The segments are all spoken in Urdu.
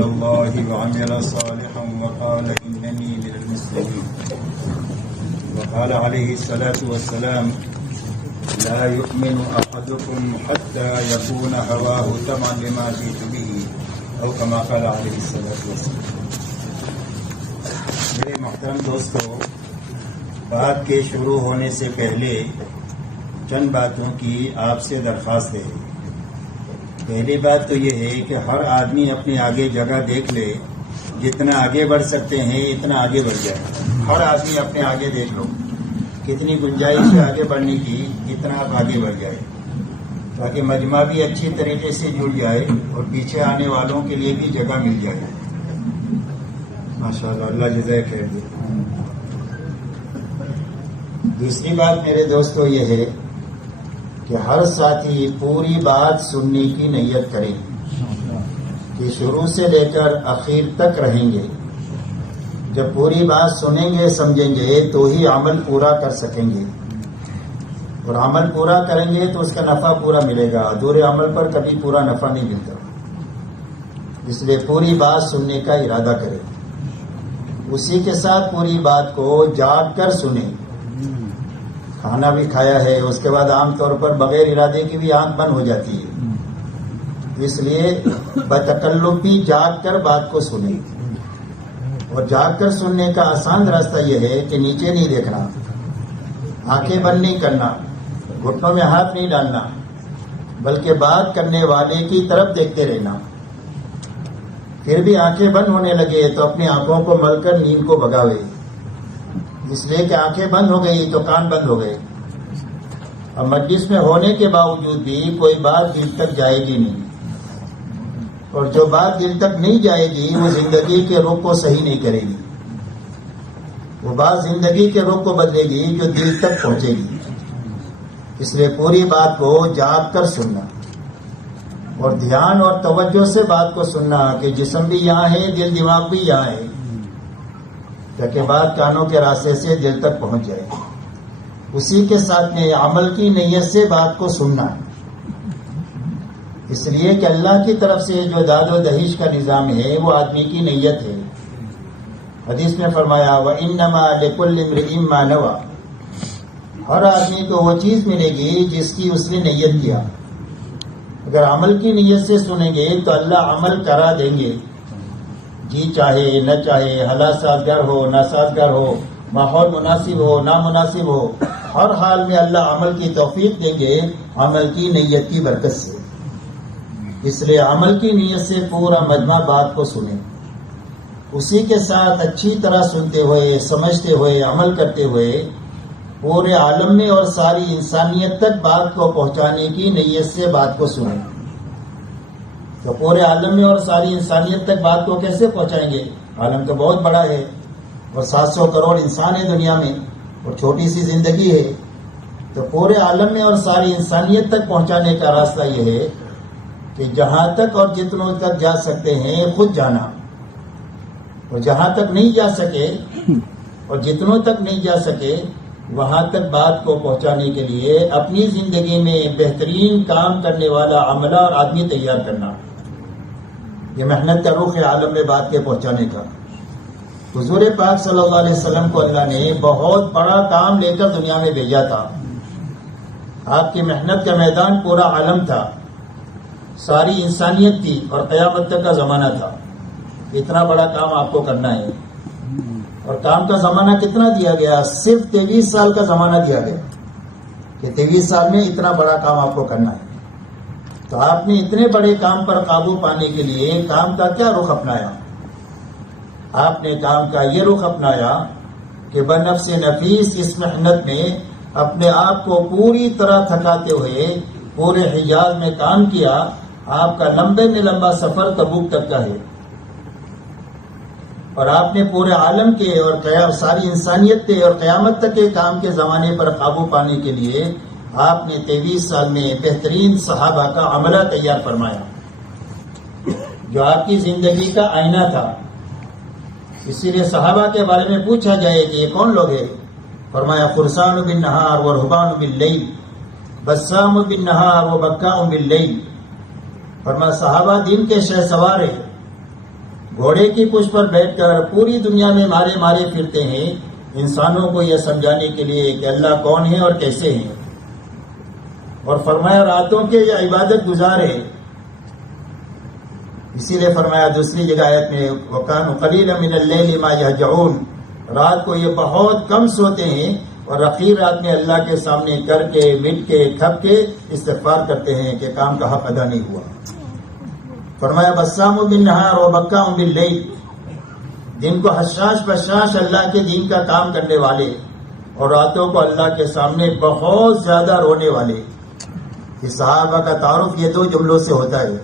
إلى الله وعمل صالحا وقال إنني من المسلمين. وقال عليه الصلاة والسلام لا يؤمن أحدكم حتى يكون هواه تبعا لما جئت به أو كما قال عليه الصلاة والسلام. میرے محترم دوستو، بات کے شروع ہونے سے پہلے چند باتوں کی آپ سے درخواست ہے. پہلی بات تو یہ ہے کہ ہر آدمی اپنے آگے جگہ دیکھ لے، جتنا آگے بڑھ سکتے ہیں اتنا آگے بڑھ جائے. ہر آدمی اپنے آگے دیکھ لو، کتنی گنجائش ہے آگے بڑھنے کی، اتنا آپ آگے بڑھ جائے تاکہ مجمع بھی اچھی طریقے سے جڑ جائے اور پیچھے آنے والوں کے لیے بھی جگہ مل جائے. ماشاءاللہ، اللہ جزائے خیر دے. دوسری بات میرے دوستو یہ ہے کہ ہر ساتھی پوری بات سننے کی نیت کرے کہ شروع سے لے کر آخر تک رہیں گے. جب پوری بات سنیں گے سمجھیں گے تو ہی عمل پورا کر سکیں گے، اور عمل پورا کریں گے تو اس کا نفع پورا ملے گا. ادھورے عمل پر کبھی پورا نفع نہیں ملتا. اس لیے پوری بات سننے کا ارادہ کریں، اسی کے ساتھ پوری بات کو جاگ کر سنیں. کھانا بھی کھایا ہے، اس کے بعد عام طور پر بغیر ارادے کی بھی آنکھ بند ہو جاتی ہے، اس لیے بتکلف بھی جاگ کر بات کو سنیں. اور جاگ کر سننے کا آسان راستہ یہ ہے کہ نیچے نہیں دیکھنا، آنکھیں بند نہیں کرنا، گھٹنوں میں ہاتھ نہیں ڈالنا، بلکہ بات کرنے والے کی طرف دیکھتے رہنا. پھر بھی آنکھیں بند ہونے لگے تو اپنی آنکھوں کو مل کر نیند کو بھگاوے، اس لیے کہ آنکھیں بند ہو گئی تو کان بند ہو گئے. اب مجلس میں ہونے کے باوجود بھی کوئی بات دل تک جائے گی نہیں، اور جو بات دل تک نہیں جائے گی وہ زندگی کے رخ کو صحیح نہیں کرے گی. وہ بات زندگی کے رخ کو بدلے گی جو دل تک پہنچے گی. اس لیے پوری بات کو جاگ کر سننا اور دھیان اور توجہ سے بات کو سننا کہ جسم بھی یہاں ہے، دل دماغ بھی یہاں ہے، تاکہ بات کانوں کے راستے سے دل تک پہنچ جائے. اسی کے ساتھ میں عمل کی نیت سے بات کو سننا، اس لیے کہ اللہ کی طرف سے جو داد و دہیش کا نظام ہے وہ آدمی کی نیت ہے. حدیث میں فرمایا وَإِنَّمَا لِكُلِّ امْرِئٍ مَّا نَوَىٰ، ہر آدمی کو وہ چیز ملے گی جس کی اس نے نیت کیا. اگر عمل کی نیت سے سنیں گے تو اللہ عمل کرا دیں گے، جی چاہے نہ چاہے، حالات سازگار ہو ناسازگار ہو، ماحول مناسب ہو نامناسب ہو، ہر حال میں اللہ عمل کی توفیق دیں گے عمل کی نیت کی برکت سے. اس لیے عمل کی نیت سے پورا مجمع بات کو سنیں، اسی کے ساتھ اچھی طرح سنتے ہوئے سمجھتے ہوئے عمل کرتے ہوئے پورے عالم میں اور ساری انسانیت تک بات کو پہنچانے کی نیت سے بات کو سنیں. تو پورے عالم میں اور ساری انسانیت تک بات کو کیسے پہنچائیں گے؟ عالم تو بہت بڑا ہے اور 700 کروڑ انسان ہے دنیا میں اور چھوٹی سی زندگی ہے. تو پورے عالم میں اور ساری انسانیت تک پہنچانے کا راستہ یہ ہے کہ جہاں تک اور جتنوں تک جا سکتے ہیں خود جانا، اور جہاں تک نہیں جا سکے اور جتنوں تک نہیں جا سکے وہاں تک بات کو پہنچانے کے لیے اپنی زندگی میں بہترین کام کرنے والا عملہ اور آدمی تیار کرنا. یہ محنت کا رخ ہے عالم میں بات کے پہنچانے کا. حضور پاک صلی اللہ علیہ وسلم کو اللہ نے بہت بڑا کام لے کر دنیا میں بھیجا تھا. آپ کی محنت کا میدان پورا عالم تھا، ساری انسانیت تھی اور قیامت تک کا زمانہ تھا. اتنا بڑا کام آپ کو کرنا ہے، اور کام کا زمانہ کتنا دیا گیا؟ صرف 23 سال کا زمانہ دیا گیا کہ 23 سال میں اتنا بڑا کام آپ کو کرنا ہے. تو آپ نے اتنے بڑے کام پر قابو پانے کے لیے کام کا کیا رخ اپنایا؟ آپ نے کام کا یہ رخ اپنایا کہ بنفس نفیس اس محنت میں اپنے آپ کو پوری طرح تھکاتے ہوئے پورے حجاز میں کام کیا. آپ کا لمبے میں لمبا سفر تبوک تک کا ہے، اور آپ نے پورے عالم کے اور ساری انسانیت کے اور قیامت تک کے کام کے زمانے پر قابو پانے کے لیے آپ نے 23 سال میں بہترین صحابہ کا عملہ تیار فرمایا جو آپ کی زندگی کا آئینہ تھا. اسی لیے صحابہ کے بارے میں پوچھا جائے کہ یہ کون لوگ ہیں؟ فرمایا فرسان بالنہار و رہبان باللیل، بسام بالنہار و بکاء باللیل. فرمایا صحابہ دین کے شہ سوار ہیں، گھوڑے کی پشت پر بیٹھ کر پوری دنیا میں مارے مارے پھرتے ہیں انسانوں کو یہ سمجھانے کے لیے کہ اللہ کون ہے اور کیسے ہیں. اور فرمایا راتوں کے یہ عبادت گزار ہے. اسی لیے فرمایا دوسری جگہ آیت میں وَكَانُوا قَلِيلًا مِنَ اللَّيْلِ مَا يَهْجَعُونَ، رات کو یہ بہت کم سوتے ہیں اور اخیر رات میں اللہ کے سامنے کر کے مٹ کے تھک کے استغفار کرتے ہیں کہ کام کا حق ادا نہیں ہوا. فرمایا بَسَّامُ بِالنَّهَارِ وَبَكَّامُ بِاللَّيْلِ، دن کو حشاش بشاش اللہ کے دین کا کام کرنے والے اور راتوں کو اللہ کے سامنے بہت زیادہ رونے والے. یہ صحابہ کا تعارف یہ دو جملوں سے ہوتا ہے،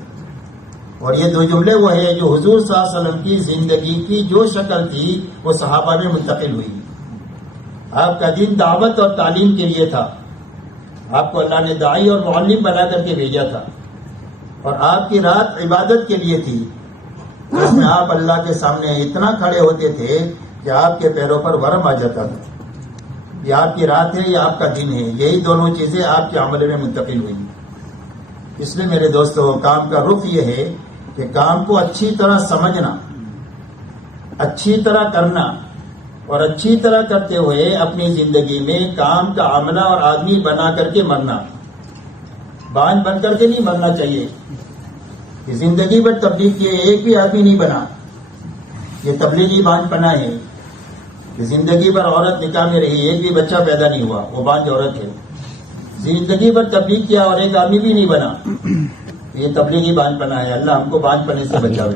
اور یہ دو جملے وہ ہیں جو حضور صلی اللہ علیہ وسلم کی زندگی کی جو شکل تھی وہ صحابہ میں منتقل ہوئی. آپ کا دین دعوت اور تعلیم کے لیے تھا، آپ کو اللہ نے داعی اور معلم بنا کر کے بھیجا تھا، اور آپ کی رات عبادت کے لیے تھی جس میں آپ اللہ کے سامنے اتنا کھڑے ہوتے تھے کہ آپ کے پیروں پر ورم آ جاتا تھا. یہ آپ کی رات ہے، یہ آپ کا دن ہے، یہی دونوں چیزیں آپ کے عمل میں منتقل ہوئی. اس لیے میرے دوستو کام کا رخ یہ ہے کہ کام کو اچھی طرح سمجھنا، اچھی طرح کرنا، اور اچھی طرح کرتے ہوئے اپنی زندگی میں کام کا عملہ اور آدمی بنا کر کے مرنا. بانجھ بن کر کے نہیں مرنا چاہیے کہ زندگی بھر تبلیغ کیے ایک بھی آدمی نہیں بنا، یہ تبلیغی بانجھ پنا ہے. کہ زندگی بھر عورت نکاح میں رہی ایک بھی بچہ پیدا نہیں ہوا، وہ بانجھ عورت ہے. زندگی بھر تبلیغ کیا اور ایک آدمی بھی نہیں بنا، یہ تبلیغی بانجھ پنا ہے. اللہ ہم کو بانجھ پنے سے بچاوے.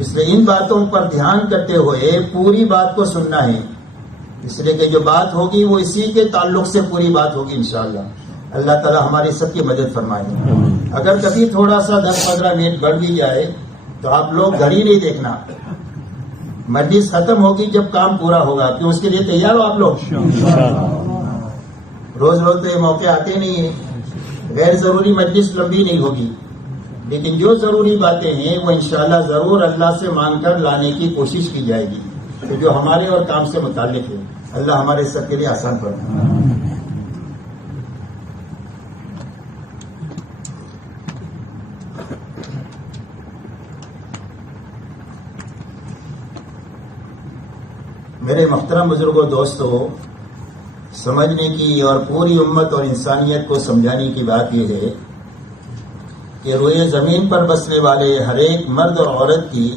اس لیے ان باتوں پر دھیان کرتے ہوئے پوری بات کو سننا ہے، اس لیے کہ جو بات ہوگی وہ اسی کے تعلق سے پوری بات ہوگی انشاءاللہ. اللہ تعالی ہماری سب کی مدد فرمائے. اگر کبھی تھوڑا سا 10-15 منٹ بڑھ بھی جائے تو آپ لوگ گھڑی نہیں دیکھنا، مجلس ختم ہوگی جب کام پورا ہوگا. کیوں اس کے لیے تیار ہو آپ لوگ؟ روز روز تو یہ موقع آتے نہیں ہیں. غیر ضروری مجلس لمبی نہیں ہوگی، لیکن جو ضروری باتیں ہیں وہ انشاءاللہ ضرور اللہ سے مانگ کر لانے کی کوشش کی جائے گی، تو جو ہمارے اور کام سے متعلق ہے. اللہ ہمارے سب کے لیے آسان فرمائے. میرے محترم بزرگوں، دوستو، سمجھنے کی اور پوری امت اور انسانیت کو سمجھانے کی بات یہ ہے کہ روئے زمین پر بسنے والے ہر ایک مرد اور عورت کی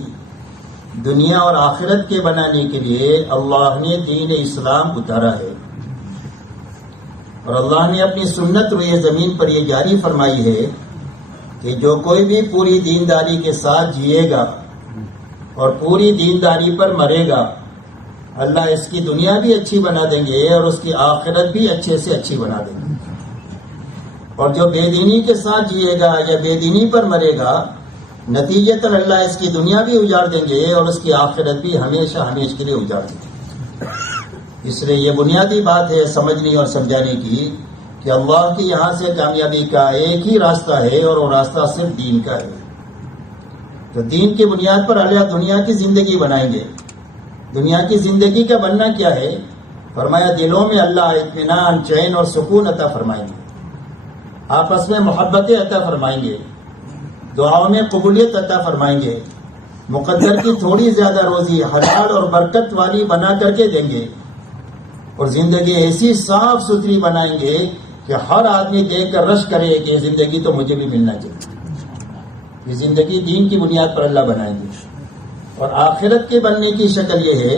دنیا اور آخرت کے بنانے کے لیے اللہ نے دین اسلام اتارا ہے، اور اللہ نے اپنی سنت روئے زمین پر یہ جاری فرمائی ہے کہ جو کوئی بھی پوری دینداری کے ساتھ جیے گا اور پوری دینداری پر مرے گا، اللہ اس کی دنیا بھی اچھی بنا دیں گے اور اس کی آخرت بھی اچھے سے اچھی بنا دیں گے. اور جو بے دینی کے ساتھ جیے گا یا بے دینی پر مرے گا، نتیجتاً اللہ اس کی دنیا بھی اجاڑ دیں گے اور اس کی آخرت بھی ہمیشہ ہمیشہ کے لیے اجاڑ دیں گے. اس لیے یہ بنیادی بات ہے سمجھنے اور سمجھانے کی کہ اللہ کی یہاں سے کامیابی کا ایک ہی راستہ ہے اور وہ راستہ صرف دین کا ہے. تو دین کی بنیاد پر اللہ دنیا کی زندگی بنائیں گے. دنیا کی زندگی کا بننا کیا ہے؟ فرمایا دلوں میں اللہ اطمینان، چین اور سکون عطا فرمائیں گے، آپس میں محبتیں عطا فرمائیں گے، دعاؤں میں قبولیت عطا فرمائیں گے، مقدر کی تھوڑی زیادہ روزی حلال اور برکت والی بنا کر کے دیں گے، اور زندگی ایسی صاف ستھری بنائیں گے کہ ہر آدمی دیکھ کر رش کرے کہ یہ زندگی تو مجھے بھی ملنا چاہیے. یہ زندگی دین کی بنیاد پر اللہ بنائیں گے. اور آخرت کے بننے کی شکل یہ ہے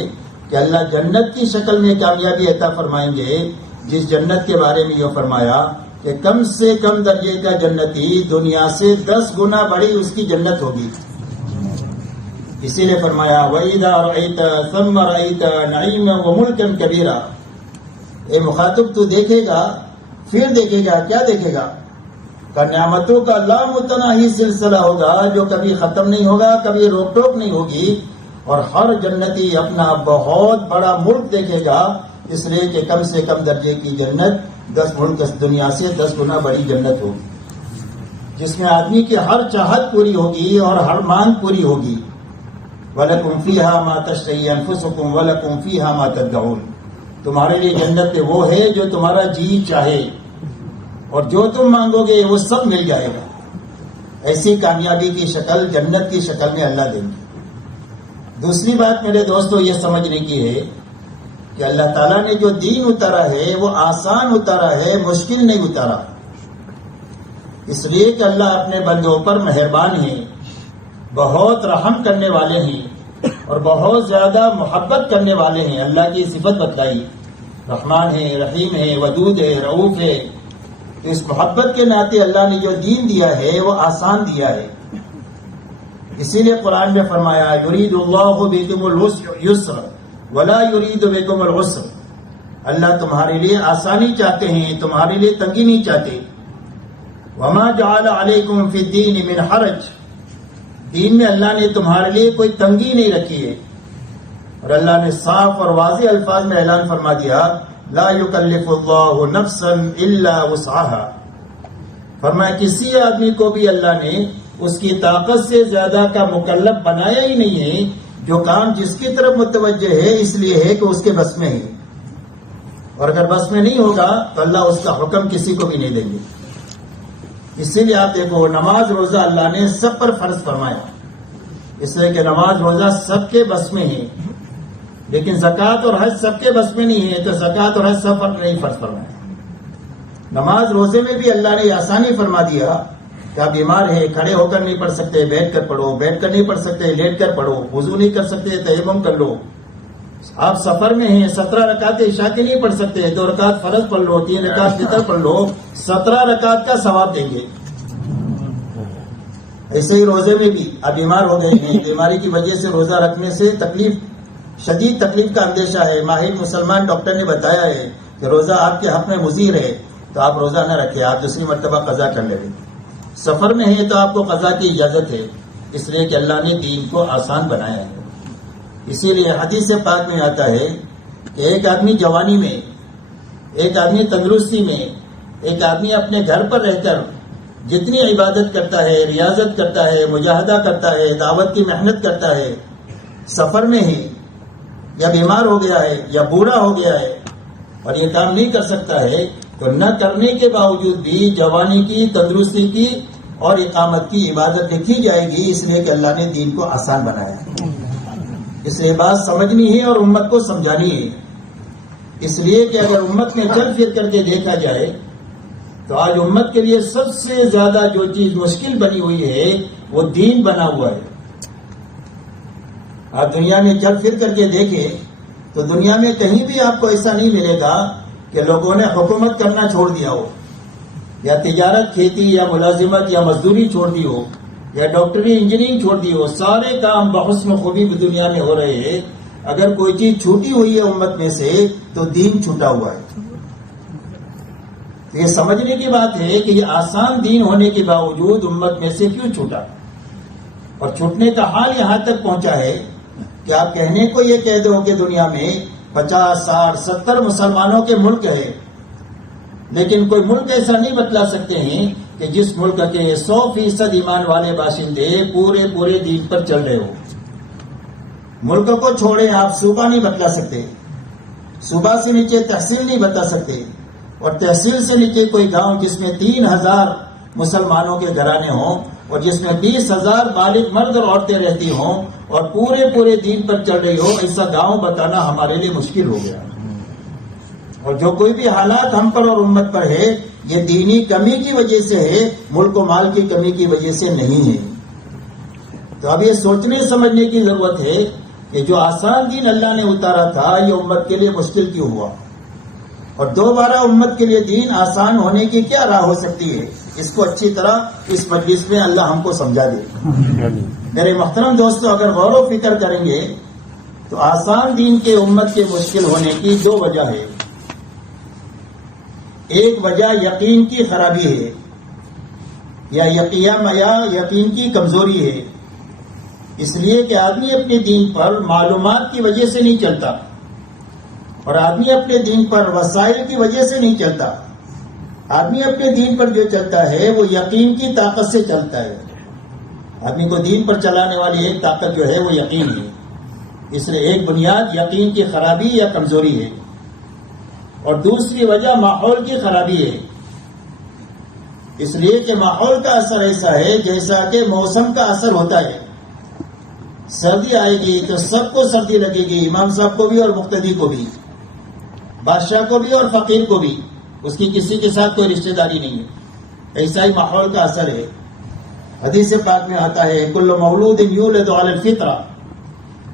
کہ اللہ جنت کی شکل میں کامیابی عطا فرمائیں گے، جس جنت کے بارے میں یہ فرمایا کہ کم سے کم درجے کا جنتی دنیا سے 10 گنا بڑی اس کی جنت ہوگی. اسی لیے فرمایا وَإِذَا رَأَيْتَ ثَمَّ رَأَيْتَ نَعِيمًا وَمُلْكًا كَبِيرًا. اے مخاطب تو دیکھے گا، پھر دیکھے گا، کیا دیکھے گا؟ کہ نعمتوں کا لامتناہی سلسلہ ہوگا جو کبھی ختم نہیں ہوگا، کبھی روک ٹوک نہیں ہوگی، اور ہر جنتی اپنا بہت بڑا ملک دیکھے گا، اس لیے کہ کم سے کم درجے کی جنت 10 ملک دنیا سے 10 گنا بڑی جنت ہوگی، جس میں آدمی کی ہر چاہت پوری ہوگی اور ہر مانگ پوری ہوگی. وَلَكُمْ فِيهَا مَا تَشْتَهِي أَنفُسُكُمْ وَلَكُمْ فِيهَا مَا تَدَّعُونَ. تمہارے لیے جنت وہ ہے جو تمہارا جی چاہے، اور جو تم مانگو گے وہ سب مل جائے گا. ایسی کامیابی کی شکل جنت کی شکل میں اللہ دیں گے. دوسری بات میرے دوستوں یہ سمجھنے کی ہے کہ اللہ تعالیٰ نے جو دین اتارا ہے وہ آسان اتارا ہے، مشکل نہیں اتارا. اس لیے کہ اللہ اپنے بندوں پر مہربان ہیں، بہت رحم کرنے والے ہیں اور بہت زیادہ محبت کرنے والے ہیں. اللہ کی صفت بتلائی، رحمان ہے، رحیم ہے، ودود ہے، رؤوف ہے. تو اس محبت کے ناطے اللہ نے جو دین دیا ہے وہ آسان دیا ہے. اسی لیے قرآن میں فرمایا یرید اللہ بکم الیسر ولا یرید بکم العسر. اللہ تمہارے لیے آسانی چاہتے ہیں، تمہارے لیے تنگی نہیں چاہتے. وما جعل علیکم فی الدین من حرج. دین میں اللہ نے تمہارے لیے کوئی تنگی نہیں رکھی ہے. اور اللہ نے صاف اور واضح الفاظ میں اعلان فرما دیا لا یکلف اللہ نفسا الا وسعها. فرمایا کسی آدمی کو بھی اللہ نے اس کی طاقت سے زیادہ کا مکلف بنایا ہی نہیں ہے. جو کام جس کی طرف متوجہ ہے اس لیے ہے کہ اس کے بس میں ہے، اور اگر بس میں نہیں ہوگا تو اللہ اس کا حکم کسی کو بھی نہیں دیں گے. اسی لیے آپ دیکھو نماز روزہ اللہ نے سب پر فرض فرمایا، اس لیے کہ نماز روزہ سب کے بس میں ہے. لیکن زکوٰۃ اور حج سب کے بس میں نہیں ہے، تو زکوٰۃ اور حج سب پر نہیں فرض فرمایا. نماز روزے میں بھی اللہ نے آسانی فرما دیا کہ آپ بیمار ہیں، کھڑے ہو کر نہیں پڑھ سکتے بیٹھ کر پڑھو، بیٹھ کر نہیں پڑھ سکتے لیٹ کر پڑھو، وضو نہیں کر سکتے تیمم کر لو. آپ سفر میں ہیں، 17 رکعت عشاء کی نہیں پڑھ سکتے، 2 رکعت فرض پڑھ لو، 3 رکعت فطر پڑھ لو، 17 رکعت کا ثواب دیں گے. ایسے ہی روزے میں بھی آپ بیمار ہو گئے ہیں، بیماری کی وجہ سے روزہ رکھنے سے شدید تکلیف کا اندیشہ ہے، ماہر مسلمان ڈاکٹر نے بتایا ہے کہ روزہ آپ کے حق میں مضر ہے، تو آپ روزہ نہ رکھیں، آپ دوسری مرتبہ قضا کر لیں. سفر میں ہے تو آپ کو قضا کی اجازت ہے، اس لیے کہ اللہ نے دین کو آسان بنایا ہے. اسی لیے حدیث پاک میں آتا ہے کہ ایک آدمی جوانی میں، ایک آدمی تندرستی میں، ایک آدمی اپنے گھر پر رہ کر جتنی عبادت کرتا ہے، ریاضت کرتا ہے، مجاہدہ کرتا ہے، دعوت کی محنت کرتا ہے، سفر میں ہے یا بیمار ہو گیا ہے یا بوڑھا ہو گیا ہے اور یہ کام نہیں کر سکتا ہے، تو نہ کرنے کے باوجود بھی جوانی کی، تندرستی کی اور اقامت کی عبادت لکھی جائے گی. اس لیے کہ اللہ نے دین کو آسان بنایا ہے. اس لیے بات سمجھنی ہے اور امت کو سمجھانی ہے. اس لیے کہ اگر امت میں چل پھر کر کے دیکھا جائے تو آج امت کے لیے سب سے زیادہ جو چیز مشکل بنی ہوئی ہے وہ دین بنا ہوا ہے. آپ دنیا میں چل پھر کر کے دیکھیں تو دنیا میں کہیں بھی آپ کو ایسا نہیں ملے گا کہ لوگوں نے حکومت کرنا چھوڑ دیا ہو، یا تجارت، کھیتی یا ملازمت یا مزدوری چھوڑ دی ہو، یا ڈاکٹری انجینئرنگ چھوڑ دی ہو. سارے کام بحسن خوبی دنیا میں ہو رہے ہیں. اگر کوئی چیز چھوٹی ہوئی ہے امت میں سے تو دین چھوٹا ہوا ہے. یہ سمجھنے کی بات ہے کہ یہ آسان دین ہونے کے باوجود امت میں سے کیوں چھوٹا، اور چھوٹنے کا حال یہاں تک پہنچا ہے کہ آپ کہنے کو یہ کہہ دو کہ دنیا میں 50، 60، 70 مسلمانوں کے ملک ہے، لیکن کوئی ملک ایسا نہیں بتلا سکتے ہیں کہ جس ملک کے 100% ایمان والے باشندے پورے دین پر چل رہے ہو. ملک کو چھوڑیں، آپ صوبہ نہیں بتلا سکتے، صوبہ سے نیچے تحصیل نہیں بتا سکتے، اور تحصیل سے نیچے کوئی گاؤں جس میں 3000 مسلمانوں کے گھرانے ہوں اور جس میں 20,000 بالغ مرد اور عورتیں رہتی ہوں اور پورے دین پر چل رہی ہو، ایسا گاؤں بتانا ہمارے لیے مشکل ہو گیا. اور جو کوئی بھی حالات ہم پر اور امت پر ہے یہ دینی کمی کی وجہ سے ہے، ملک و مال کی کمی کی وجہ سے نہیں ہے. تو اب یہ سوچنے سمجھنے کی ضرورت ہے کہ جو آسان دین اللہ نے اتارا تھا یہ امت کے لیے مشکل کیوں ہوا، اور دوبارہ امت کے لیے دین آسان ہونے کی کیا راہ ہو سکتی ہے. اس کو اچھی طرح اس مجلس میں اللہ ہم کو سمجھا دے. میرے محترم دوستو، اگر غور و فکر کریں گے تو آسان دین کے امت کے مشکل ہونے کی 2 وجہ ہے. ایک وجہ یقین کی خرابی ہے، یا یقین کی کمزوری ہے. اس لیے کہ آدمی اپنے دین پر معلومات کی وجہ سے نہیں چلتا، اور آدمی اپنے دین پر وسائل کی وجہ سے نہیں چلتا. آدمی اپنے دین پر جو چلتا ہے وہ یقین کی طاقت سے چلتا ہے. آدمی کو دین پر چلانے والی ایک طاقت جو ہے وہ یقین ہے. اس لیے ایک بنیاد یقین کی خرابی یا کمزوری ہے، اور دوسری وجہ ماحول کی خرابی ہے. اس لیے کہ ماحول کا اثر ایسا ہے جیسا کہ موسم کا اثر ہوتا ہے. سردی آئے گی تو سب کو سردی لگے گی، امام صاحب کو بھی اور مقتدی کو بھی، بادشاہ کو بھی اور فقیر کو بھی، اس کی کسی کے ساتھ کوئی رشتہ داری نہیں ہے۔ ایسا ہی ماحول کا اثر ہے۔ حدیث پاک میں آتا ہے کل مولود یولد علی الفطرہ،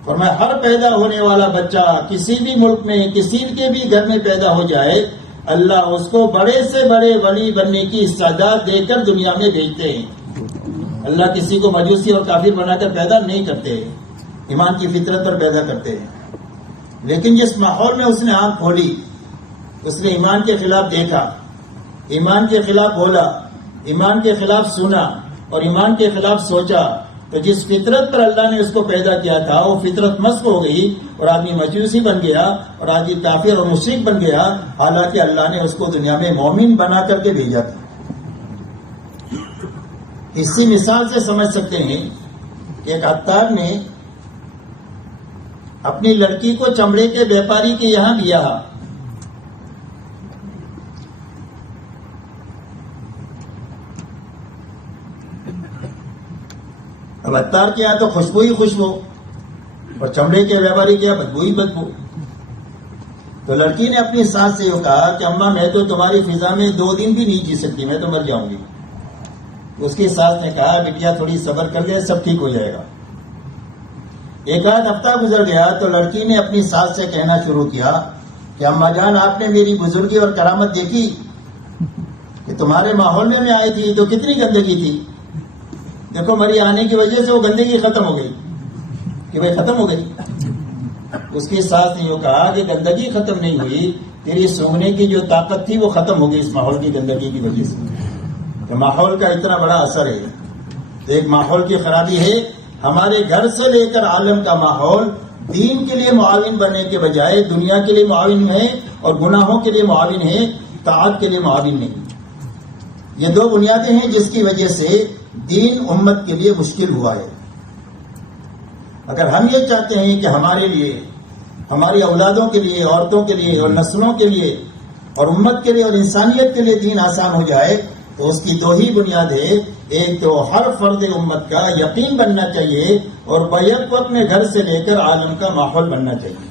فرمایا ہر پیدا ہونے والا بچہ کسی بھی ملک میں کسی کے بھی گھر میں پیدا ہو جائے، اللہ اس کو بڑے سے بڑے ولی بننے کی استعداد دے کر دنیا میں بھیجتے ہیں۔ اللہ کسی کو مجوسی اور کافر بنا کر پیدا نہیں کرتے، ایمان کی فطرت پر پیدا کرتے ہیں۔ لیکن جس ماحول میں اس نے آنکھ کھولی، اس نے ایمان کے خلاف دیکھا، ایمان کے خلاف بولا، ایمان کے خلاف سنا اور ایمان کے خلاف سوچا، تو جس فطرت پر اللہ نے اس کو پیدا کیا تھا وہ فطرت مسخ ہو گئی اور آدمی مجوسی بن گیا اور آدمی کافر اور مشرک بن گیا، حالانکہ اللہ نے اس کو دنیا میں مومن بنا کر کے بھیجا تھا۔ اسی مثال سے سمجھ سکتے ہیں کہ ایک عطار نے اپنی لڑکی کو چمڑے کے بیپاری کے یہاں دیا۔ اب عطار کے یہاں تو خوشبو ہی خوشبو اور چمڑے کے بیپاری کے یہاں بدبو ہی بدبو۔ تو لڑکی نے اپنی ساس سے یہ کہا کہ اماں میں تو تمہاری فضا میں 2 دن بھی نہیں جی سکتی، میں تو مر جاؤں گی۔ اس کی ساس نے کہا بیٹیا تھوڑی صبر کر لے، سب ٹھیک ہو جائے گا۔ ایک آدھ ہفتہ گزر گیا تو لڑکی نے اپنی ساس سے کہنا شروع کیا کہ اماں جان آپ نے میری بزرگی اور کرامت دیکھی کہ تمہارے ماحول میں میں آئی تھی تو کتنی گندگی تھی، دیکھو میری آنے کی وجہ سے وہ گندگی ختم ہو گئی کہ بھائی ختم ہو گئی۔ اس کی ساس نے یہ کہا کہ گندگی ختم نہیں ہوئی، تیری سونگنے کی جو طاقت تھی وہ ختم ہو گئی اس ماحول کی گندگی کی وجہ سے۔ تو ماحول کا اتنا بڑا اثر ہے۔ تو ایک ماحول کی خرابی ہے، ہمارے گھر سے لے کر عالم کا ماحول دین کے لیے معاون بننے کے بجائے دنیا کے لیے معاون ہے اور گناہوں کے لیے معاون ہے، طاعت کے لیے معاون نہیں۔ یہ 2 بنیادیں ہیں جس کی وجہ سے دین امت کے لیے مشکل ہوا ہے۔ اگر ہم یہ چاہتے ہیں کہ ہمارے لیے، ہماری اولادوں کے لیے، عورتوں کے لیے اور نسلوں کے لیے اور امت کے لیے اور انسانیت کے لیے دین آسان ہو جائے تو اس کی 2 ہی بنیاد ہے۔ ایک تو ہر فرد امت کا یقین بننا چاہیے اور بیک وقت میں گھر سے لے کر عالم کا ماحول بننا چاہیے۔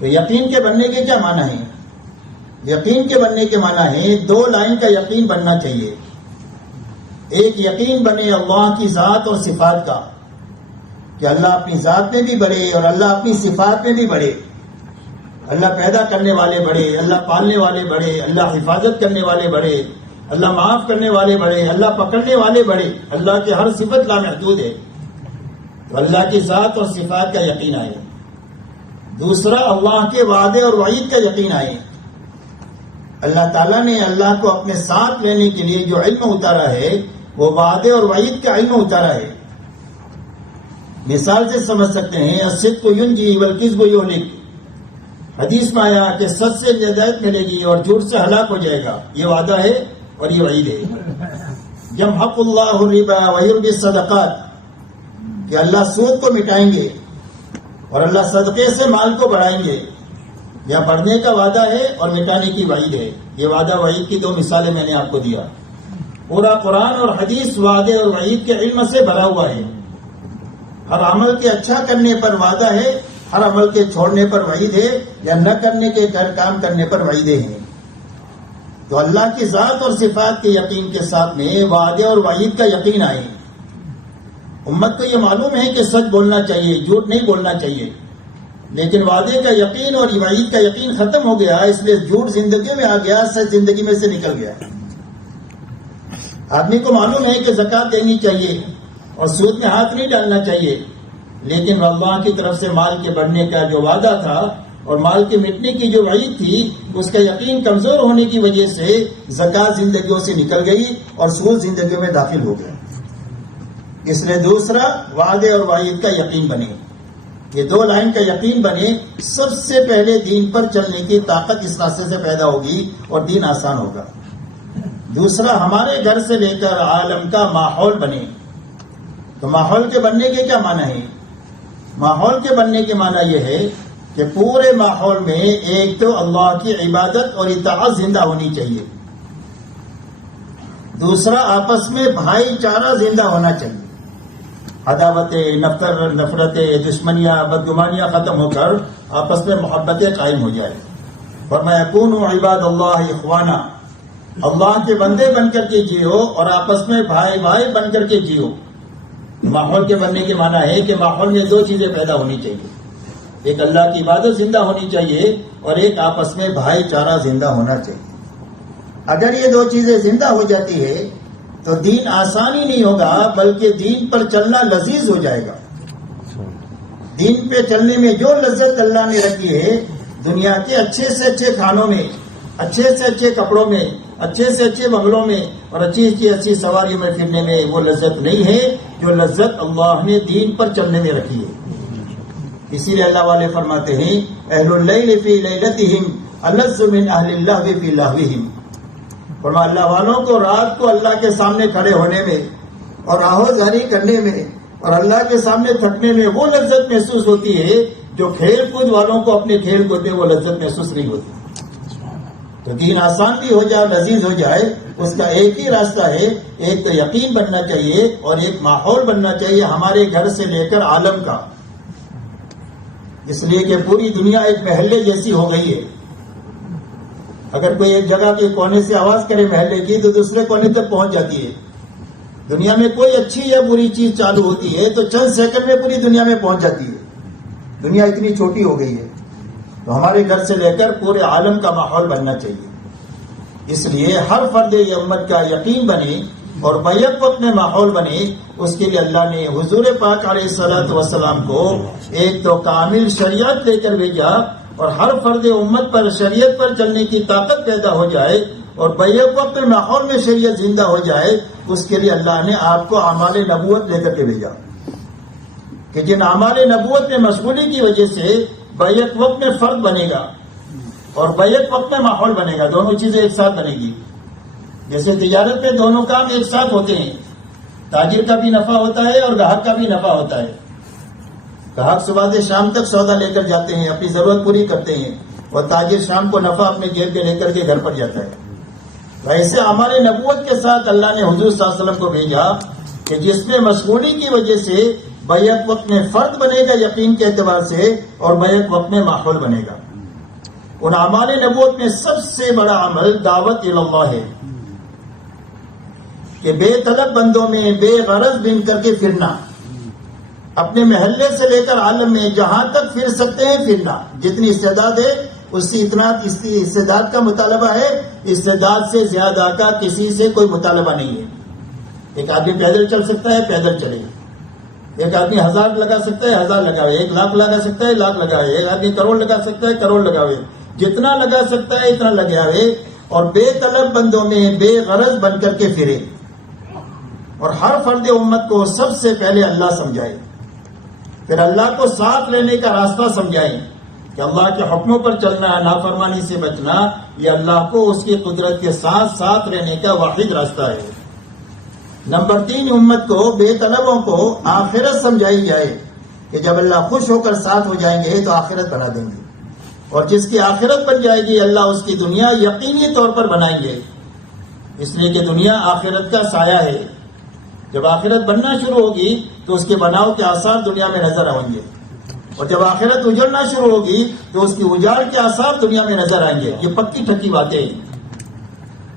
تو یقین کے بننے کے کیا معنی ہیں؟ یقین کے بننے کے معنی ہے 2 لائن کا یقین بننا چاہیے۔ ایک یقین بنے اللہ کی ذات اور صفات کا کہ اللہ اپنی ذات میں بھی بڑے اور اللہ اپنی صفات میں بھی بڑے، اللہ پیدا کرنے والے بڑے، اللہ پالنے والے بڑے، اللہ حفاظت کرنے والے بڑے، اللہ معاف کرنے والے بڑے، اللہ پکڑنے والے بڑے، اللہ کی ہر صفت لامحدود ہے۔ تو اللہ کی ذات اور صفات کا یقین آئے۔ دوسرا اللہ کے وعدے اور وعید کا یقین آئے۔ اللہ تعالیٰ نے اللہ کو اپنے ساتھ لینے کے لیے جو علم اتارا ہے وہ وعدے اور وعید کا علم اتارا ہے۔ مثال سے سمجھ سکتے ہیں الصدق ینجی والکذب یہلک، حدیث میں آیا کہ سچ سے ہدایت ملے گی اور جھوٹ سے ہلاک ہو جائے گا، یہ وعدہ ہے اور یہ وعید ہے۔ یمحق اللہ الربا ویربی الصدقات، کہ اللہ سود کو مٹائیں گے اور اللہ صدقے سے مال کو بڑھائیں گے۔ یا بڑھنے کا وعدہ ہے اور مٹانے کی وعید ہے۔ یہ وعدہ وعید کی 2 مثالیں میں نے آپ کو دیا۔ پورا قرآن اور حدیث وعدے اور وعید کے علم سے بھرا ہوا ہے۔ ہر عمل کے اچھا کرنے پر وعدہ ہے، ہر عمل کے چھوڑنے پر وعید ہے، یا نہ کرنے کے کام کرنے پر وعیدیں ہیں۔ تو اللہ کی ذات اور صفات کے یقین کے ساتھ میں وعدے اور وعید کا یقین آئے۔ امت کو یہ معلوم ہے کہ سچ بولنا چاہیے، جھوٹ نہیں بولنا چاہیے، لیکن وعدے کا یقین اور وعید کا یقین ختم ہو گیا، اس لیے جھوٹ زندگی میں آ گیا، سچ زندگی میں سے نکل گیا۔ آدمی کو معلوم ہے کہ زکوٰۃ دینی چاہیے اور سود میں ہاتھ نہیں ڈالنا چاہیے، لیکن اللہ کی طرف سے مال کے بڑھنے کا جو وعدہ تھا اور مال کے مٹنے کی جو وعید تھی، اس کا یقین کمزور ہونے کی وجہ سے زکوٰۃ زندگیوں سے نکل گئی اور سود زندگیوں میں داخل ہو گیا۔ اس لیے دوسرا وعدے اور وعید کا یقین بنے، یہ 2 لائن کا یقین بنے، سب سے پہلے دین پر چلنے کی طاقت اس راستے سے پیدا ہوگی اور دین آسان ہوگا۔ دوسرا ہمارے گھر سے لے کر عالم کا ماحول بنے۔ تو ماحول کے بننے کے کیا معنی ہے؟ ماحول کے بننے کے معنی یہ ہے کہ پورے ماحول میں ایک تو اللہ کی عبادت اور اطاعت زندہ ہونی چاہیے، دوسرا آپس میں بھائی چارہ زندہ ہونا چاہیے، عداوتیں، نفرتیں، دشمنیاں، بدگمانیاں ختم ہو کر آپس میں محبتیں قائم ہو جائے. فرمایا کونوا عباد اللہ اخوانا، اللہ کے بندے بن کر کے جیو اور آپس میں بھائی بھائی بن کر کے جیو. ماحول کے بننے کے معنی ہے کہ ماحول میں دو چیزیں پیدا ہونی چاہیے، ایک اللہ کی عبادت زندہ ہونی چاہیے اور ایک آپس میں بھائی چارہ زندہ ہونا چاہیے. اگر یہ دو چیزیں زندہ ہو جاتی ہے تو دین آسانی نہیں ہوگا بلکہ دین پر چلنا لذیذ ہو جائے گا. دین پہ چلنے میں جو لذت اللہ نے رکھی ہے دنیا کے اچھے سے اچھے کھانوں میں، اچھے سے اچھے کپڑوں میں، اچھے سے اچھے بنگلوں میں اور اچھی سے اچھی سواریوں میں پھرنے میں وہ لذت نہیں ہے جو لذت اللہ نے دین پر چلنے میں رکھی ہے. اسی لیے اللہ والے فرماتے ہیں اہل اللیل فی لیلتہم الذ من اہل اللہو فی لہوہم. فرمایا اللہ والوں کو رات کو اللہ کے سامنے کھڑے ہونے میں اور آہوزاری کرنے میں اور اللہ کے سامنے تھکنے میں وہ لذت محسوس ہوتی ہے جو کھیل کود والوں کو اپنے کھیل کود میں وہ لذت محسوس نہیں ہوتی. تو دین آسان بھی ہو جائے، لذیذ ہو جائے، اس کا ایک ہی راستہ ہے، ایک تو یقین بننا چاہیے اور ایک ماحول بننا چاہیے ہمارے گھر سے لے کر عالم کا. اس لیے کہ پوری دنیا ایک محلے جیسی ہو گئی ہے. اگر کوئی ایک جگہ کے کونے سے آواز کرے محلے کی تو دوسرے کونے تک پہنچ جاتی ہے. دنیا میں کوئی اچھی یا بری چیز چالو ہوتی ہے تو چند سیکنڈ میں پوری دنیا میں پہنچ جاتی ہے. دنیا اتنی چھوٹی ہو گئی ہے. تو ہمارے گھر سے لے کر پورے عالم کا ماحول بننا چاہیے. اس لیے ہر فرد یہ امت کا یقین بنے اور بیک وقت میں ماحول بنے. اس کے لیے اللہ نے حضور پاک علیہ الصلوۃ والسلام کو ایک تو کامل شریعت لے کر بھیجا اور ہر فرد امت پر شریعت پر چلنے کی طاقت پیدا ہو جائے اور بیک وقت میں ماحول میں شریعت زندہ ہو جائے. اس کے لیے اللہ نے آپ کو اعمال نبوت لے کر کے بھیجا کہ جن اعمال نبوت میں مشغولی کی وجہ سے بیک وقت میں فرد بنے گا اور بیک وقت میں ماحول بنے گا. دونوں چیزیں ایک ساتھ بنے گی. جیسے تجارت میں دونوں کام ایک ساتھ ہوتے ہیں، تاجر کا بھی نفع ہوتا ہے اور گاہک کا بھی نفع ہوتا ہے. گاہک صبح سے شام تک سودا لے کر جاتے ہیں، اپنی ضرورت پوری کرتے ہیں اور تاجر شام کو نفع اپنے جیب میں لے کر کے گھر پر جاتا ہے. ایسے ہمارے نبوت کے ساتھ اللہ نے حضور صلی اللہ علیہ وسلم کو بھیجا کہ جس میں مشغولی کی وجہ سے بیک وقت میں فرد بنے گا یقین کے اعتبار سے اور بیک وقت میں ماحول بنے گا. ان اعمال نبوت میں سب سے بڑا عمل دعوت اللہ ہے کہ بے طلب بندوں میں بے غرض بن کر کے پھرنا، اپنے محلے سے لے کر عالم میں جہاں تک پھر سکتے ہیں پھرنا. جتنی استعداد ہے اس سے اتنا استعداد کا مطالبہ ہے، استعداد سے زیادہ کا کسی سے کوئی مطالبہ نہیں ہے. ایک آدمی پیدل چل سکتا ہے پیدل چلے، ایک آدمی 1000 لگا سکتا ہے 1000 لگاوے، 1 لاکھ لگا سکتا ہے 1 لاکھ لگاوے، ایک آدمی کروڑ لگا سکتا ہے کروڑ لگاوے. جتنا لگا سکتا ہے اتنا لگاوے اور بے طلب بندوں میں بے غرض بن کر کے پھرے اور ہر فرد امت کو سب سے پہلے اللہ سمجھائے، پھر اللہ کو ساتھ لینے کا راستہ سمجھائے کہ اللہ کے حکموں پر چلنا، نافرمانی سے بچنا، یہ اللہ کو اس کی قدرت کے ساتھ ساتھ رہنے کا واحد راستہ ہے. نمبر 3، امت کو بے طلبوں کو آخرت سمجھائی جائے کہ جب اللہ خوش ہو کر ساتھ ہو جائیں گے تو آخرت بنا دیں گے اور جس کی آخرت بن جائے گی اللہ اس کی دنیا یقینی طور پر بنائیں گے. اس لیے کہ دنیا آخرت کا سایہ ہے. جب آخرت بننا شروع ہوگی تو اس کے بناؤ کے آثار دنیا میں نظر آئیں گے اور جب آخرت اجڑنا شروع ہوگی تو اس کی اجاڑ کے آثار دنیا میں نظر آئیں گے. یہ پکی ٹھکی باتیں ہیں.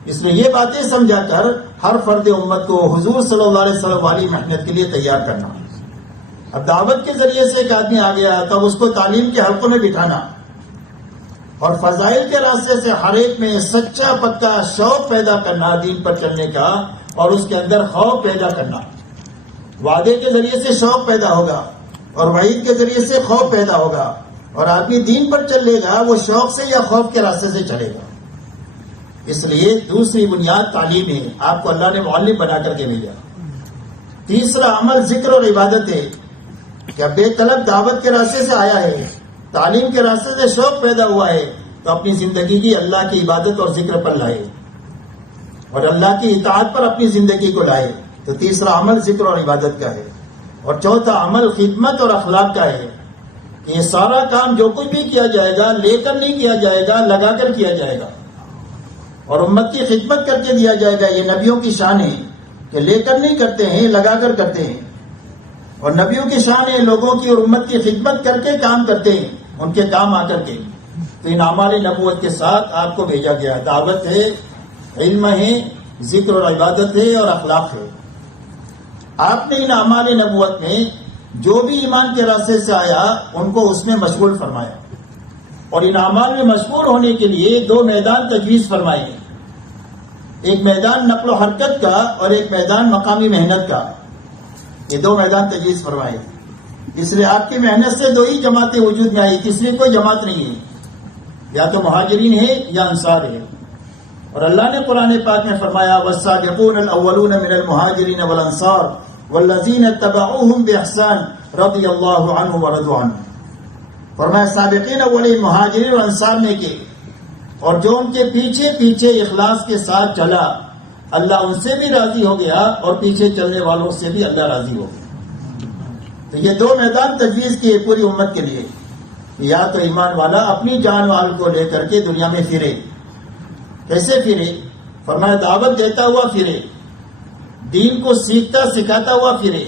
اس لیے یہ باتیں سمجھا کر ہر فرد امت کو حضور صلی اللہ علیہ وسلم والی محنت کے لیے تیار کرنا. اب دعوت کے ذریعے سے ایک آدمی آ گیا تب اس کو تعلیم کے حلقوں میں بٹھانا اور فضائل کے راستے سے ہر ایک میں سچا پکا شوق پیدا کرنا دین پر چلنے کا اور اس کے اندر خوف پیدا کرنا. وعدے کے ذریعے سے شوق پیدا ہوگا اور وعید کے ذریعے سے خوف پیدا ہوگا اور آدمی دین پر چلے گا وہ شوق سے یا خوف کے راستے سے چلے گا. اس لیے دوسری بنیاد تعلیم ہے. آپ کو اللہ نے معلم بنا کر کے بھیجا. تیسرا عمل ذکر اور عبادت ہے کہ بے طلب دعوت کے راستے سے آیا ہے، تعلیم کے راستے سے شوق پیدا ہوا ہے تو اپنی زندگی کی اللہ کی عبادت اور ذکر پر لائے اور اللہ کی اطاعت پر اپنی زندگی کو لائے. تو تیسرا عمل ذکر اور عبادت کا ہے. اور چوتھا عمل خدمت اور اخلاق کا ہے کہ یہ سارا کام جو کچھ بھی کیا جائے گا لے کر نہیں کیا جائے گا، لگا کر کیا جائے گا اور امت کی خدمت کر کے دیا جائے گا. یہ نبیوں کی شان ہے کہ لے کر نہیں کرتے ہیں، لگا کر کرتے ہیں. اور نبیوں کی شان ہے لوگوں کی اور امت کی خدمت کر کے کام کرتے ہیں، ان کے کام آ کر کے. تو ان اعمال نبوت کے ساتھ آپ کو بھیجا گیا. دعوت ہے، علم ہے، ذکر اور عبادت ہے اور اخلاق ہے. آپ نے ان اعمال نبوت میں جو بھی ایمان کے راستے سے آیا ان کو اس میں مشغول فرمایا، اور ان اعمال میں مشغول ہونے کے لیے 2 میدان تجویز فرمائے گئے. ایک میدان نقل و حرکت کا اور ایک میدان مقامی محنت کا. یہ 2 میدان تجویز فرمائے. اس لیے آپ کی محنت سے 2 ہی جماعتیں وجود میں آئی، تیسری کوئی جماعت نہیں ہے. یا تو مہاجرین ہے یا انصار ہے. اور اللہ نے قرآن پاک میں فرمایا والسابقون الاولون من المہاجرین والانصار والذین اتبعوهم باحسان رضی اللہ عنہ ورضوا عنہ. فرمایا سابقین اولین مہاجرین اور انصار میں کے، اور جو ان کے پیچھے پیچھے اخلاص کے ساتھ چلا اللہ ان سے بھی راضی ہو گیا اور پیچھے چلنے والوں سے بھی اللہ راضی ہو گیا. تو یہ 2 میدان تجویز کیے پوری امت کے لیے. یا تو ایمان والا اپنی جان مال کو لے کر کے دنیا میں پھرے. کیسے پھرے؟ فرمایا دعوت دیتا ہوا پھرے، دین کو سیکھتا سکھاتا ہوا پھرے،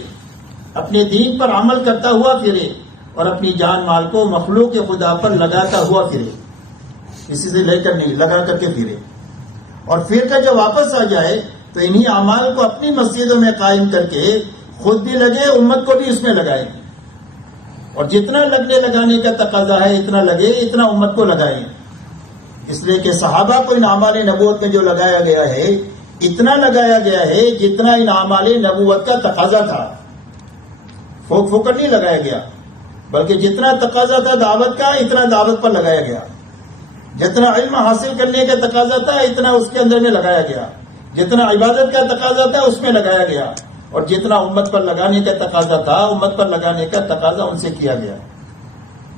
اپنے دین پر عمل کرتا ہوا پھرے، اور اپنی جان مال کو مخلوق خدا پر لگاتا ہوا پھرے. کسی سے لے کر نہیں، لگا کر کے پھرے. اور پھر کر جب واپس آ جائے تو انہی اعمال کو اپنی مسجدوں میں قائم کر کے خود بھی لگے، امت کو بھی اس میں لگائے. اور جتنا لگنے لگانے کا تقاضا ہے اتنا لگے، اتنا امت کو لگائے. اس لیے کہ صحابہ کو ان اعمال نبوت میں جو لگایا گیا ہے اتنا لگایا گیا ہے جتنا ان اعمال نبوت کا تقاضا تھا. پھوک پھوکر نہیں لگایا گیا، بلکہ جتنا تقاضا تھا دعوت کا اتنا دعوت پر لگایا گیا. جتنا علم حاصل کرنے کا تقاضا تھا اتنا اس کے اندر میں لگایا گیا. جتنا عبادت کا تقاضا تھا اس میں لگایا گیا. اور جتنا امت پر لگانے کا تقاضا تھا امت پر لگانے کا تقاضا ان سے کیا گیا.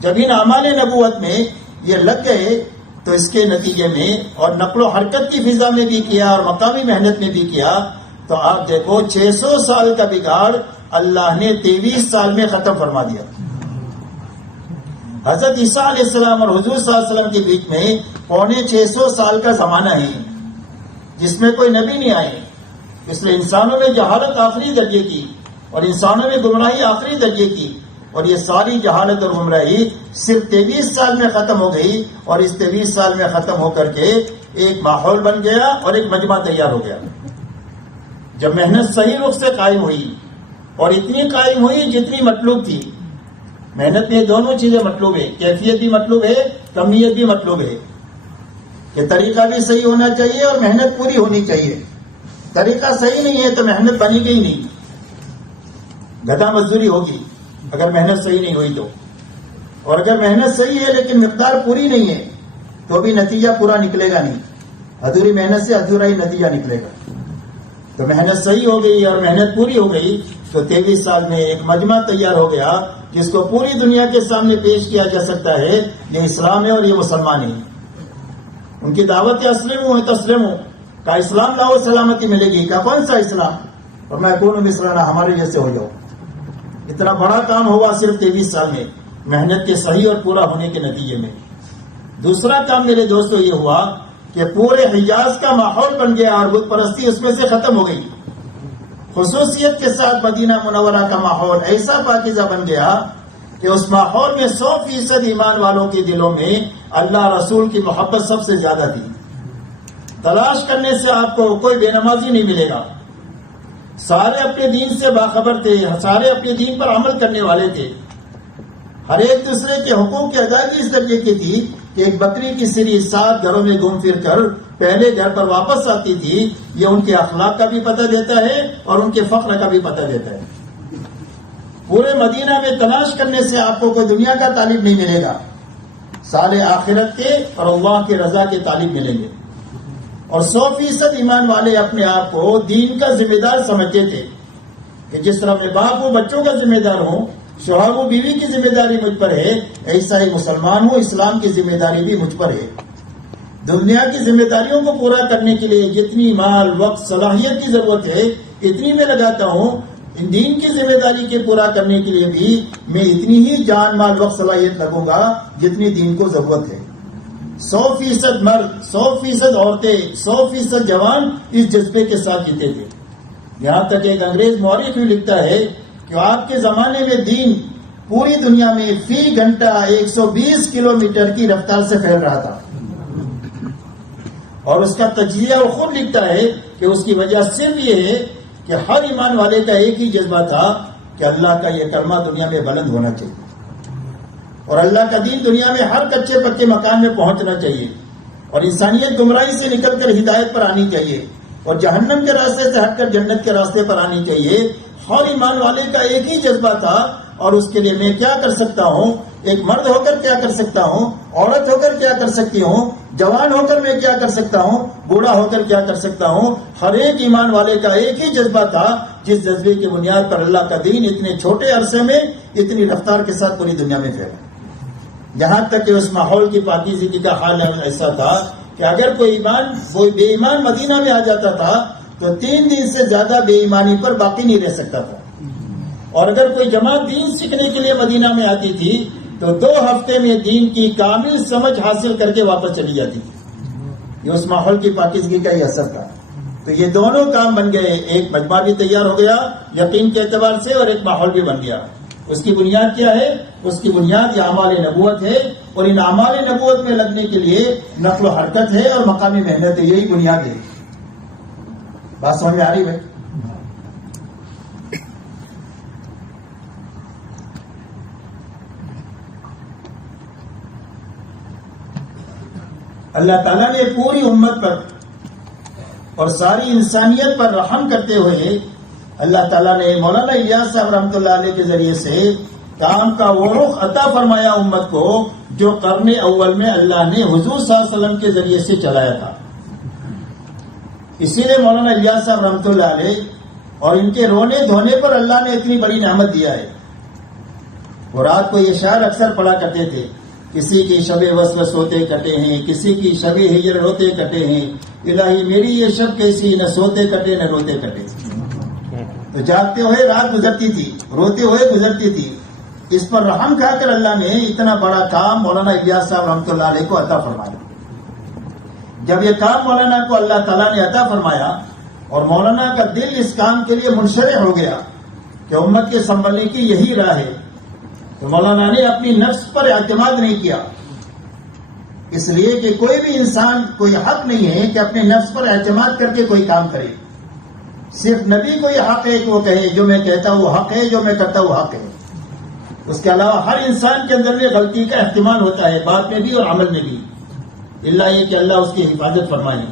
جب ان اعمال نبوت میں یہ لگ گئے تو اس کے نتیجے میں اور نقل و حرکت کی فضا میں بھی کیا اور مقامی محنت میں بھی کیا، تو آپ دیکھو 600 سال کا بگاڑ اللہ نے 23 سال میں ختم فرما دیا. حضرت عیسیٰ علیہ السلام اور حضور صلی اللہ علیہ وسلم کے بیچ میں 650 سال کا زمانہ ہے جس میں کوئی نبی نہیں آئے. اس لیے انسانوں میں جہالت آخری درجے کی اور انسانوں میں گمراہی آخری درجے کی، اور یہ ساری جہالت اور گمراہی صرف 23 سال میں ختم ہو گئی. اور اس 23 سال میں ختم ہو کر کے ایک ماحول بن گیا اور ایک مجمع تیار ہو گیا. جب محنت صحیح رخ سے قائم ہوئی اور اتنی قائم ہوئی جتنی مطلوب تھی. محنت میں دونوں چیزیں مطلوب ہے، کیفیت بھی مطلوب ہے، کمیت بھی مطلوب ہے. کہ طریقہ بھی صحیح ہونا چاہیے اور محنت پوری ہونی چاہیے. طریقہ صحیح نہیں ہے تو محنت بنی گئی نہیں، گدھا مزدوری ہوگی اگر محنت صحیح نہیں ہوئی تو. اور اگر محنت صحیح ہے لیکن مقدار پوری نہیں ہے تو بھی نتیجہ پورا نکلے گا نہیں. ادھوری محنت سے ادھورا ہی نتیجہ نکلے گا. تو محنت صحیح ہو گئی اور محنت پوری ہو گئی تو 23 سال میں ایک مجمع تیار ہو گیا جس کو پوری دنیا کے سامنے پیش کیا جا سکتا ہے. یہ اسلام ہے اور یہ مسلمان ہے. ان کی دعوت اسلم تسلم کا اسلام لاؤ سلامتی ملے گی. کا کون سا اسلام؟ اور میں کون مسلمان ہمارے جیسے ہو جاؤ. اتنا بڑا کام ہوا صرف 23 سال میں محنت کے صحیح اور پورا ہونے کے نتیجے میں. دوسرا کام میرے دوستو یہ ہوا کہ پورے حجاز کا ماحول بن گیا اور بت پرستی اس میں سے ختم ہو گئی. خصوصیت کے ساتھ مدینہ منورہ کا ماحول ایسا پاکیزہ بن گیا کہ اس ماحول میں 100% ایمان والوں کے دلوں میں اللہ رسول کی محبت سب سے زیادہ تھی. تلاش کرنے سے آپ کو کوئی بے نمازی نہیں ملے گا. سارے اپنے دین سے باخبر تھے، سارے اپنے دین پر عمل کرنے والے تھے. ہر ایک دوسرے کے حقوق کی ادائیگی اس درجے کی تھی کہ ایک بکری کی سری 7 گھروں میں گھوم پھر کر پہلے گھر پر واپس آتی تھی. یہ ان کے اخلاق کا بھی پتہ دیتا ہے اور ان کے فخر کا بھی پتہ دیتا ہے. پورے مدینہ میں تلاش کرنے سے آپ کو کوئی دنیا کا طالب نہیں ملے گا، سارے آخرت کے اور اللہ کے رضا کے طالب ملیں گے. اور 100% ایمان والے اپنے آپ کو دین کا ذمہ دار سمجھتے تھے کہ جس طرح میں باپ ہوں بچوں کا ذمہ دار ہوں، شوہر و بیوی کی ذمہ داری مجھ پر ہے، ایسا ہی مسلمان ہوں اسلام کی ذمہ داری بھی مجھ پر ہے. دنیا کی ذمہ داریوں کو پورا کرنے کے لیے جتنی مال وقت صلاحیت کی ضرورت ہے اتنی میں لگاتا ہوں. دین کی ذمہ داری کے پورا کرنے کے لیے بھی میں اتنی ہی جان مال وقت صلاحیت لگوں گا جتنی دین کو ضرورت ہے. 100% مرد، 100% عورتیں، 100% جوان اس جذبے کے ساتھ جیتے تھے. یہاں تک ایک انگریز مورخ بھی لکھتا ہے کہ آپ کے زمانے میں دین پوری دنیا میں فی گھنٹہ 120 کلومیٹر کی رفتار سے پھیل رہا تھا، اور اس کا تجزیہ وہ خود لکھتا ہے کہ اس کی وجہ صرف یہ ہے کہ ہر ایمان والے کا ایک ہی جذبہ تھا کہ اللہ کا یہ کلمہ دنیا میں بلند ہونا چاہیے، اور اللہ کا دین دنیا میں ہر کچے پکے مکان میں پہنچنا چاہیے، اور انسانیت گمراہی سے نکل کر ہدایت پر آنی چاہیے، اور جہنم کے راستے سے ہٹ کر جنت کے راستے پر آنی چاہیے۔ ہر ایمان والے کا ایک ہی جذبہ تھا، اور اس کے لیے میں کیا کر سکتا ہوں، ایک مرد ہو کر کیا کر سکتا ہوں، عورت ہو کر کیا کر سکتی ہوں، جوان ہو کر میں کیا کر سکتا ہوں، بوڑھا ہو کر کیا کر سکتا ہوں۔ ہر ایک ایمان والے کا ایک ہی جذبہ تھا، جس جذبے کی بنیاد پر اللہ کا دین اتنے چھوٹے عرصے میں اتنی رفتار کے ساتھ پوری دنیا میں پھیلا، یہاں تک کہ اس ماحول کی پاکیزگی کا حال ایسا تھا کہ اگر کوئی بے ایمان مدینہ میں آ جاتا تھا تو 3 دن سے زیادہ بے ایمانی پر باقی نہیں رہ سکتا تھا، اور اگر کوئی جماعت دین سیکھنے کے لیے مدینہ میں آتی تھی تو 2 ہفتے میں دین کی کامل سمجھ حاصل کر کے واپس چلی جاتی تھی۔ یہ اس ماحول کی پاکیزگی کا ہی اثر تھا۔ تو یہ دونوں کام بن گئے، ایک مجمع بھی تیار ہو گیا یقین کے اعتبار سے، اور ایک ماحول بھی بن گیا۔ اس کی بنیاد کیا ہے؟ اس کی بنیاد یہ اعمال نبوت ہے، اور ان اعمال نبوت میں لگنے کے لیے نقل و حرکت ہے اور مقامی محنت ہے، یہی بنیاد ہے۔ بات سمجھ میں آ رہی ہے؟ اللہ تعالیٰ نے پوری امت پر اور ساری انسانیت پر رحم کرتے ہوئے اللہ تعالیٰ نے مولانا الیاس صاحب رحمۃ اللہ علیہ کے ذریعے سے کام کا وہ رخ عطا فرمایا امت کو جو قرن اول میں اللہ نے حضور صلی اللہ علیہ وسلم کے ذریعے سے چلایا تھا۔ اسی لیے مولانا الیاس صاحب رحمۃ اللہ علیہ اور ان کے رونے دھونے پر اللہ نے اتنی بڑی نعمت دیا ہے۔ وہ رات کو یہ شعر اکثر پڑھا کرتے تھے، کسی کی شب وصل سوتے کٹے ہیں، کسی کی شب ہجر روتے کٹے ہیں، الہی میری یہ شب کیسی، نہ سوتے کٹے نہ روتے کٹے۔ تو جاگتے ہوئے رات گزرتی تھی، روتے ہوئے گزرتی تھی۔ اس پر رحم کھا کر اللہ نے اتنا بڑا کام مولانا الیاس صاحب رحمۃ اللہ علیہ کو عطا فرمایا۔ جب یہ کام مولانا کو اللہ تعالیٰ نے عطا فرمایا اور مولانا کا دل اس کام کے لیے منشرح ہو گیا کہ امت کے سنبھلنے کی یہی راہ ہے، تو مولانا نے اپنی نفس پر اعتماد نہیں کیا، اس لیے کہ کوئی بھی انسان کوئی حق نہیں ہے کہ اپنے نفس پر اعتماد کر کے کوئی کام کرے۔ صرف نبی کو یہ حق ہے کہ وہ کہے جو میں کہتا ہوں وہ حق ہے، جو میں کرتا ہوں وہ حق ہے۔ اس کے علاوہ ہر انسان کے اندر میں غلطی کا احتمال ہوتا ہے، بات میں بھی اور عمل میں بھی، اللہ یہ کہ اللہ اس کی حفاظت فرمائے۔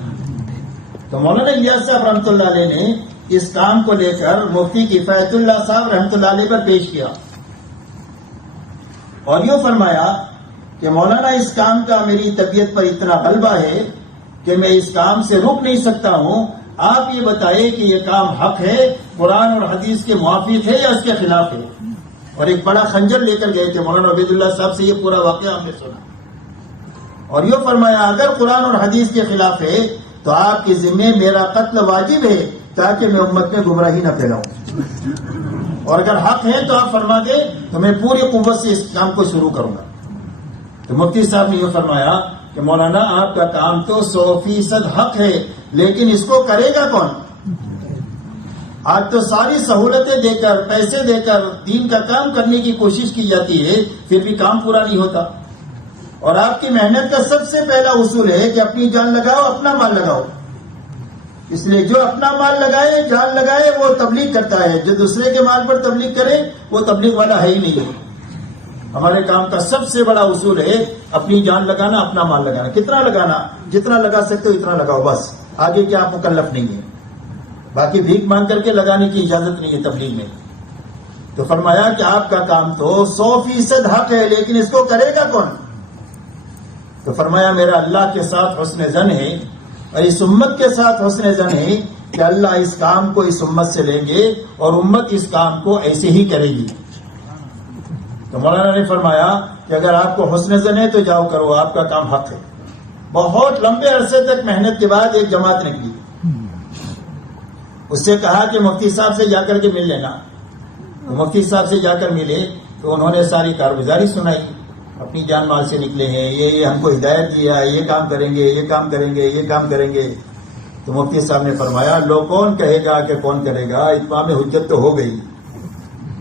تو مولانا الیاس صاحب رحمۃ اللہ علیہ نے اس کام کو لے کر مفتی کفایت اللہ صاحب رحمۃ اللہ علیہ پر پیش کیا اور یوں فرمایا کہ مولانا اس کام کا میری طبیعت پر اتنا غلبہ ہے کہ میں اس کام سے رک نہیں سکتا ہوں، آپ یہ بتائیں کہ یہ کام حق ہے، قرآن اور حدیث کے موافق ہے یا اس کے خلاف ہے؟ اور ایک بڑا خنجر لے کر گئے تھے مولانا عبید اللہ صاحب سے، یہ پورا واقعہ ہم نے سنا، اور یوں فرمایا اگر قرآن اور حدیث کے خلاف ہے تو آپ کے ذمے میرا قتل واجب ہے تاکہ میں امت میں گمراہی نہ پھیلاؤں، اور اگر حق ہے تو آپ فرما دیں تو میں پوری قوت سے اس کام کو شروع کروں گا۔ تو مفتی صاحب نے یہ فرمایا کہ مولانا آپ کا کام تو 100% حق ہے، لیکن اس کو کرے گا کون؟ آج تو ساری سہولتیں دے کر پیسے دے کر دین کا کام کرنے کی کوشش کی جاتی ہے، پھر بھی کام پورا نہیں ہوتا۔ اور آپ کی محنت کا سب سے پہلا اصول ہے کہ اپنی جان لگاؤ، اپنا مال لگاؤ۔ اس لیے جو اپنا مال لگائے، جان لگائے، وہ تبلیغ کرتا ہے، جو دوسرے کے مال پر تبلیغ کرے وہ تبلیغ والا ہے ہی نہیں ہے۔ ہمارے کام کا سب سے بڑا اصول ہے اپنی جان لگانا، اپنا مال لگانا۔ کتنا لگانا؟ جتنا لگا سکتے ہو اتنا لگاؤ، بس آگے کیا آپ مکلف نہیں ہے، باقی بھیک مانگ کر کے لگانے کی اجازت نہیں ہے تبلیغ میں۔ تو فرمایا کہ آپ کا کام تو 100% حق ہے، لیکن اس کو کرے گا کون؟ تو فرمایا میرا اللہ کے ساتھ حسن ظن ہے اور اس امت کے ساتھ حسن ظن ہے کہ اللہ اس کام کو اس امت سے لیں گے اور امت اس کام کو ایسے ہی کرے گی۔ تو مولانا نے فرمایا کہ اگر آپ کو حسن ظن ہے تو جاؤ کرو، آپ کا کام حق ہے۔ بہت لمبے عرصے تک محنت کے بعد ایک جماعت نکلی، اس سے کہا کہ مفتی صاحب سے جا کر کے مل لینا۔ تو مفتی صاحب سے جا کر ملے تو انہوں نے ساری کارگزاری سنائی، اپنی جان مال سے نکلے ہیں، یہ ہم کو ہدایت دیا ہے، یہ کام کریں گے، یہ کام کریں گے، یہ کام کریں گے۔ تو مفتی صاحب نے فرمایا لو کون کہے گا کہ کون کرے گا، اتمام حجت تو ہو گئی،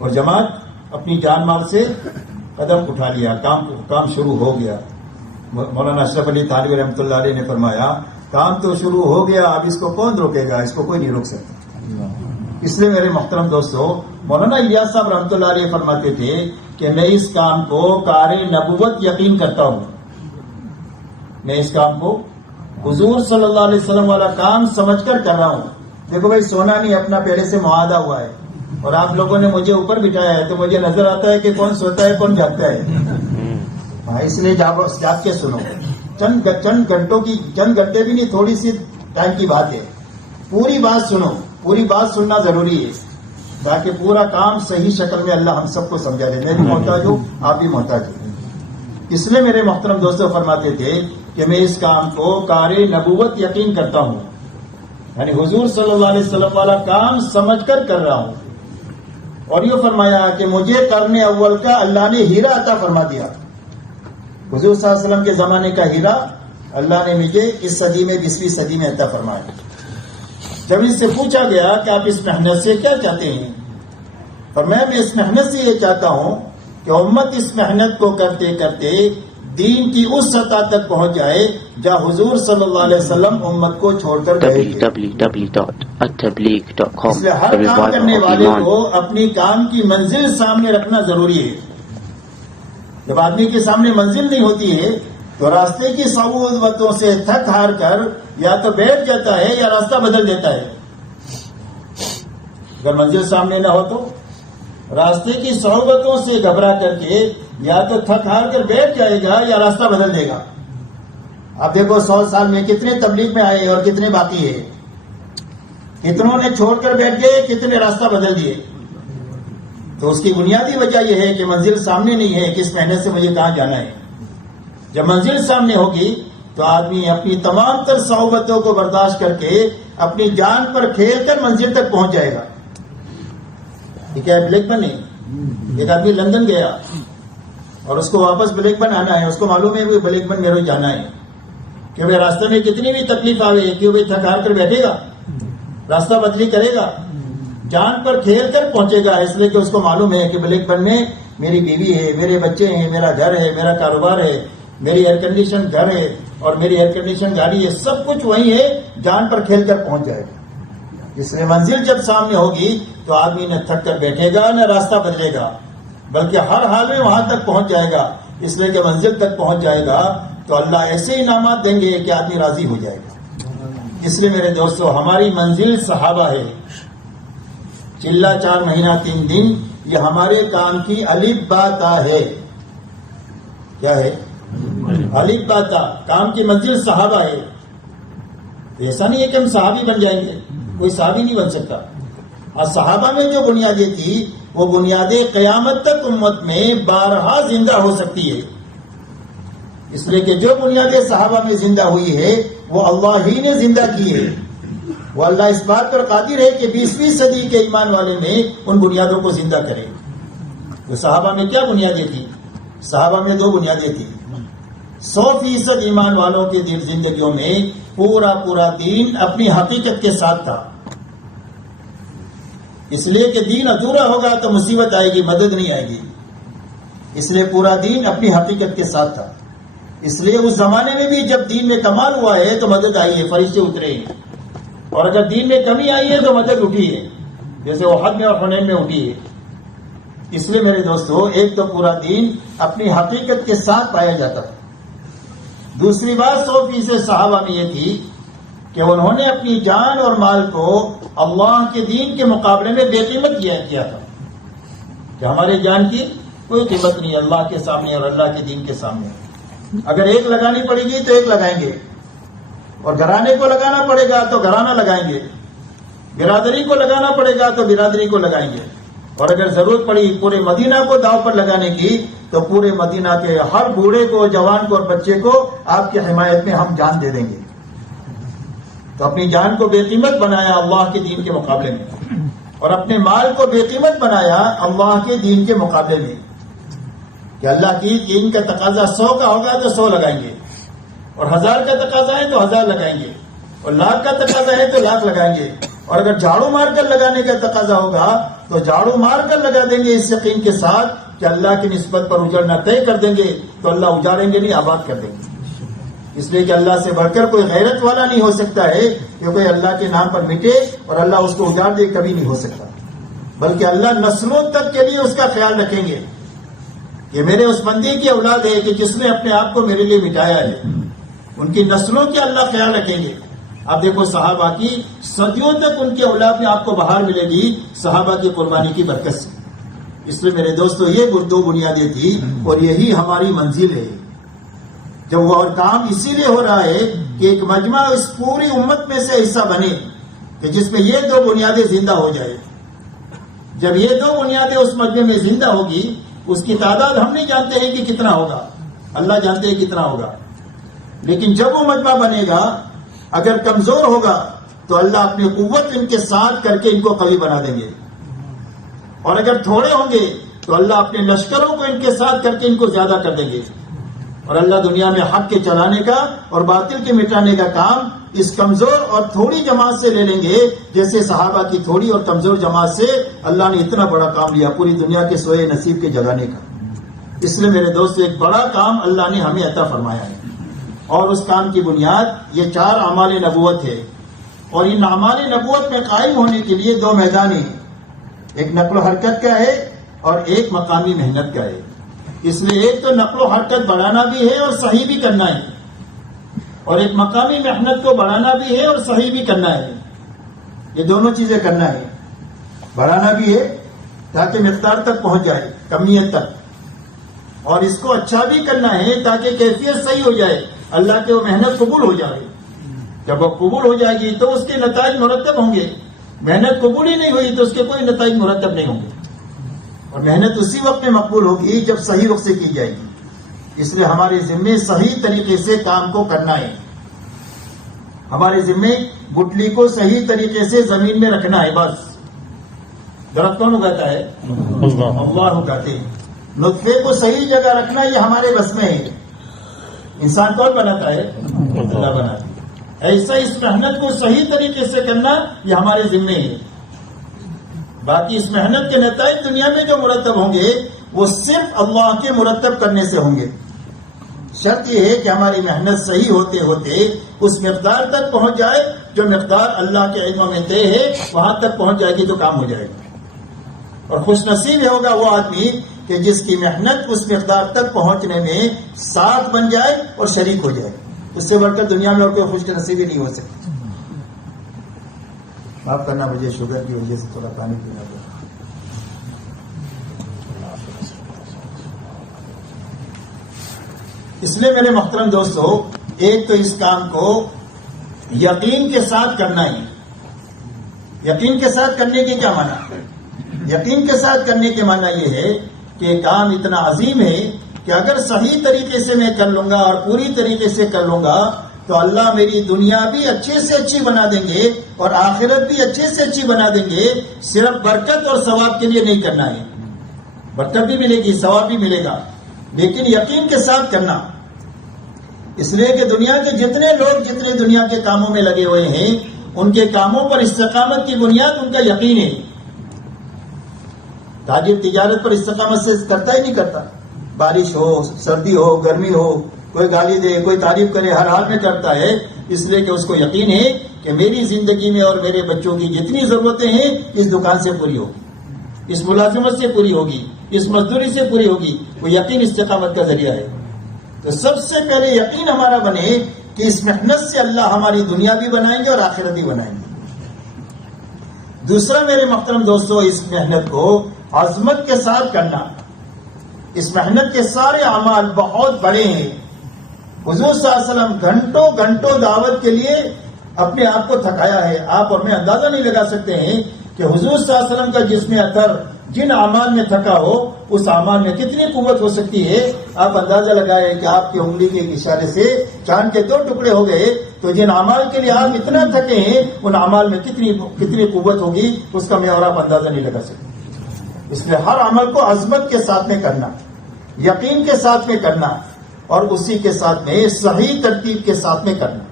اور جماعت اپنی جان مال سے قدم اٹھا لیا، کام شروع ہو گیا۔ مولانا اشرف علی تھانوی رحمۃ اللہ علیہ نے فرمایا کام تو شروع ہو گیا، اب اس کو کون روکے گا؟ اس کو کوئی نہیں روک سکتا۔ اس لیے میرے محترم دوستو، مولانا الیاس صاحب رحمۃ اللہ علیہ فرماتے تھے کہ میں اس کام کو کار نبوت یقین کرتا ہوں، میں اس کام کو حضور صلی اللہ علیہ وسلم والا کام سمجھ کر کر رہا ہوں۔ دیکھو بھائی، سونا نہیں، اپنا پہلے سے معاہدہ ہوا ہے، اور آپ لوگوں نے مجھے اوپر بٹھایا ہے تو مجھے نظر آتا ہے کہ کون سوتا ہے کون جاگتا ہے، اس لیے جاگ کے سنو۔ چند گھنٹے بھی نہیں، تھوڑی سی ٹائم کی بات ہے، پوری بات سنو، پوری بات سننا ضروری ہے تاکہ پورا کام صحیح شکل میں اللہ ہم سب کو سمجھا دے۔ میں بھی محتاج ہوں، آپ بھی محتاج ہیں۔ اس لیے میرے محترم دوستوں فرماتے تھے کہ میں اس کام کو کار نبوت یقین کرتا ہوں، یعنی حضور صلی اللہ علیہ وسلم والا کام سمجھ کر کر رہا ہوں۔ اور یہ فرمایا کہ مجھے قرن اول کا اللہ نے ہیرا عطا فرما دیا، حضور صلی اللہ علیہ وسلم کے زمانے کا ہیرا اللہ نے مجھے اس صدی میں 20ویں صدی میں عطا فرمایا۔ جب ان سے پوچھا گیا کہ آپ اس محنت سے کیا چاہتے ہیں، اور میں اس محنت سے یہ چاہتا ہوں کہ امت اس محنت کو کرتے کرتے دین کی اس سطح تک پہنچ جائے جہاں حضور صلی اللہ علیہ وسلم امت کو چھوڑ کر گئے تھے۔ اس لیے ہر کام کرنے والے کو اپنی کام کی منزل سامنے رکھنا ضروری ہے۔ جب آدمی کے سامنے منزل نہیں ہوتی ہے تو راستے کی صعوبتوں سے تھک ہار کر یا تو بیٹھ جاتا ہے یا راستہ بدل دیتا ہے۔ اگر منزل سامنے نہ ہو تو راستے کی صعوبتوں سے گھبرا کر کے یا تو تھک ہار کر بیٹھ جائے گا یا راستہ بدل دے گا۔ اب دیکھو 100 سال میں کتنے تبلیغ میں آئے اور کتنے باقی ہے، کتنوں نے چھوڑ کر بیٹھ گئے، کتنے راستہ بدل دیے۔ تو اس کی بنیادی وجہ یہ ہے کہ منزل سامنے نہیں ہے، کس محنت سے مجھے کہاں جانا ہے۔ جب منزل سامنے ہوگی تو آدمی اپنی تمام تر صعوبتوں کو برداشت کر کے اپنی جان پر کھیل کر منزل تک پہنچ جائے گا۔ یہ کیا ہے؟ بلیک بن نہیں۔ ایک آدمی لندن گیا اور اس کو واپس بلیک بن آنا ہے، اس کو معلوم ہے وہ بلیک بن میرے جانا ہے کہ وہ راستے میں کتنی بھی تکلیف آئے کہ وہ تھک ہار کر بیٹھے گا، راستہ بدلی کرے گا، جان پر کھیل کر پہنچے گا، اس لیے کہ اس کو معلوم ہے کہ بلیک بن میں میری بیوی ہے، میرے بچے ہیں، میرا گھر ہے، میرا کاروبار ہے، میری ایئر کنڈیشن گھر ہے اور میری ایئر کنڈیشن گاڑی ہے، سب کچھ وہی ہے، جان پر کھیل کر پہنچ جائے گا۔ اس لیے منزل جب سامنے ہوگی تو آدمی نہ تھک کر بیٹھے گا نہ راستہ بدلے گا، بلکہ ہر حال میں وہاں تک پہنچ جائے گا، اس لیے کہ منزل تک پہنچ جائے گا تو اللہ ایسے انعامات دیں گے کہ آدمی راضی ہو جائے گا۔ اس لیے میرے دوستو، ہماری منزل صحابہ ہے، چلہ 4 مہینہ 3 دن، یہ ہمارے کام کی الف با تا ہے۔ کیا ہے؟ الف با تا، کام کی منزل صحابہ ہے۔ ایسا نہیں ہے کہ ہم صحابی بن جائیں گے، کوئی صحابی نہیں بن سکتا۔ اور صحابہ میں جو بنیادیں تھی وہ بنیادیں قیامت تک امت میں بارہا زندہ ہو سکتی ہے، اس لیے کہ جو بنیادیں صحابہ میں زندہ ہوئی ہے وہ اللہ ہی نے زندہ کی ہے۔ وہ اللہ اس بات پر قادر ہے کہ 20ویں صدی کے ایمان والے میں ان بنیادوں کو زندہ کرے۔ تو صحابہ میں کیا بنیادیں تھی؟ صحابہ میں 2 بنیادیں تھی۔ 100% ایمان والوں کی زندگیوں میں پورا دین اپنی حقیقت کے ساتھ تھا، اس لیے کہ دین ادھورا ہوگا تو مصیبت آئے گی، مدد نہیں آئے گی، اس لیے پورا دین اپنی حقیقت کے ساتھ تھا۔ اس لیے اس زمانے میں بھی جب دین میں کمال ہوا ہے تو مدد آئی ہے، فرشتے اترے ہیں، اور اگر دین میں کمی آئی ہے تو مدد اٹھی ہے، جیسے احد میں اور حنین میں اٹھی ہے۔ اس لیے میرے دوستو، ایک تو پورا دین اپنی حقیقت کے ساتھ پایا جاتا تھا۔ دوسری بات 100% صحابہ میں یہ تھی کہ انہوں نے اپنی جان اور مال کو اللہ کے دین کے مقابلے میں بے قیمت کیا تھا، کہ ہماری جان کی کوئی قیمت نہیں اللہ کے سامنے اور اللہ کے دین کے سامنے۔ اگر ایک لگانی پڑے گی تو ایک لگائیں گے، اور گھرانے کو لگانا پڑے گا تو گھرانہ لگائیں گے، برادری کو لگانا پڑے گا تو برادری کو لگائیں گے، اور اگر ضرورت پڑی پورے مدینہ کو داؤ پر لگانے کی تو پورے مدینہ کے ہر بوڑھے کو، جوان کو اور بچے کو آپ کی حمایت میں ہم جان دے دیں گے۔ تو اپنی جان کو بے قیمت بنایا اللہ کے دین کے مقابلے میں، اور اپنے مال کو بے قیمت بنایا اللہ کے دین کے مقابلے میں، کہ اللہ کی دین کا تقاضا 100 کا ہوگا تو 100 لگائیں گے، اور 1000 کا تقاضا ہے تو 1000 لگائیں گے، اور 1,00,000 کا تقاضا ہے تو 1,00,000 لگائیں گے، اور اگر جھاڑو مار کر لگانے کا تقاضا ہوگا تو جھاڑو مار کر لگا دیں گے اس یقین کے ساتھ کہ اللہ کی نسبت پر اجڑنا طے کر دیں گے تو اللہ اجاڑیں گے نہیں، آباد کر دیں گے. اس لیے کہ اللہ سے بڑھ کر کوئی غیرت والا نہیں ہو سکتا ہے کہ کوئی اللہ کے نام پر مٹے اور اللہ اس کو اجاڑ دے، کبھی نہیں ہو سکتا. بلکہ اللہ نسلوں تک کے لیے اس کا خیال رکھیں گے کہ میرے اس بندے کی اولاد ہے کہ جس نے اپنے آپ کو میرے لیے مٹایا ہے، ان کی نسلوں کے اللہ خیال رکھیں گے. اب دیکھو صحابہ کی صدیوں تک ان کی اولاد میں آپ کو بہار ملے گی صحابہ کی قربانی کی برکت سے. اس لیے میرے دوستو یہ دو بنیادیں تھی اور یہی ہماری منزل ہے. جب وہ اور کام اسی لیے ہو رہا ہے کہ ایک مجمع اس پوری امت میں سے ایسا بنے کہ جس میں یہ دو بنیادیں زندہ ہو جائے. جب یہ دو بنیادیں اس مجمع میں زندہ ہوگی، اس کی تعداد ہم نہیں جانتے ہیں کہ کتنا ہوگا، اللہ جانتے ہیں کتنا ہوگا، لیکن جب وہ مجمع بنے گا اگر کمزور ہوگا تو اللہ اپنی قوت ان کے ساتھ کر کے ان کو قوی بنا دیں گے، اور اگر تھوڑے ہوں گے تو اللہ اپنے لشکروں کو ان کے ساتھ کر کے ان کو زیادہ کر دیں گے. اور اللہ دنیا میں حق کے چلانے کا اور باطل کے مٹانے کا کام اس کمزور اور تھوڑی جماعت سے لے لیں گے، جیسے صحابہ کی تھوڑی اور کمزور جماعت سے اللہ نے اتنا بڑا کام لیا پوری دنیا کے سوئے نصیب کے جگانے کا. اس لیے میرے دوست ایک بڑا کام اللہ نے ہمیں عطا فرمایا ہے، اور اس کام کی بنیاد یہ 4 اعمال نبوت ہے. اور ان اعمال نبوت میں قائم ہونے کے لیے 2 میدان ہیں، ایک نقل و حرکت کا ہے اور ایک مقامی محنت کا ہے. اس لیے ایک تو نقل و حرکت بڑھانا بھی ہے اور صحیح بھی کرنا ہے، اور ایک مقامی محنت کو بڑھانا بھی ہے اور صحیح بھی کرنا ہے. یہ دونوں چیزیں کرنا ہے. بڑھانا بھی ہے تاکہ مقدار تک پہنچ جائے، کمیت تک، اور اس کو اچھا بھی کرنا ہے تاکہ کیفیت صحیح ہو جائے، اللہ کے وہ محنت قبول ہو جائے. جب وہ قبول ہو جائے گی تو اس کے نتائج مرتب ہوں گے. محنت قبول ہی نہیں ہوئی تو اس کے کوئی نتائج مرتب نہیں ہوں گے. اور محنت اسی وقت میں مقبول ہوگی جب صحیح رخ سے کی جائے گی. اس لیے ہمارے ذمے صحیح طریقے سے کام کو کرنا ہے. ہمارے ذمے گٹلی کو صحیح طریقے سے زمین میں رکھنا ہے. بس درخت کون اگاتا ہے؟ اللہ اگاتے ہیں. نطفے کو صحیح جگہ رکھنا یہ ہمارے بس میں ہے. انسان کون بناتا ہے؟ اللہ بناتا ہے. ایسا اس محنت کو صحیح طریقے سے کرنا یہ ہمارے ذمے ہے. باقی اس محنت کے نتائج دنیا میں جو مرتب ہوں گے وہ صرف اللہ کے مرتب کرنے سے ہوں گے. شرط یہ ہے کہ ہماری محنت صحیح ہوتے ہوتے اس مقدار تک پہنچ جائے جو مقدار اللہ کے علم میں طے ہے، وہاں تک پہنچ جائے گی تو کام ہو جائے گا. اور خوش نصیب ہوگا وہ آدمی کہ جس کی محنت اس مقدار تک پہنچنے میں ساتھ بن جائے اور شریک ہو جائے. اس سے بڑھ کر دنیا میں اور کوئی خوش نصیبی نہیں ہو سکتی. معاف کرنا، مجھے شوگر کی وجہ سے تھوڑا پانی پینا پڑا. اس لیے میرے محترم دوستو، ایک تو اس کام کو یقین کے ساتھ کرنا ہی. یقین کے ساتھ کرنے کے کیا معنی؟ یقین کے ساتھ کرنے کے معنی یہ ہے کہ کام اتنا عظیم ہے کہ اگر صحیح طریقے سے میں کر لوں گا اور پوری طریقے سے کر لوں گا تو اللہ میری دنیا بھی اچھے سے اچھی بنا دیں گے اور آخرت بھی اچھے سے اچھی بنا دیں گے. صرف برکت اور ثواب کے لیے نہیں کرنا ہے. برکت بھی ملے گی، ثواب بھی ملے گا، لیکن یقین کے ساتھ کرنا. اس لیے کہ دنیا کے جتنے لوگ جتنے دنیا کے کاموں میں لگے ہوئے ہیں ان کے کاموں پر استقامت کی بنیاد ان کا یقین ہے. تاجر تجارت پر استقامت سے کرتا ہی نہیں کرتا. بارش ہو، سردی ہو، گرمی ہو، کوئی گالی دے، کوئی تعریف کرے، ہر حال میں کرتا ہے. اس لیے کہ اس کو یقین ہے کہ میری زندگی میں اور میرے بچوں کی جتنی ضرورتیں ہیں اس دکان سے پوری ہوگی، اس ملازمت سے پوری ہوگی، اس مزدوری سے پوری ہوگی. وہ یقین استقامت کا ذریعہ ہے. تو سب سے پہلے یقین ہمارا بنے کہ اس محنت سے اللہ ہماری دنیا بھی بنائیں گے اور آخرت بھی بنائیں گے. دوسرا میرے محترم دوستو، اس محنت کو عظمت کے ساتھ کرنا. اس محنت کے سارے اعمال بہت بڑے ہیں. حضور صلی اللہ علیہ وسلم گھنٹوں گھنٹوں دعوت کے لیے اپنے آپ کو تھکایا ہے. آپ اور میں اندازہ نہیں لگا سکتے ہیں کہ حضور صلی اللہ علیہ وسلم کا جسم اثر جن اعمال میں تھکا ہو اس اعمال میں کتنی قوت ہو سکتی ہے. آپ اندازہ لگائیں کہ آپ کی انگلی کے اشارے سے چاند کے 2 ٹکڑے ہو گئے تو جن اعمال کے لیے آپ اتنا تھکے ہیں ان اعمال میں کتنی قوت ہوگی اس کا میں اور آپ اندازہ نہیں لگا سکتے. اس لیے ہر عمل کو عظمت کے ساتھ میں کرنا، یقین کے ساتھ میں کرنا، اور اسی کے ساتھ میں صحیح ترتیب کے ساتھ میں کرنا.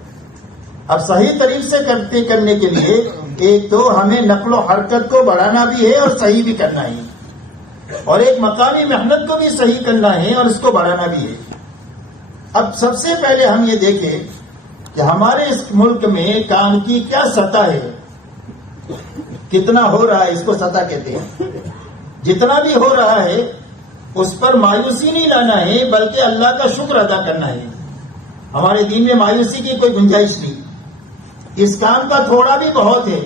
اب صحیح طریق سے کرنے کے لیے ایک تو ہمیں نقل و حرکت کو بڑھانا بھی ہے اور صحیح بھی کرنا ہے، اور ایک مقامی محنت کو بھی صحیح کرنا ہے اور اس کو بڑھانا بھی ہے۔ اب سب سے پہلے ہم یہ دیکھیں کہ ہمارے اس ملک میں کام کی کیا سطح ہے، کتنا ہو رہا ہے، اس کو سطح کہتے ہیں۔ جتنا بھی ہو رہا ہے اس پر مایوسی نہیں لانا ہے، بلکہ اللہ کا شکر ادا کرنا ہے۔ ہمارے دین میں مایوسی کی کوئی گنجائش نہیں۔ اس کام کا تھوڑا بھی بہت ہے۔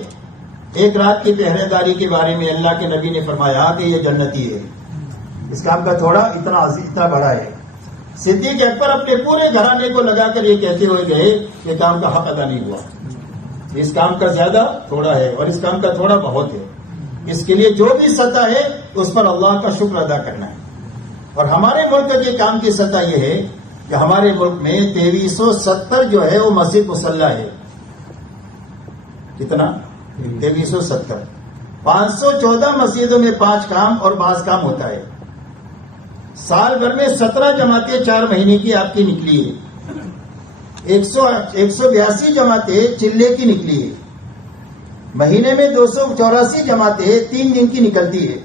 ایک رات کی پہرے داری کے بارے میں اللہ کے نبی نے فرمایا کہ یہ جنتی ہے۔ اس کام کا تھوڑا اتنا بڑا ہے۔ صدیق اکبر اپنے پورے گھرانے کو لگا کر یہ کہتے ہوئے گئے کہ کام کا حق ادا نہیں ہوا، اس کام کا زیادہ تھوڑا ہے اور اس کام کا تھوڑا بہت ہے۔ اس کے لیے جو بھی سطح ہے اس پر اللہ کا شکر ادا کرنا ہے۔ اور ہمارے ملک کے کام کی سطح یہ ہے کہ ہمارے ملک میں 2370 جو ہے وہ مسجد مسلح ہے۔ کتنا؟ 2370۔ 514 مسجدوں میں 5 کام اور بعض کام ہوتا ہے۔ سال بھر میں 17 جماعتیں 4 مہینے کی آپ کی نکلی ہے۔ 182 جماعتیں چلے کی نکلی ہے۔ مہینے میں 284 جماعتیں 3 دن کی نکلتی ہے۔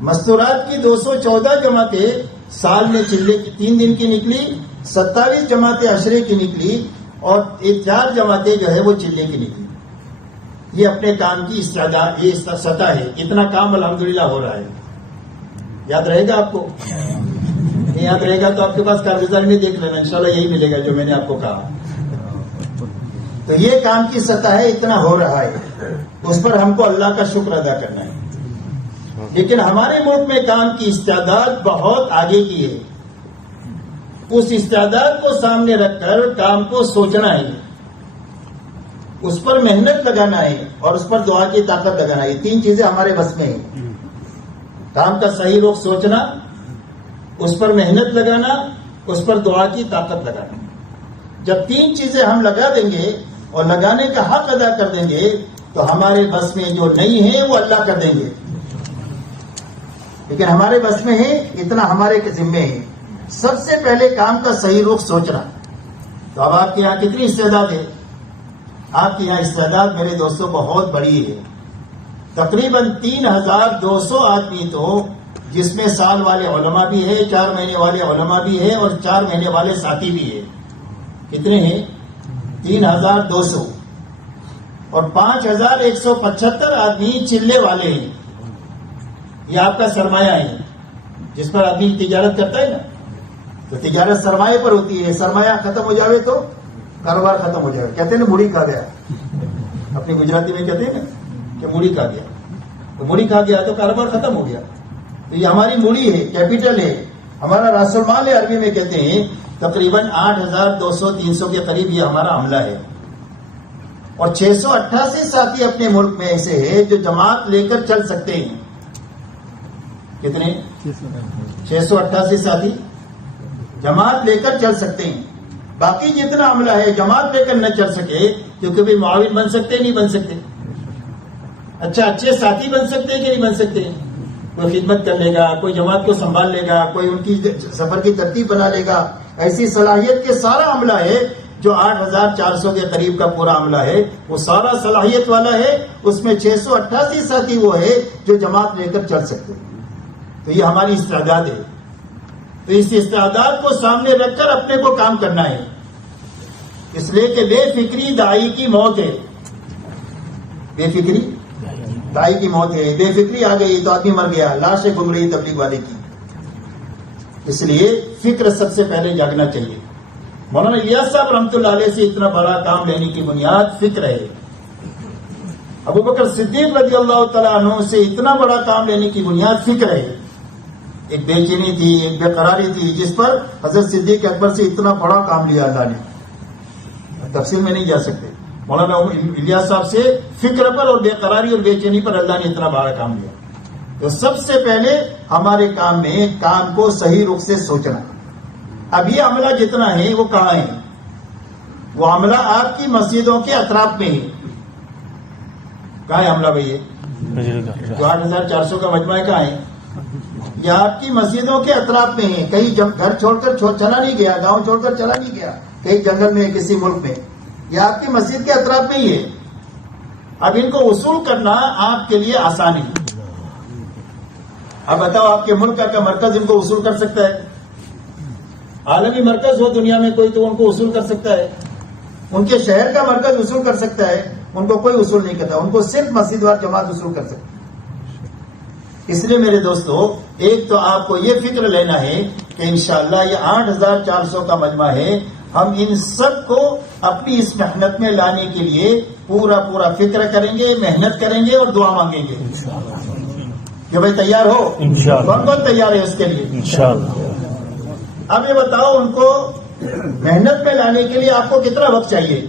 مستورات کی 214 جماعتیں سال میں چلے کی 3 دن کی نکلی، 27 جماعتیں عشرے کی نکلی اور 4 جماعتیں جو ہے وہ چلے کی نکلی۔ یہ اپنے کام کی استعداد، یہ سطح ہے۔ اتنا کام الحمدللہ ہو رہا ہے۔ یاد رہے گا آپ کو؟ نہیں یاد رہے گا تو آپ کے پاس کارگزاری میں دیکھ لینا، انشاءاللہ یہی ملے گا جو میں نے آپ کو کہا۔ تو یہ کام کی سطح ہے، اتنا ہو رہا ہے، اس پر ہم کو اللہ کا شکر ادا کرنا ہے۔ لیکن ہمارے ملک میں کام کی استعداد بہت آگے کی ہے۔ اس استعداد کو سامنے رکھ کر کام کو سوچنا ہے، اس پر محنت لگانا ہے اور اس پر دعا کی طاقت لگانا ہے۔ 3 چیزیں ہمارے بس میں ہیں: کام کا صحیح رخ سوچنا، اس پر محنت لگانا، اس پر دعا کی طاقت لگانا۔ جب 3 چیزیں ہم لگا دیں گے اور لگانے کا حق ادا کر دیں گے تو ہمارے بس میں جو نہیں ہے وہ اللہ کر دیں گے، لیکن ہمارے بس میں ہے، اتنا ہمارے ذمے ہے۔ سب سے پہلے کام کا صحیح رخ سوچنا۔ تو اب آپ کے یہاں کتنی استعداد ہے؟ آپ کے یہاں استعداد میرے دوستوں بہت بڑی ہے۔ تقریباً 3200 آدمی تو، جس میں سال والے علماء بھی ہے، 4 مہینے والے علماء بھی ہے اور 4 مہینے والے ساتھی بھی ہے۔ کتنے ہیں؟ 3200 اور 5175 آدمی چلے والے ہیں۔ یہ آپ کا سرمایہ ہے، جس پر آدمی تجارت کرتا ہے نا، تو تجارت سرمایہ پر ہوتی ہے۔ سرمایہ ختم ہو جاوے تو کاروبار ختم ہو جائے گا۔ کہتے ہیں نا مڑی کھا گیا، اپنی گجراتی میں کہتے ہیں نا کہ مڑی کھا گیا، تو مڑی کھا گیا تو کاروبار ختم ہو گیا۔ تو یہ ہماری مڑی ہے، کیپٹل ہے، ہمارا راس المال ہے، عربی میں کہتے ہیں۔ تقریباً 8200-300 کے قریب یہ ہمارا عملہ ہے، اور 688 ساتھی اپنے ملک میں ایسے ہیں جو جماعت لے کر چل سکتے ہیں۔ کتنے؟ 688 ساتھی جماعت لے کر چل سکتے ہیں۔ باقی جتنا عملہ ہے جماعت لے کر نہ چل سکے، کیونکہ بھی معاون بن سکتے نہیں بن سکتے۔ اچھا، اچھے ساتھی بن سکتے کہ نہیں بن سکتے؟ کوئی خدمت کر لے گا، کوئی جماعت کو سنبھال لے گا، کوئی ان کی سفر کی ترتیب بنا لے گا۔ ایسی صلاحیت کے سارا عملہ ہے جو 8400 کے قریب کا پورا عملہ ہے، وہ سارا صلاحیت والا ہے۔ اس میں 688 ساتھی وہ ہے جو جماعت لے کر چل سکتے ہیں۔ تو یہ ہماری استعداد ہے۔ تو اس استعداد کو سامنے رکھ کر اپنے کو کام کرنا ہے، اس لیے کہ بے فکری دائی کی موت ہے۔ بے فکری دائی کی موت ہے۔ بے فکری آ گئی تو آدمی مر گیا، لاشیں گھوم رہی تبلیغ والے کی۔ اس لیے فکر سب سے پہلے جاگنا چاہیے۔ مولانا الیاس صاحب رحمۃ اللہ علیہ سے اتنا بڑا کام لینے کی بنیاد فکر ہے۔ ابو بکر صدیق رضی اللہ تعالیٰ عنہ سے اتنا بڑا کام لینے کی بنیاد فکر ہے۔ ایک بے چینی تھی، ایک بے قراری تھی، جس پر حضرت صدیق اکبر سے اتنا بڑا کام لیا اللہ نے۔ تفصیل میں نہیں جا سکتے۔ مولانا الیاس صاحب سے فکر پر اور بے قراری اور بے چینی پر اللہ نے اتنا بڑا کام لیا۔ تو سب سے پہلے ہمارے کام میں کام کو صحیح رخ سے سوچنا۔ اب یہ عملہ جتنا ہے وہ کہاں ہے؟ وہ عملہ آپ کی مسجدوں کے اطراف میں ہے۔ کہاں ہے عملہ بھائی؟ جو 8400 کا مجمع ہے، کہاں ہے؟ یہ آپ کی مسجدوں کے اطراف میں ہے۔ کہیں گھر چھوڑ کر چلا نہیں گیا، گاؤں چھوڑ کر چلا نہیں گیا، کہیں جنگل میں، کسی ملک میں۔ یہ آپ کی مسجد کے اطراف میں ہی ہے۔ اب ان کو وصول کرنا آپ کے لیے آسان ہے. اب بتاؤ آپ کے ملک کا مرکز ان کو وصول کر سکتا ہے؟ عالمی مرکز ہو دنیا میں کوئی تو ان کو وصول کر سکتا ہے. ان کے شہر کا مرکز وصول کر سکتا ہے، ان کو کوئی وصول نہیں کرتا. ان کو صرف مسجد وار جماعت وصول کر سکتی. اس لیے میرے دوستو، ایک تو آپ کو یہ فکر لینا ہے کہ انشاءاللہ یہ 8400 کا مجمع ہے، ہم ان سب کو اپنی اس محنت میں لانے کے لیے پورا فکر کریں گے، محنت کریں گے اور دعا مانگیں گے کہ بھائی تیار ہو. کون کون تیار ہے اس کے لیے؟ انشاءاللہ. اب یہ بتاؤ، ان کو محنت میں لانے کے لیے آپ کو کتنا وقت چاہیے؟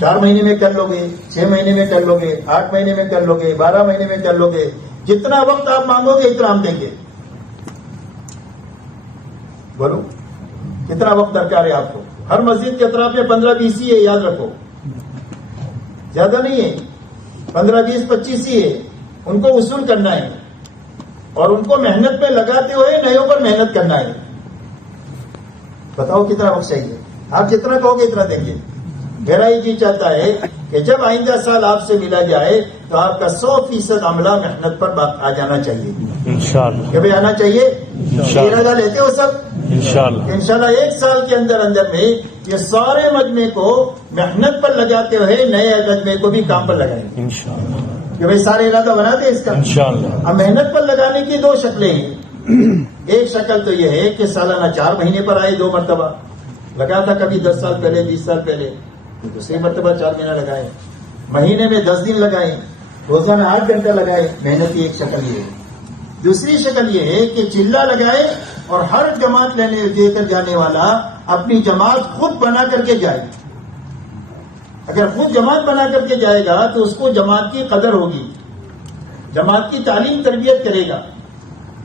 4 مہینے میں کر لو گے، 6 مہینے میں کر لو گے، 8 مہینے میں کر لو گے، 12 مہینے میں کر لو گے؟ جتنا وقت آپ مانگو گے اتنا ہم دیں گے. بولو کتنا وقت درکار ہے آپ کو؟ ہر مسجد کے اطراف میں 15-20 ہی ہے، یاد رکھو، زیادہ نہیں ہے. 15-20-25 ہی ہے. ان کو وصول کرنا ہے اور ان کو محنت میں لگاتے ہوئے نئےوں پر محنت کرنا ہے. بتاؤ کتنا وقت چاہیے؟ آپ جتنا کہو گے اتنا دیں گے. میرا یہ جی چاہتا ہے کہ جب آئندہ سال آپ سے ملا جائے تو آپ کا 100% عملہ محنت پر آ جانا چاہیے. انشاءاللہ کہ بھائی آنا چاہیے. ارادہ لیتے ہو سب؟ انشاءاللہ 1 سال کے اندر میں یہ سارے مجمع کو محنت پر لگاتے ہوئے نئے مجمع کو بھی کام پر لگائیں گے انشاءاللہ. کہ بھائی سارے ارادہ بنا دیں اس کا انشاءاللہ. اب محنت پر لگانے کی 2 شکلیں ہیں. ایک شکل تو یہ ہے کہ سالانہ 4 مہینے پر آئے 2 مرتبہ لگا تھا، کبھی 10 سال پہلے 20 سال پہلے، دوسری مرتبہ 4 مہینہ لگائے. مہینے میں 10 دن لگائے، روزانہ 8 گھنٹہ لگائے. محنت کی ایک شکل یہ ہے. دوسری شکل یہ ہے کہ چلہ لگائے اور ہر جماعت لینے دے کر جانے والا اپنی جماعت خود بنا کر کے جائے. اگر خود جماعت بنا کر کے جائے گا تو اس کو جماعت کی قدر ہوگی، جماعت کی تعلیم تربیت کرے گا.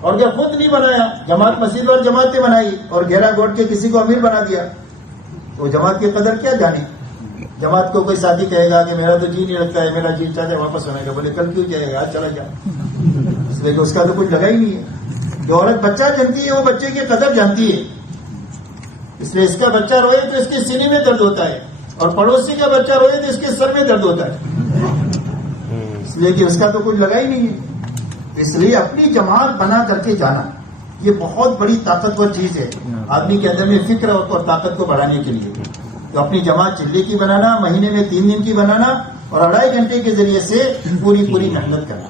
اور اگر خود نہیں بنایا، جماعت مسجد اور جماعتیں بنائی اور گھیرا گوٹ کے کسی کو امیر بنا دیا، تو جماعت کی قدر کیا جانے. جماعت کو کوئی ساتھی کہے گا کہ میرا تو جی نہیں لگتا ہے، میرا جی چاہتا ہے واپس ہونے کا. بولے کل کیوں جائے گا، آج چلا جا. اس لیے کہ اس کا تو کچھ لگا ہی نہیں ہے. جو عورت بچہ جانتی ہے وہ بچے کی قدر جانتی ہے. اس لیے اس کا بچہ روئے تو اس کے سینے میں درد ہوتا ہے، اور پڑوسی کا بچہ روئے تو اس کے سر میں درد ہوتا ہے. اس لیے کہ اس کا تو کچھ لگا ہی نہیں ہے. اس لیے اپنی جماعت بنا کر کے جانا یہ بہت بڑی طاقتور چیز ہے آدمی کے اندر میں فکر اور طاقت کو بڑھانے کے لیے. تو اپنی جماعت چلے کی بنانا، مہینے میں 3 دن کی بنانا اور 2.5 گھنٹے کے ذریعے سے پوری محنت کرنا.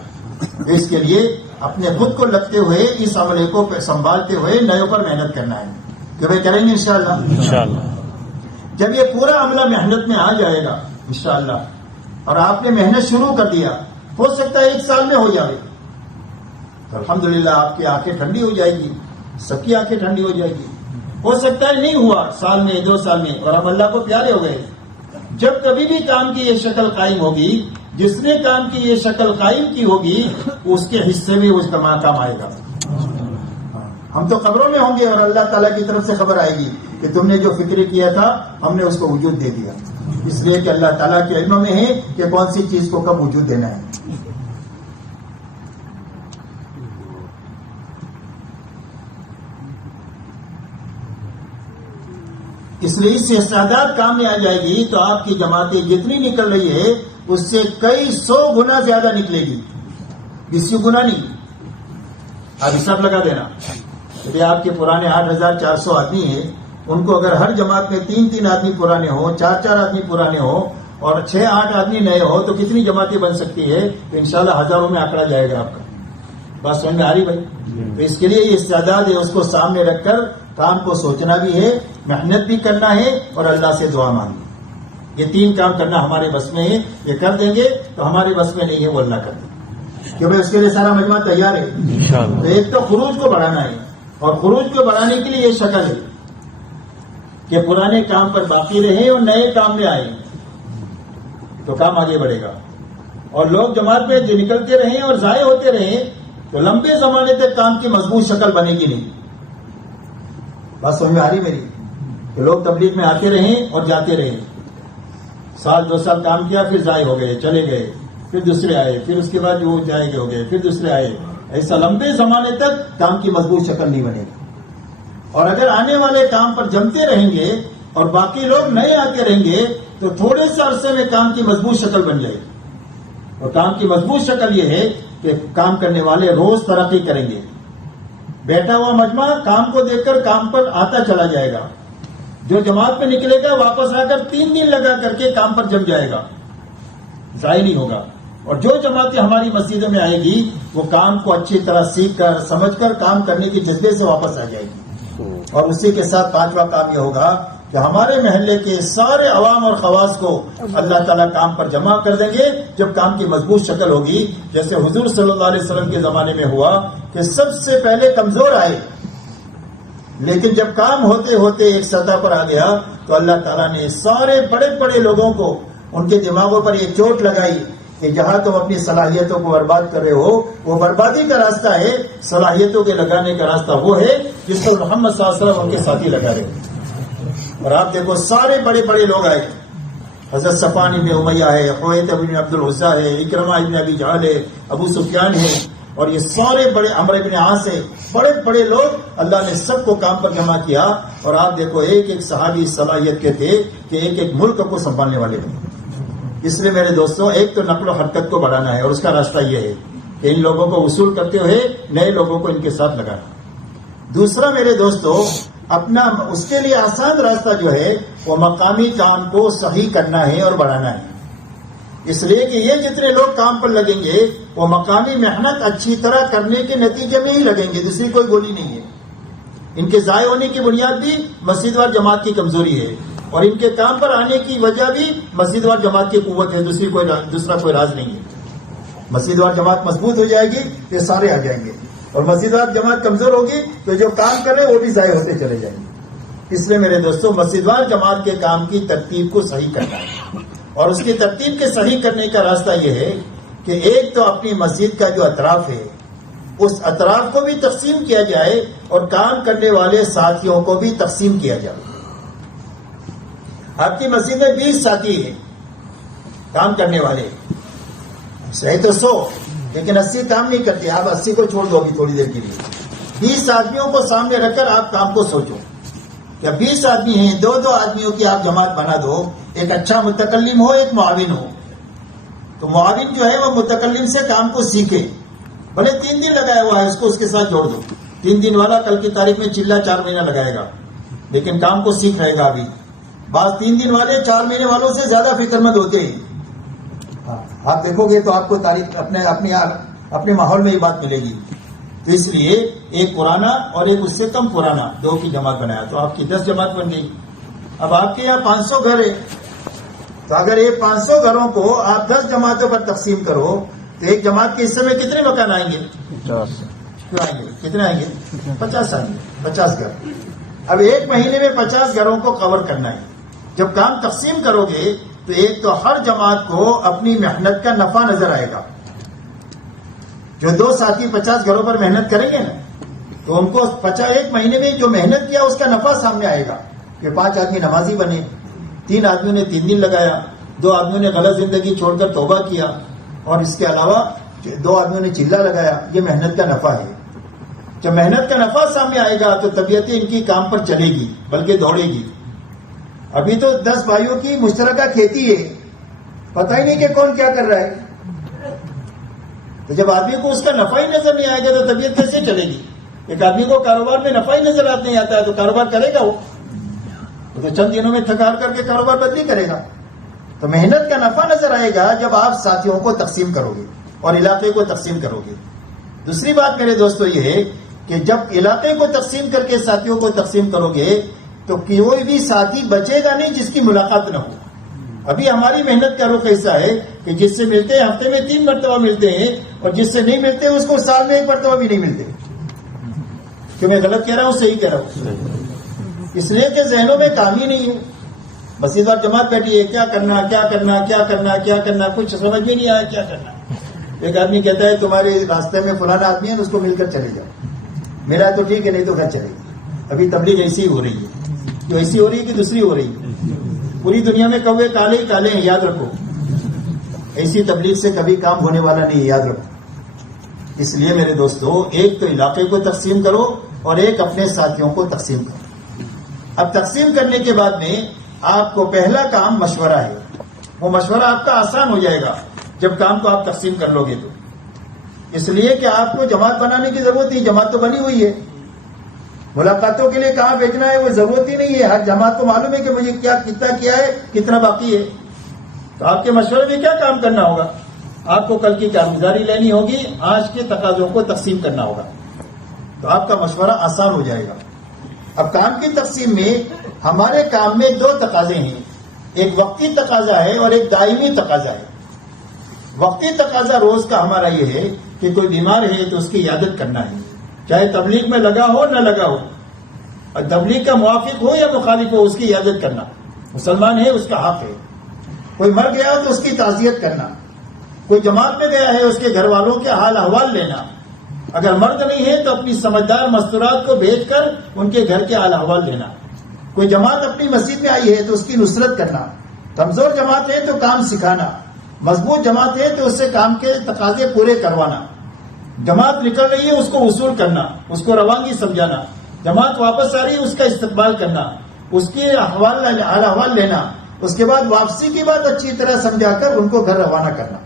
اس کے لیے اپنے خود کو لگتے ہوئے اس عملے کو سنبھالتے ہوئے نئےوں پر محنت کرنا ہے کہ بھائی کریں گے انشاءاللہ. جب یہ پورا عملہ محنت میں آ جائے گا انشاءاللہ اور آپ نے محنت شروع کر دیا، ہو سکتا ہے 1 سال میں ہو جائے تو الحمدللہ آپ کی آنکھیں ٹھنڈی ہو جائے گی، سب کی آنکھیں ٹھنڈی ہو جائے گی. ہو سکتا ہے نہیں ہوا سال میں 2 سال میں اور ہم اللہ کو پیارے ہو گئے. جب کبھی بھی کام کی یہ شکل قائم ہوگی، جس نے کام کی یہ شکل قائم کی ہوگی اس کے حصے میں اس کا کام آئے گا. ہم تو قبروں میں ہوں گے اور اللہ تعالیٰ کی طرف سے خبر آئے گی کہ تم نے جو فکر کیا تھا ہم نے اس کو وجود دے دیا. اس لیے کہ اللہ تعالیٰ کے علم میں ہے کہ کون سی چیز کو کب وجود دینا ہے. اس لیے اس سے استعداد کام میں آ جائے گی تو آپ کی جماعتیں جتنی نکل رہی ہے اس سے کئی 100 گنا زیادہ نکلے گی، 20 گنا نہیں. اب حساب لگا دینا کہ آپ کے پرانے 8400 آدمی ہیں، ان کو اگر ہر جماعت میں 3 آدمی پرانے ہوں، 4 آدمی پرانے ہوں اور 6-8 آدمی نئے ہو تو کتنی جماعتیں بن سکتی ہے؟ تو انشاءاللہ ہزاروں میں آنکڑا جائے گا آپ کا. بات سمجھ میں آ رہی بھائی؟ تو اس کے لیے یہ استعداد ہے، اس کو سامنے رکھ کر کام کو سوچنا بھی ہے، محنت بھی کرنا ہے اور اللہ سے دعا مانگنا. یہ 3 کام کرنا ہمارے بس میں ہے. یہ کر دیں گے تو ہمارے بس میں نہیں ہے، وہ اللہ کر دیں گے کہ بھائی اس کے لیے سارا مجمع تیار ہے. تو ایک تو خروج کو بڑھانا ہے اور خروج کو بڑھانے کے لیے یہ شکل ہے کہ پرانے کام پر باقی رہیں اور نئے کام میں آئیں تو کام آگے بڑھے گا. اور لوگ جماعت میں جو نکلتے رہیں اور ضائع ہوتے رہیں تو لمبے زمانے تک کام کی مضبوط شکل بنے گی نہیں. بات سمجھ میں آ رہی میری؟ کہ لوگ تبلیغ میں آتے رہیں اور جاتے رہیں، 1-2 سال کام کیا پھر ضائع ہو گئے، چلے گئے، پھر دوسرے آئے، پھر اس کے بعد وہ جائے گئے ہو گئے، پھر دوسرے آئے. ایسا لمبے زمانے تک کام کی مضبوط شکل نہیں بنے گی. اور اگر آنے والے کام پر جمتے رہیں گے اور باقی لوگ نئے آتے رہیں گے تو تھوڑے سے عرصے میں کام کی مضبوط شکل بن جائے گی. اور کام کی مضبوط شکل یہ ہے کہ کام کرنے والے روز ترقی کریں گے. بیٹھا ہوا مجمع کام کو دیکھ کر کام پر آتا چلا جائے گا. جو جماعت میں نکلے گا واپس آ کر 3 دن لگا کر کے کام پر جم جائے گا, ضائع نہیں ہوگا. اور جو جماعتیں ہماری مسجدوں میں آئے گی وہ کام کو اچھی طرح سیکھ کر سمجھ کر کام کرنے کے جذبے سے واپس آ جائے گی. اور اسی کے ساتھ 5واں کام یہ ہوگا کہ ہمارے محلے کے سارے عوام اور خواص کو اللہ تعالیٰ کام پر جمع کر دیں گے جب کام کی مضبوط شکل ہوگی. جیسے حضور صلی اللہ علیہ وسلم کے زمانے میں ہوا کہ سب سے پہلے کمزور آئے, لیکن جب کام ہوتے ہوتے ایک سطح پر آ گیا تو اللہ تعالیٰ نے سارے بڑے بڑے لوگوں کو ان کے دماغوں پر یہ چوٹ لگائی کہ جہاں تم اپنی صلاحیتوں کو برباد کر رہے ہو وہ بربادی کا راستہ ہے, صلاحیتوں کے لگانے کا راستہ وہ ہے جس کو محمد صلی اللہ علیہ وسلم ان کے ساتھی لگا رہے. اور آپ دیکھو سارے بڑے بڑے لوگ آئے, حضرت صفوان ابن امیہ ہے, حویت ابن عبد العزیٰ ہے, اکرمہ ابن ابی جہل ہے, ابو سفیان ہے, اور یہ سارے بڑے عمرو ابن عاص ہے, بڑے بڑے لوگ اللہ نے سب کو کام پر جمع کیا. اور آپ دیکھو ایک ایک صحابی صلاحیت کے تھے کہ ایک ایک ملک کو سنبھالنے والے تھے. اس لیے میرے دوستوں ایک تو نقل و حرکت کو بڑھانا ہے اور اس کا راستہ یہ ہے کہ ان لوگوں کو وصول کرتے ہوئے نئے لوگوں کو ان کے ساتھ لگانا. دوسرا میرے دوستوں اپنا اس کے لیے آسان راستہ جو ہے وہ مقامی کام کو صحیح کرنا ہے اور بڑھانا ہے. اس لیے کہ یہ جتنے لوگ کام پر لگیں گے وہ مقامی محنت اچھی طرح کرنے کے نتیجے میں ہی لگیں گے, دوسری کوئی گولی نہیں ہے. ان کے ضائع ہونے کی بنیاد بھی مسجد وار جماعت کی کمزوری ہے اور ان کے کام پر آنے کی وجہ بھی مسجد وار جماعت کی قوت ہے, دوسرا کوئی راز نہیں ہے. مسجد وار جماعت مضبوط ہو جائے گی تو سارے آ جائیں گے, اور مسجد وار جماعت کمزور ہوگی تو جو کام کر رہے ہیں وہ بھی ضائع ہوتے چلے جائیں گے. اس لیے میرے دوستوں مسجد وار جماعت کے کام کی ترتیب کو صحیح کرنا ہے, اور اس کی ترتیب کے صحیح کرنے کا راستہ یہ ہے کہ ایک تو اپنی مسجد کا جو اطراف ہے اس اطراف کو بھی تقسیم کیا جائے اور کام کرنے والے ساتھیوں کو بھی تقسیم کیا جائے. آپ کی مسجد میں 20 ساتھی ہیں کام کرنے والے, صحیح تو 100, لیکن 80 کام نہیں کرتے. آپ 80 کو چھوڑ دو ابھی تھوڑی دیر کے لیے. 20 آدمیوں کو سامنے رکھ کر آپ کام کو سوچو. کیا 20 آدمی ہیں, 2 آدمیوں کی آپ جماعت بنا دو, ایک اچھا متکلم ہو ایک معاون ہو. تو معاون جو ہے وہ متکلم سے کام کو سیکھے, بھلے 3 دن لگایا ہوا ہے اس کو اس کے ساتھ جوڑ دو. 3 دن والا کل کی تاریخ میں چلا 4 مہینہ لگائے گا, لیکن کام کو سیکھ رہے گا. ابھی بعض 3 دن والے 4 مہینے والوں سے زیادہ فکر مند ہوتے ہیں. آپ دیکھو گے تو آپ کو تاریخ اپنے ماحول میں یہ بات ملے گی. تو اس لیے ایک پرانا اور ایک اس سے کم پرانا 2 کی جماعت بنایا تو آپ کی 10 جماعت بن گئی. اب آپ کے یہاں 500 گھر ہے, تو اگر یہ 500 گھروں کو آپ 10 جماعتوں پر تقسیم کرو تو ایک جماعت کے حصے میں کتنے مکان آئیں گے؟ 50. کتنے آئیں گے؟ 50 آئیں گے, 50 گھر. اب ایک مہینے میں 50 گھروں کو کور کرنا ہے. جب کام تقسیم کرو گے تو ایک تو ہر جماعت کو اپنی محنت کا نفع نظر آئے گا. جو 2 ساتھی 50 گھروں پر محنت کریں گے نا تو ان کو 1 مہینے میں جو محنت کیا اس کا نفع سامنے آئے گا کہ 5 آدمی نمازی بنے, 3 آدمیوں نے 3 دن لگایا, 2 آدمیوں نے غلط زندگی چھوڑ کر توبہ کیا, اور اس کے علاوہ 2 آدمیوں نے چلہ لگایا. یہ محنت کا نفع ہے. جب محنت کا نفع سامنے آئے گا تو طبیعتیں ان کی کام پر چلے گی بلکہ دوڑے گی. ابھی تو 10 بھائیوں کی مشترکہ کھیتی ہے, پتہ ہی نہیں کہ کون کیا کر رہا ہے. تو جب آدمی کو اس کا نفع ہی نظر نہیں آئے گا تو طبیعت کیسے چلے گی؟ ایک آدمی کو کاروبار میں نفع ہی نظر نہیں آتا ہے تو کاروبار کرے گا وہ تو چند دنوں میں تھکار کر کے کاروبار بدلی کرے گا. تو محنت کا نفع نظر آئے گا جب آپ ساتھیوں کو تقسیم کرو گے اور علاقے کو تقسیم کرو گے. دوسری بات میرے دوستو یہ ہے کہ جب علاقے کو تقسیم کر کے ساتھیوں کو تقسیم کرو گے تو کوئی بھی ساتھی بچے گا نہیں جس کی ملاقات نہ ہو. ابھی ہماری محنت کا رخ ایسا ہے کہ جس سے ملتے ہیں ہفتے میں 3 مرتبہ ملتے ہیں, اور جس سے نہیں ملتے اس کو سال میں 1 مرتبہ بھی نہیں ملتے. کہ میں غلط کہہ رہا ہوں صحیح کہہ رہا ہوں؟ اس لیے کہ ذہنوں میں کام ہی نہیں ہے. مسجد اور جماعت بیٹھی ہے, کیا کرنا کیا کرنا کیا کرنا کیا کرنا, کچھ سمجھ میں نہیں آیا کیا کرنا. ایک آدمی کہتا ہے تمہارے راستے میں فلانا آدمی ہے اس کو مل کر چلے جاؤ, میرا تو ٹھیک ہے نہیں تو گھر چلے گی. ابھی تبلیغ ایسی ہی ہو رہی ہے, جو ایسی ہو رہی ہے کہ دوسری ہو رہی ہے. پوری دنیا میں کوے کالے ہی کالے ہیں, یاد رکھو. ایسی تبلیغ سے کبھی کام ہونے والا نہیں ہے, یاد رکھو. اس لیے میرے دوستو ایک تو علاقے کو تقسیم کرو اور ایک اپنے ساتھیوں کو تقسیم کرو. اب تقسیم کرنے کے بعد میں آپ کو پہلا کام مشورہ ہے. وہ مشورہ آپ کا آسان ہو جائے گا جب کام کو آپ تقسیم کر لو گے تو. اس لیے کہ آپ کو جماعت بنانے کی ضرورت نہیں، جماعت تو بنی ہوئی ہے. ملاقاتوں کے لیے کہاں بھیجنا ہے وہ ضرورت ہی نہیں ہے. ہر جماعت کو معلوم ہے کہ مجھے کتنا کیا ہے، کتنا باقی ہے. تو آپ کے مشورے میں کیا کام کرنا ہوگا؟ آپ کو کل کی کارگزاری لینی ہوگی، آج کے تقاضوں کو تقسیم کرنا ہوگا، تو آپ کا مشورہ آسان ہو جائے گا. اب کام کی تقسیم میں ہمارے کام میں دو تقاضے ہیں، ایک وقتی تقاضا ہے اور ایک دائمی تقاضا ہے. وقتی تقاضا روز کا ہمارا یہ ہے کہ کوئی بیمار ہے تو اس کی عیادت کرنا ہے، چاہے تبلیغ میں لگا ہو نہ لگا ہو، اور تبلیغ کا موافق ہو یا مخالف ہو، اس کی عیادت کرنا مسلمان ہے، اس کا حق ہے. کوئی مر گیا تو اس کی تعزیت کرنا. کوئی جماعت میں گیا ہے، اس کے گھر والوں کے حال احوال لینا. اگر مرد نہیں ہے تو اپنی سمجھدار مستورات کو بھیج کر ان کے گھر کے حال احوال لینا. کوئی جماعت اپنی مسجد میں آئی ہے تو اس کی نصرت کرنا. کمزور جماعت ہے تو کام سکھانا. مضبوط جماعت ہے تو اس سے کام کے تقاضے پورے کروانا. جماعت نکل رہی ہے اس کو وصول کرنا، اس کو روانگی سمجھانا. جماعت واپس آ رہی ہے اس کا استقبال کرنا، اس کی حال احوال لینا. اس کے بعد واپسی کی بات اچھی طرح سمجھا کر ان کو گھر روانہ کرنا.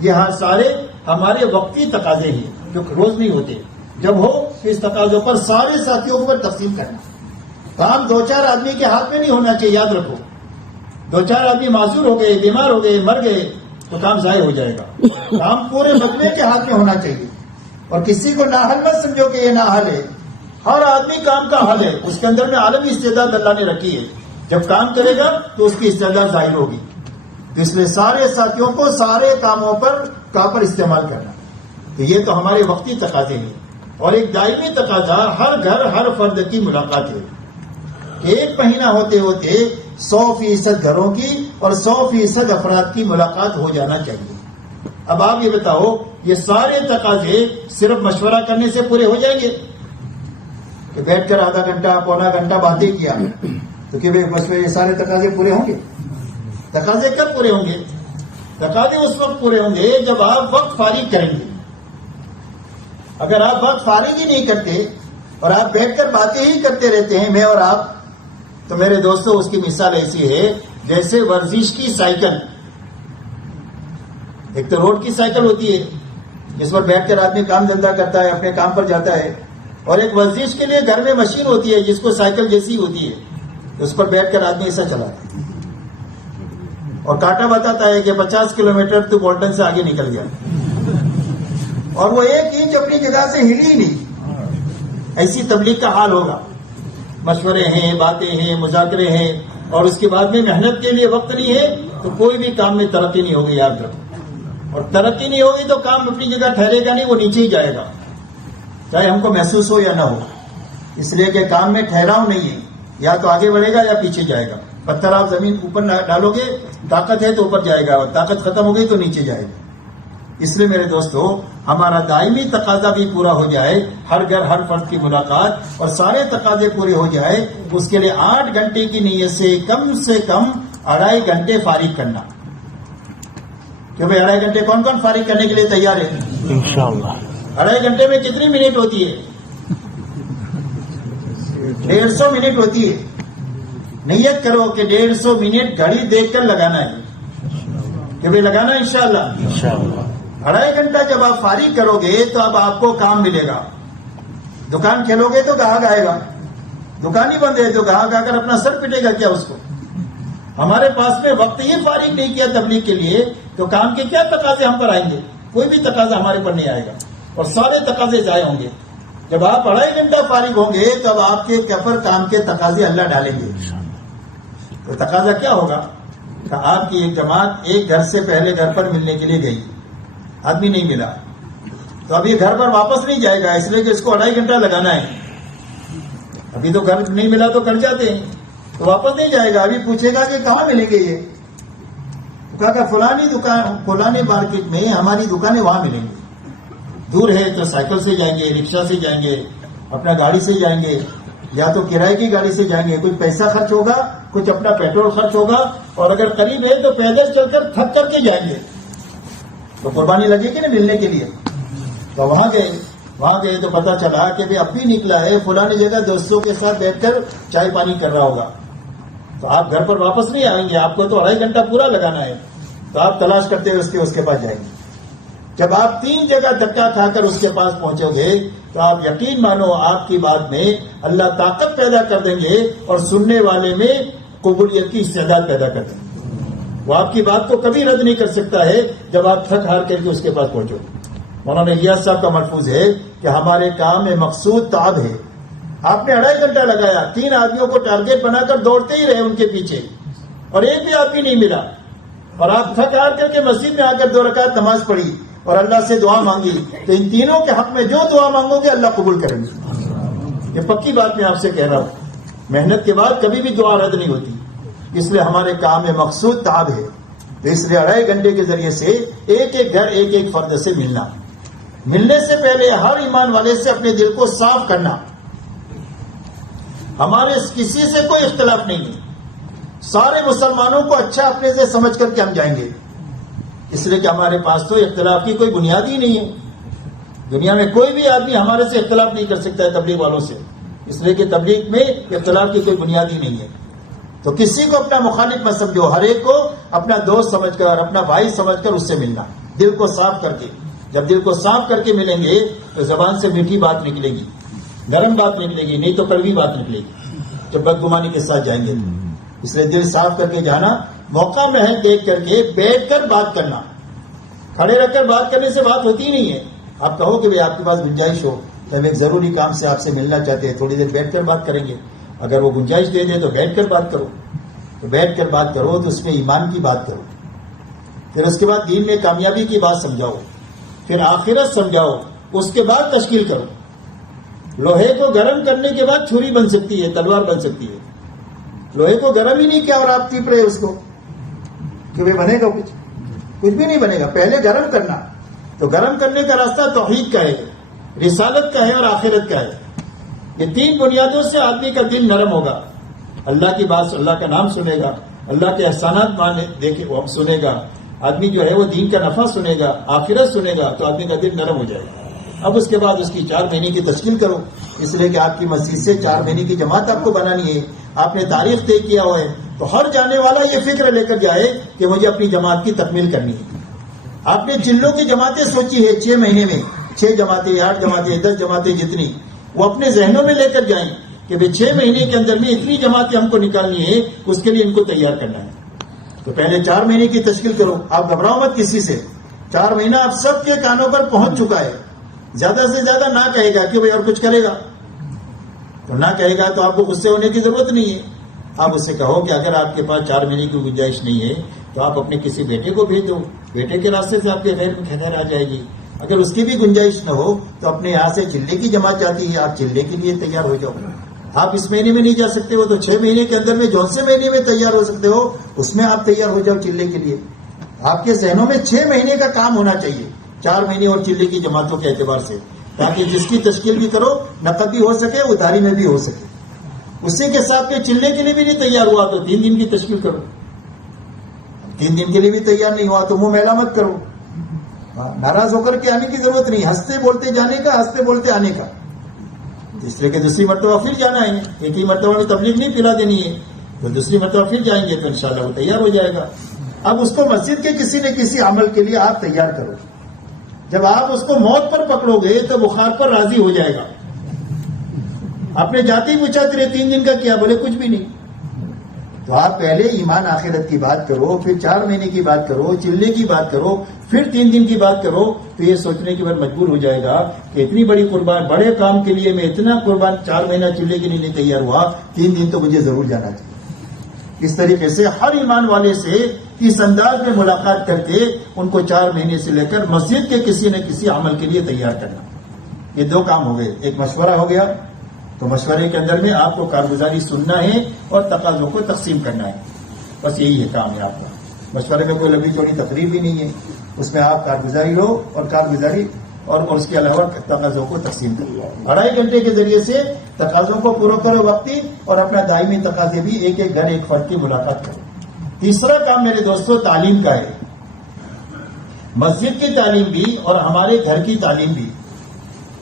یہ سارے ہمارے وقتی تقاضے ہیں جو روز نہیں ہوتے. جب ہو اس تقاضوں پر سارے ساتھیوں کو تقسیم کرنا. کام دو چار آدمی کے ہاتھ میں نہیں ہونا چاہیے، یاد رکھو. دو چار آدمی معذور ہو گئے، بیمار ہو گئے، مر گئے تو کام ضائع ہو جائے گا. کام پورے مجمع کے ہاتھ میں ہونا چاہیے. اور کسی کو نااہل مت سمجھو کہ یہ نااہل ہے. ہر آدمی کام کا حل ہے، اس کے اندر میں عالمی استعداد اللہ نے رکھی ہے. جب کام کرے گا تو اس کی استعداد ظاہر ہوگی. تو اس لیے سارے ساتھیوں کو سارے کاموں پر استعمال کرنا. تو یہ تو ہمارے وقتی تقاضے ہیں. اور ایک دائمی تقاضا ہر گھر ہر فرد کی ملاقات ہے. ایک مہینہ ہوتے ہوتے 100% گھروں کی اور 100% افراد کی ملاقات ہو جانا چاہیے. اب آپ یہ بتاؤ، یہ سارے تقاضے صرف مشورہ کرنے سے پورے ہو جائیں گے کہ بیٹھ کر آدھا گھنٹہ پونا گھنٹہ باتیں کیا تو کہ بس یہ سارے تقاضے پورے ہوں گے؟ تقاضے کب پورے ہوں گے؟ تقاضے اس وقت پورے ہوں گے جب آپ وقت فارغ کریں گے. اگر آپ وقت فارغ ہی نہیں کرتے اور آپ بیٹھ کر باتیں ہی کرتے رہتے ہیں میں اور آپ، تو میرے دوستو اس کی مثال ایسی ہے جیسے ورزش کی سائیکل. ایک تو روڈ کی سائیکل ہوتی ہے جس پر بیٹھ کر آدمی کام دھندا کرتا ہے، اپنے کام پر جاتا ہے. اور ایک ورزش کے لیے گھر میں مشین ہوتی ہے جس کو سائیکل جیسی ہوتی ہے، اس پر بیٹھ کر آدمی ایسا چلاتا ہے اور کاٹا بتاتا ہے کہ 50 کلومیٹر تو بولٹن سے آگے نکل گیا اور وہ ایک انچ اپنی جگہ سے ہلی ہی نہیں. ایسی تبلیغ کا حال ہوگا. مشورے ہیں، باتیں ہیں، مذاکرے ہیں، اور اس کے بعد میں محنت کے لیے وقت نہیں ہے تو کوئی بھی کام میں ترقی نہیں ہوگی. یاد رکھو. اور ترقی نہیں ہوگی تو کام اپنی جگہ ٹھہرے گا نہیں، وہ نیچے ہی جائے گا، چاہے ہم کو محسوس ہو یا نہ ہو. اس لیے کہ کام میں ٹھہراؤ نہیں ہے، یا تو آگے بڑھے گا یا پیچھے جائے گا. پتھر آپ زمین اوپر ڈالو گے، طاقت ہے تو اوپر جائے گا، اور طاقت ختم ہو گئی تو نیچے جائے گا. اس لیے میرے دوستو ہمارا دائمی تقاضا بھی پورا ہو جائے، ہر گھر ہر فرد کی ملاقات، اور سارے تقاضے پورے ہو جائے. اس کے لیے 8 گھنٹے کی نیت سے کم 2.5 گھنٹے فارغ کرنا. کہ بھائی 2.5 گھنٹے کون کون فارغ کرنے کے لیے تیار ہے؟ انشاءاللہ. 2.5 گھنٹے میں کتنی منٹ ہوتی ہے؟ 150 منٹ ہوتی ہے. نیت کرو کہ 150 منٹ گھڑی دیکھ کر لگانا ہے کہ بھائی لگانا انشاءاللہ. 2.5 گھنٹہ جب آپ فارغ کرو گے تو اب آپ کو کام ملے گا. دکان کھیلو گے تو گاہک آئے گا، دکان ہی بند ہے تو گاہک آ کر اپنا سر پٹے گا کیا اس کو؟ ہمارے پاس میں وقت ہی فارغ نہیں کیا تبلیغ کے لیے تو کام کے کیا تقاضے ہم پر آئیں گے؟ کوئی بھی تقاضا ہمارے پر نہیں آئے گا اور سارے تقاضے ضائع ہوں گے. جب آپ 2.5 گھنٹہ فارغ ہوں گے تب آپ کے کفر کام کے تقاضے اللہ ڈالیں گے. تو تقاضا کیا ہوگا کہ آپ کی ایک جماعت ایک گھر سے پہلے گھر پر ملنے کے لیے گئی، آدمی نہیں ملا، تو اب یہ گھر پر واپس نہیں جائے گا، اس لیے کہ اس کو 2.5 گھنٹہ لگانا ہے. ابھی تو گھر نہیں ملا تو کر جاتے ہیں، تو واپس نہیں جائے گا. ابھی پوچھے گا کہ کہاں ملیں گے یہ؟ کہا کہ فلانی دکان، فلانی مارکیٹ میں ہماری دکانیں وہاں ملیں گی. دور ہے تو سائیکل سے جائیں گے، رکشا سے جائیں گے، اپنا گاڑی سے جائیں گے، یا تو کرائے کی گاڑی سے جائیں گے. کچھ پیسہ خرچ ہوگا، کچھ اپنا پیٹرول خرچ ہوگا، اور اگر قریب ہے تو پیدل چل کر تھک کر کے جائیں گے. تو قربانی لگے گی نا ملنے کے لیے. تو وہاں گئے تو پتا چلا کہ اب بھی نکلا ہے فلانی جگہ دوستوں کے ساتھ بیٹھ کر چائے پانی کر رہا ہوگا. تو آپ گھر پر واپس نہیں آئیں گے، آپ کو تو 2.5 گھنٹہ پورا لگانا ہے، تو آپ تلاش کرتے ہوئے اس کے پاس جائیں گے۔ جب آپ 3 جگہ دھکا کھا کر اس کے پاس پہنچو گے تو آپ یقین مانو آپ کی بات میں اللہ طاقت پیدا کر دیں گے اور سننے والے میں قبولیت کی استعداد پیدا کر دیں گے۔ وہ آپ کی بات کو کبھی رد نہیں کر سکتا ہے جب آپ تھک ہار کر کے اس کے پاس پہنچو۔ مولانا الیاس صاحب کا ملفوظ ہے کہ ہمارے کام میں مقصود تعب ہے۔ آپ نے 2.5 گھنٹہ لگایا، 3 آدمیوں کو ٹارگیٹ بنا کر دوڑتے ہی رہے ان کے پیچھے، اور ایک بھی آدمی نہیں ملا، اور آپ تھک ہار کر کے مسجد میں آ کر 2 رکعت نماز پڑھی اور اللہ سے دعا مانگی، تو ان تینوں کے حق میں جو دعا مانگو گے اللہ قبول کریں گے۔ یہ پکی بات میں آپ سے کہہ رہا ہوں، محنت کے بعد کبھی بھی دعا رد نہیں ہوتی، اس لیے ہمارے کام میں مقصود تعب ہے۔ تو اس لیے 2.5 گھنٹے کے ذریعے سے ایک ایک گھر ایک ایک فرد سے ملنا، ملنے سے پہلے ہر ایمان والے سے اپنے دل کو صاف کرنا۔ ہمارے کسی سے کوئی اختلاف نہیں ہے، سارے مسلمانوں کو اچھا اپنے سے سمجھ کر کے ہم جائیں گے، اس لیے کہ ہمارے پاس تو اختلاف کی کوئی بنیاد ہی نہیں ہے۔ دنیا میں کوئی بھی آدمی ہمارے سے اختلاف نہیں کر سکتا ہے تبلیغ والوں سے، اس لیے کہ تبلیغ میں اختلاف کی کوئی بنیاد ہی نہیں ہے۔ تو کسی کو اپنا مخالف مت سمجھو، ہر ایک کو اپنا دوست سمجھ کر، اپنا بھائی سمجھ کر اس سے ملنا، دل کو صاف کر کے۔ جب دل کو صاف کر کے ملیں گے تو زبان سے میٹھی بات نکلے گی، نرم بات نکلے گی، نہیں تو کڑوی بات نکلے گی جب بدگمانی کے ساتھ جائیں گے۔ اس لیے دل صاف کر کے جانا، موقع محل دیکھ کر کے بیٹھ کر بات کرنا، کھڑے رہ کر بات کرنے سے بات ہوتی نہیں ہے۔ آپ کہو کہ آپ کے پاس گنجائش ہو کہ ہم ایک ضروری کام سے آپ سے ملنا چاہتے ہیں، تھوڑی دیر بیٹھ کر بات کریں گے، اگر وہ گنجائش دے دے تو بیٹھ کر بات کرو، تو بیٹھ کر بات کرو تو اس میں ایمان کی بات کرو، پھر اس کے بعد دین میں کامیابی کی بات سمجھاؤ، پھر آخرت سمجھاؤ، اس کے بعد تشکیل کرو۔ لوہے کو گرم کرنے کے بعد چھری بن سکتی ہے، تلوار بن سکتی ہے۔ لوہے کو گرم ہی نہیں کیا اور آپ ٹیپ رہے اس کو، کہ وہ بنے گا کچھ بھی نہیں بنے گا۔ پہلے گرم کرنا، تو گرم کرنے کا راستہ توحید کا ہے، رسالت کا ہے اور آخرت کا ہے۔ یہ 3 بنیادوں سے آدمی کا دل نرم ہوگا، اللہ کی بات، اللہ کا نام سنے گا، اللہ کے احسانات دیکھے وہ سنے گا، آدمی جو ہے وہ دین کا نفع سنے گا، آخرت سنے گا، تو آدمی کا دل نرم ہو جائے گا۔ اب اس کے بعد اس کی 4 مہینے کی تشکیل کرو، اس لیے کہ آپ کی مسجد سے 4 مہینے کی جماعت آپ کو بنانی ہے، آپ نے تاریخ طے کیا ہوا ہے، تو ہر جانے والا یہ فکر لے کر جائے کہ مجھے اپنی جماعت کی تکمیل کرنی ہے۔ آپ نے چلوں کی جماعتیں سوچی ہے 6 مہینے میں، 6 جماعتیں، 8 جماعتیں، 10 جماعتیں، جتنی وہ اپنے ذہنوں میں لے کر جائیں کہ 6 مہینے کے اندر میں اتنی جماعتیں ہم کو نکالنی ہے، اس کے لیے ان کو تیار کرنا ہے۔ تو پہلے 4 مہینے کی تشکیل کرو، آپ گھبراؤ مت کسی سے۔ 4 مہینہ آپ سب کے کانوں پر پہنچ چکا ہے، زیادہ سے زیادہ نہ کہے گا کہ بھائی اور کچھ کرے گا، تو نہ کہے گا تو آپ کو غصے ہونے کی ضرورت نہیں ہے۔ آپ اس سے کہو کہ اگر آپ کے پاس 4 مہینے کی گنجائش نہیں ہے تو آپ اپنے کسی بیٹے کو بھیج دو، بیٹے کے راستے سے آپ کے غیر میں خیر آ جائے گی۔ اگر اس کی بھی گنجائش نہ ہو تو اپنے یہاں سے چلے کی جماعت جاتی ہے، آپ چلے کے لیے تیار ہو جاؤ۔ آپ اس مہینے میں نہیں جا سکتے ہو تو 6 مہینے کے اندر میں جون سے مہینے میں تیار ہو سکتے ہو، اس میں آپ تیار ہو جاؤ چلے کے لیے۔ آپ کے ذہنوں میں 6 مہینے کا کام ہونا چاہیے، 4 مہینے اور چلے کی جماعتوں کے اعتبار سے، تاکہ جس کی تشکیل بھی کرو نقد بھی ہو سکے، ادھاری میں بھی ہو سکے۔ اسی کے ساتھ کے چلنے کے لیے بھی نہیں تیار ہوا تو 3 دن کی تشکیل کرو، 3 دن کے لیے بھی تیار نہیں ہوا تو منہ میلا مت کرو، ناراض ہو کر کے آنے کی ضرورت نہیں، ہنستے بولتے جانے کا، ہنستے بولتے آنے کا۔ اس لیے کہ دوسری مرتبہ پھر جانا ہے، ایک ہی مرتبہ میں تبلیغ نہیں پلا دینی ہے، تو دوسری مرتبہ پھر جائیں گے تو انشاءاللہ وہ تیار ہو جائے گا۔ اب اس کو مسجد کے کسی نہ کسی عمل کے لیے آپ تیار کرو، جب آپ اس کو موت پر پکڑو گے تو بخار پر راضی ہو جائے گا۔ آپ نے جاتے ہی پوچھا تیرے 3 دن کا کیا، بولے کچھ بھی نہیں۔ تو آپ پہلے ایمان آخرت کی بات کرو، پھر 4 مہینے کی بات کرو، چلنے کی بات کرو، پھر 3 دن کی بات کرو، تو یہ سوچنے کے بعد مجبور ہو جائے گا کہ اتنی بڑی قربان، بڑے کام کے لیے میں اتنا قربان 4 مہینہ چلنے کے لیے نہیں تیار ہوا، 3 دن تو مجھے ضرور جانا چاہیے۔ اس طریقے سے ہر ایمان والے سے اس انداز میں ملاقات کر کے ان کو 4 مہینے سے لے کر مسجد کے کسی نہ کسی عمل کے لیے تیار کرنا۔ یہ 2 کام ہو گئے، ایک مشورہ ہو گیا، تو مشورے کے اندر میں آپ کو کارگزاری سننا ہے اور تقاضوں کو تقسیم کرنا ہے، بس یہی ہے کام ہے آپ کا۔ مشورے میں کوئی لمبی چوڑی تقریر بھی نہیں ہے، اس میں آپ کارگزاری لو اور کارگزاری اور اس کے علاوہ تقاضوں کو تقسیم کرو۔ 2.5 گھنٹے کے ذریعے سے تقاضوں کو پورا کرو وقتی، اور اپنا دائمی تقاضے بھی، ایک ایک گھر ایک فرد کی ملاقات کرو۔ تیسرا کام میرے دوستوں تعلیم کا ہے، مسجد کی تعلیم بھی اور ہمارے گھر کی تعلیم بھی،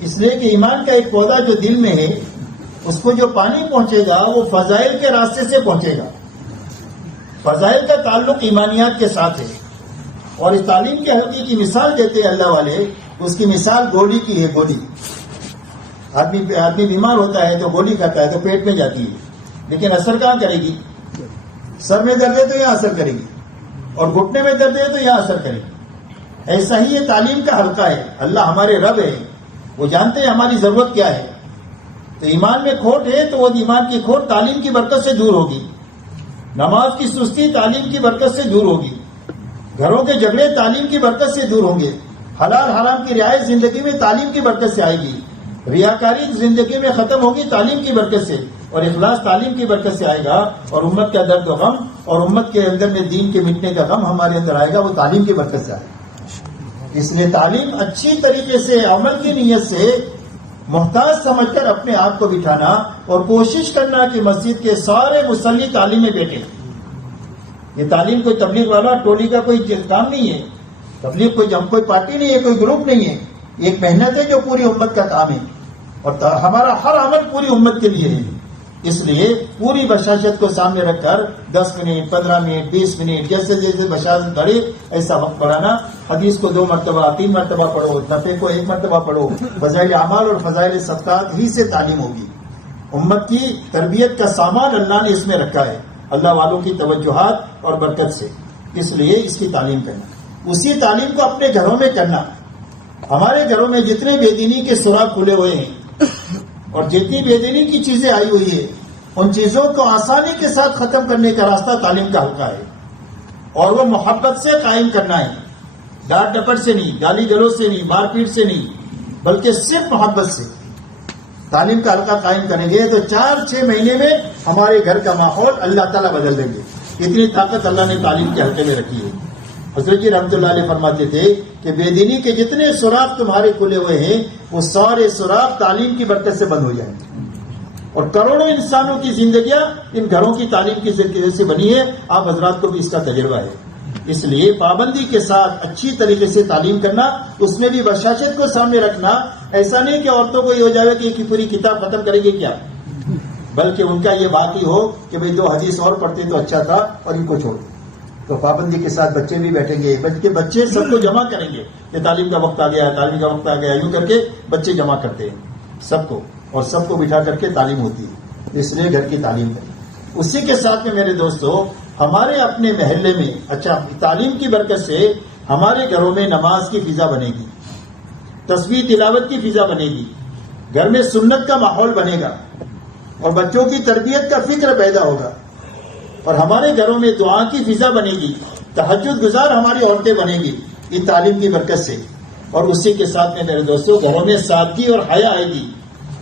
اس لیے کہ ایمان کا ایک پودا جو دل میں ہے، اس کو جو پانی پہنچے گا وہ فضائل کے راستے سے پہنچے گا۔ فضائل کا تعلق ایمانیات کے ساتھ ہے. اور اس تعلیم کے حلقے کی مثال دیتے ہیں اللہ والے. اس کی مثال گولی کی ہے. گولی آدمی بیمار ہوتا ہے تو گولی کھاتا ہے تو پیٹ میں جاتی ہے, لیکن اثر کہاں کرے گی؟ سر میں درد ہے تو یہاں اثر کرے گی, اور گھٹنے میں درد ہے تو یہاں اثر کرے گی. ایسا ہی یہ تعلیم کا حلقہ ہے. اللہ ہمارے رب ہے, وہ جانتے ہیں ہماری ضرورت کیا ہے. تو ایمان میں کھوٹ ہے تو وہ ایمان کی کھوٹ تعلیم کی برکت سے دور ہوگی. نماز کی سستی تعلیم کی برکت سے دور ہوگی. گھروں کے جھگڑے تعلیم کی برکت سے دور ہوں گے. حلال حرام کی رعایت زندگی میں تعلیم کی برکت سے آئے گی. ریاکاری زندگی میں ختم ہوگی تعلیم کی برکت سے, اور اخلاص تعلیم کی برکت سے آئے گا. اور امت کا درد و غم اور امت کے اندر میں دین کے مٹنے کا غم ہمارے اندر آئے گا, وہ تعلیم کی برکت سے آئے گا. اس لیے تعلیم اچھی طریقے سے عمل کی نیت سے محتاج سمجھ کر اپنے آپ کو بٹھانا اور کوشش کرنا کہ مسجد کے سارے مصلی تعلیم میں بیٹھے. یہ تعلیم کوئی تبلیغ والا ٹولی کا کوئی کام نہیں ہے. تبلیغ کوئی پارٹی نہیں ہے, کوئی گروپ نہیں ہے. یہ ایک محنت ہے جو پوری امت کا کام ہے, اور ہمارا ہر عمل پوری امت کے لیے ہے. اس لیے پوری بشاشت کو سامنے رکھ کر 10 منٹ 15 منٹ 20 منٹ جیسے جیسے بشاشت بڑھے ایسا وقت پڑھانا. حدیث کو 2 مرتبہ 3 مرتبہ پڑھو, نفع کو 1 مرتبہ پڑھو. فضائل اعمال اور فضائل صدقات ہی سے تعلیم ہوگی. امت کی تربیت کا سامان اللہ نے اس میں رکھا ہے, اللہ والوں کی توجہات اور برکت سے. اس لیے اس کی تعلیم کرنا, اسی تعلیم کو اپنے گھروں میں کرنا. ہمارے گھروں میں جتنے بے دینی کے سراغ کھلے ہوئے ہیں اور جتنی بے دینی کی چیزیں آئی ہوئی ہے, ان چیزوں کو آسانی کے ساتھ ختم کرنے کا راستہ تعلیم کا حلقہ ہے. اور وہ محبت سے قائم کرنا ہے, ڈانٹ ڈپٹ سے نہیں, گالی گلوچ سے نہیں, مار پیٹ سے نہیں, بلکہ صرف محبت سے تعلیم کا حلقہ قائم کریں گے تو 4-6 مہینے میں ہمارے گھر کا ماحول اللہ تعالیٰ بدل دیں گے. اتنی طاقت اللہ نے تعلیم کے حلقے میں رکھی ہے. حضرت جی رحمۃ اللہ علیہ فرماتے تھے کہ بے دینی کے جتنے سراغ تمہارے کھلے ہوئے ہیں وہ سارے سراغ تعلیم کی برکت سے بند ہو جائیں گے. اور کروڑوں انسانوں کی زندگیاں ان گھروں کی تعلیم کی ذریعے سے بنی ہے. آپ حضرات کو بھی اس کا تجربہ ہے. اس لیے پابندی کے ساتھ اچھی طریقے سے تعلیم کرنا, اس میں بھی بشاشت کو سامنے رکھنا. ایسا نہیں کہ عورتوں کو یہ ہو جائے کہ یہ پوری کتاب ختم کریں گے کیا, بلکہ ان کا یہ بات ہی ہو کہ بھئی 2 حدیث اور پڑھتے تو اچھا تھا اور ان کو چھوڑ. تو پابندی کے ساتھ بچے بھی بیٹھیں گے, بلکہ بچے سب کو جمع کریں گے کہ تعلیم کا وقت آ گیا, تعلیم کا وقت آ گیا. یوں کر کے بچے جمع کرتے ہیں سب کو, اور سب کو بٹھا کر کے تعلیم ہوتی ہے. اس لیے گھر کی تعلیم کریں. اسی کے ساتھ میں میرے دوستو, ہمارے اپنے محلے میں اچھا تعلیم کی برکت سے ہمارے گھروں میں نماز کی فضا بنے گی, تسبیح تلاوت کی فضا بنے گی, گھر میں سنت کا ماحول بنے گا, اور بچوں کی تربیت کا فکر پیدا ہوگا, اور ہمارے گھروں میں دعا کی فضا بنے گی, تہجد گزار ہماری عورتیں بنے گی ان تعلیم کی برکت سے. اور اسی کے ساتھ میں میرے دوستو گھروں میں سادگی اور حیا آئے گی.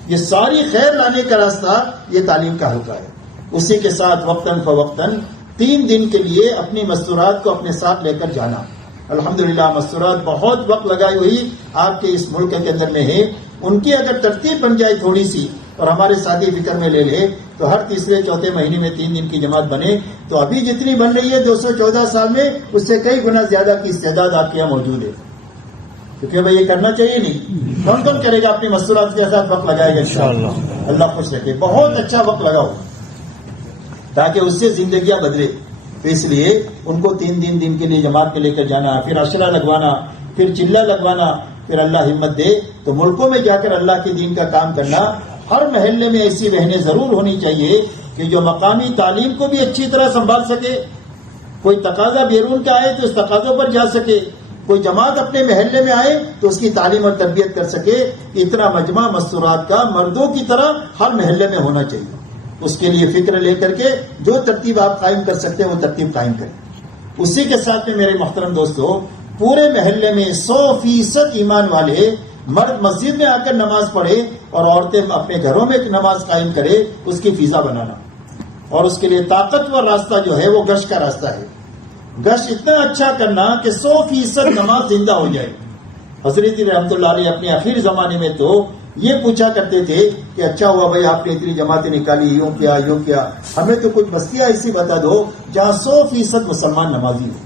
یہ ساری خیر لانے کا راستہ یہ تعلیم کا حلقہ ہے. اسی کے ساتھ وقتاً فوقتاً 3 دن کے لیے اپنی مستورات کو اپنے ساتھ لے کر جانا. الحمدللہ مستورات بہت وقت لگائی ہوئی آپ کے اس ملک کے اندر میں ہے. ان کی اگر ترتیب بن جائے تھوڑی سی اور ہمارے ساتھی فکر میں لے لے تو ہر تیسرے چوتھے مہینے میں 3 دن کی جماعت بنے تو ابھی جتنی بن رہی ہے 214 سال میں اس سے کئی گنا زیادہ کی استعداد آپ کے یہاں موجود ہے. کیونکہ بھائی یہ کرنا چاہیے نہیں. کون کون کرے گا اپنی مستورات کے ساتھ وقت لگائے گا انشاءاللہ. اللہ خوش رکھے. بہت اچھا وقت لگاؤ تاکہ اس سے زندگیاں بدلے. تو اس لیے ان کو 3 دن کے لیے جماعت میں لے کر جانا, پھر عشرہ لگوانا, پھر چلہ لگوانا, پھر اللہ ہمت دے تو ملکوں میں جا کر اللہ کے دین کا کام کرنا. ہر محلے میں ایسی بہنیں ضرور ہونی چاہیے کہ جو مقامی تعلیم کو بھی اچھی طرح سنبھال سکے. کوئی تقاضا بیرون کا آئے تو اس تقاضوں پر جا سکے, کوئی جماعت اپنے محلے میں آئے تو اس کی تعلیم اور تربیت کر سکے. اتنا مجمع مستورات کا مردوں کی طرح ہر محلے میں ہونا چاہیے. اس کے لیے فکر لے کر کے جو ترتیب آپ قائم کر سکتے ہیں وہ ترتیب قائم کریں. اسی کے ساتھ میں میرے محترم دوستو پورے محلے میں 100% ایمان والے مرد مسجد میں آ کر نماز پڑھے اور عورتیں اپنے گھروں میں نماز قائم کرے, اس کی فضا بنانا. اور اس کے لیے طاقتور راستہ جو ہے وہ گشت کا راستہ ہے. گشت اتنا اچھا کرنا کہ 100% نماز زندہ ہو جائے. حضرت رحمۃ اللہ علیہ اپنے آخر زمانے میں تو یہ پوچھا کرتے تھے کہ اچھا ہوا بھائی آپ نے اتنی جماعتیں نکالی, یوں کیا, ہمیں تو کچھ بستیاں ایسی بتا دو جہاں 100% مسلمان نمازی ہو.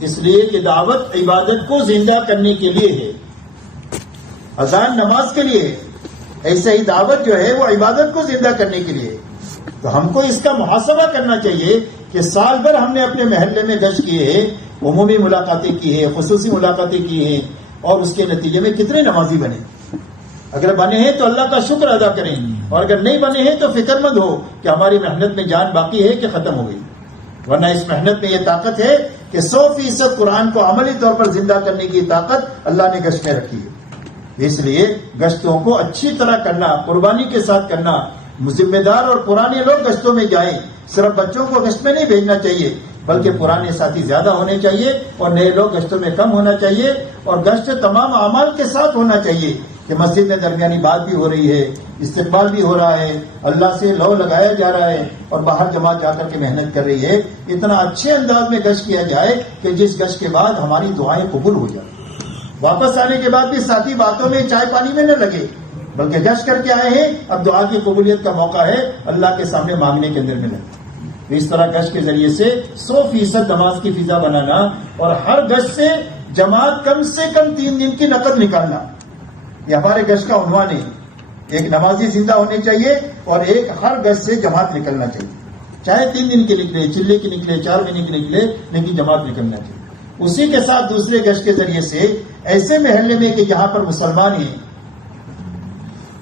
اس لیے کہ دعوت عبادت کو زندہ کرنے کے لیے ہے, اذان نماز کے لیے ہے, ایسے ہی دعوت جو ہے وہ عبادت کو زندہ کرنے کے لیے. تو ہم کو اس کا محاسبہ کرنا چاہیے کہ سال بھر ہم نے اپنے محلے میں گشت کیے ہیں، عمومی ملاقاتیں کی ہیں، خصوصی ملاقاتیں کی ہیں، اور اس کے نتیجے میں کتنے نمازی بنے. اگر بنے ہیں تو اللہ کا شکر ادا کریں، اور اگر نہیں بنے ہیں تو فکر مند ہو کہ ہماری محنت میں جان باقی ہے کہ ختم ہو گئی. ورنہ اس محنت میں یہ طاقت ہے کہ 100% قرآن کو عملی طور پر زندہ کرنے کی طاقت اللہ نے گشت میں رکھی ہے. اس لیے گشتوں کو اچھی طرح کرنا، قربانی کے ساتھ کرنا. ذمہ دار اور پرانے لوگ گشتوں میں جائیں. صرف بچوں کو گشت میں نہیں بھیجنا چاہیے، بلکہ پرانے ساتھی زیادہ ہونے چاہیے اور نئے لوگ گشتوں میں کم ہونا چاہیے. اور گشت تمام اعمال کے ساتھ ہونا چاہیے کہ مسجد میں درمیانی بات بھی ہو رہی ہے، استقبال بھی ہو رہا ہے، اللہ سے لو لگایا جا رہا ہے، اور باہر جماعت جا کر کے محنت کر رہی ہے. اتنا اچھے انداز میں گشت کیا جائے کہ جس گشت کے بعد ہماری دعائیں قبول ہو جائیں. واپس آنے کے بعد بھی ساتھی باتوں میں چائے پانی میں نہ لگے، بلکہ گشت کر کے آئے ہیں، اب دعا کی قبولیت کا موقع ہے، اللہ کے سامنے مانگنے کے اندر ملے. اس طرح گشت کے ذریعے سے 100% نماز کی فضا بنانا، اور ہر گشت سے جماعت کم سے کم 3 دن کی نقد نکالنا، یہ ہمارے گشت کا عنوان ہے. ایک نمازی زندہ ہونے چاہیے اور ایک ہر گشت سے جماعت نکلنا چاہیے، چاہے 3 دن کے نکلے، چلے کے نکلے، 4 مہینے کے نکلے، لیکن جماعت نکلنا چاہیے. اسی کے ساتھ دوسرے گشت کے ذریعے سے ایسے محلے میں کہ جہاں پر مسلمان ہیں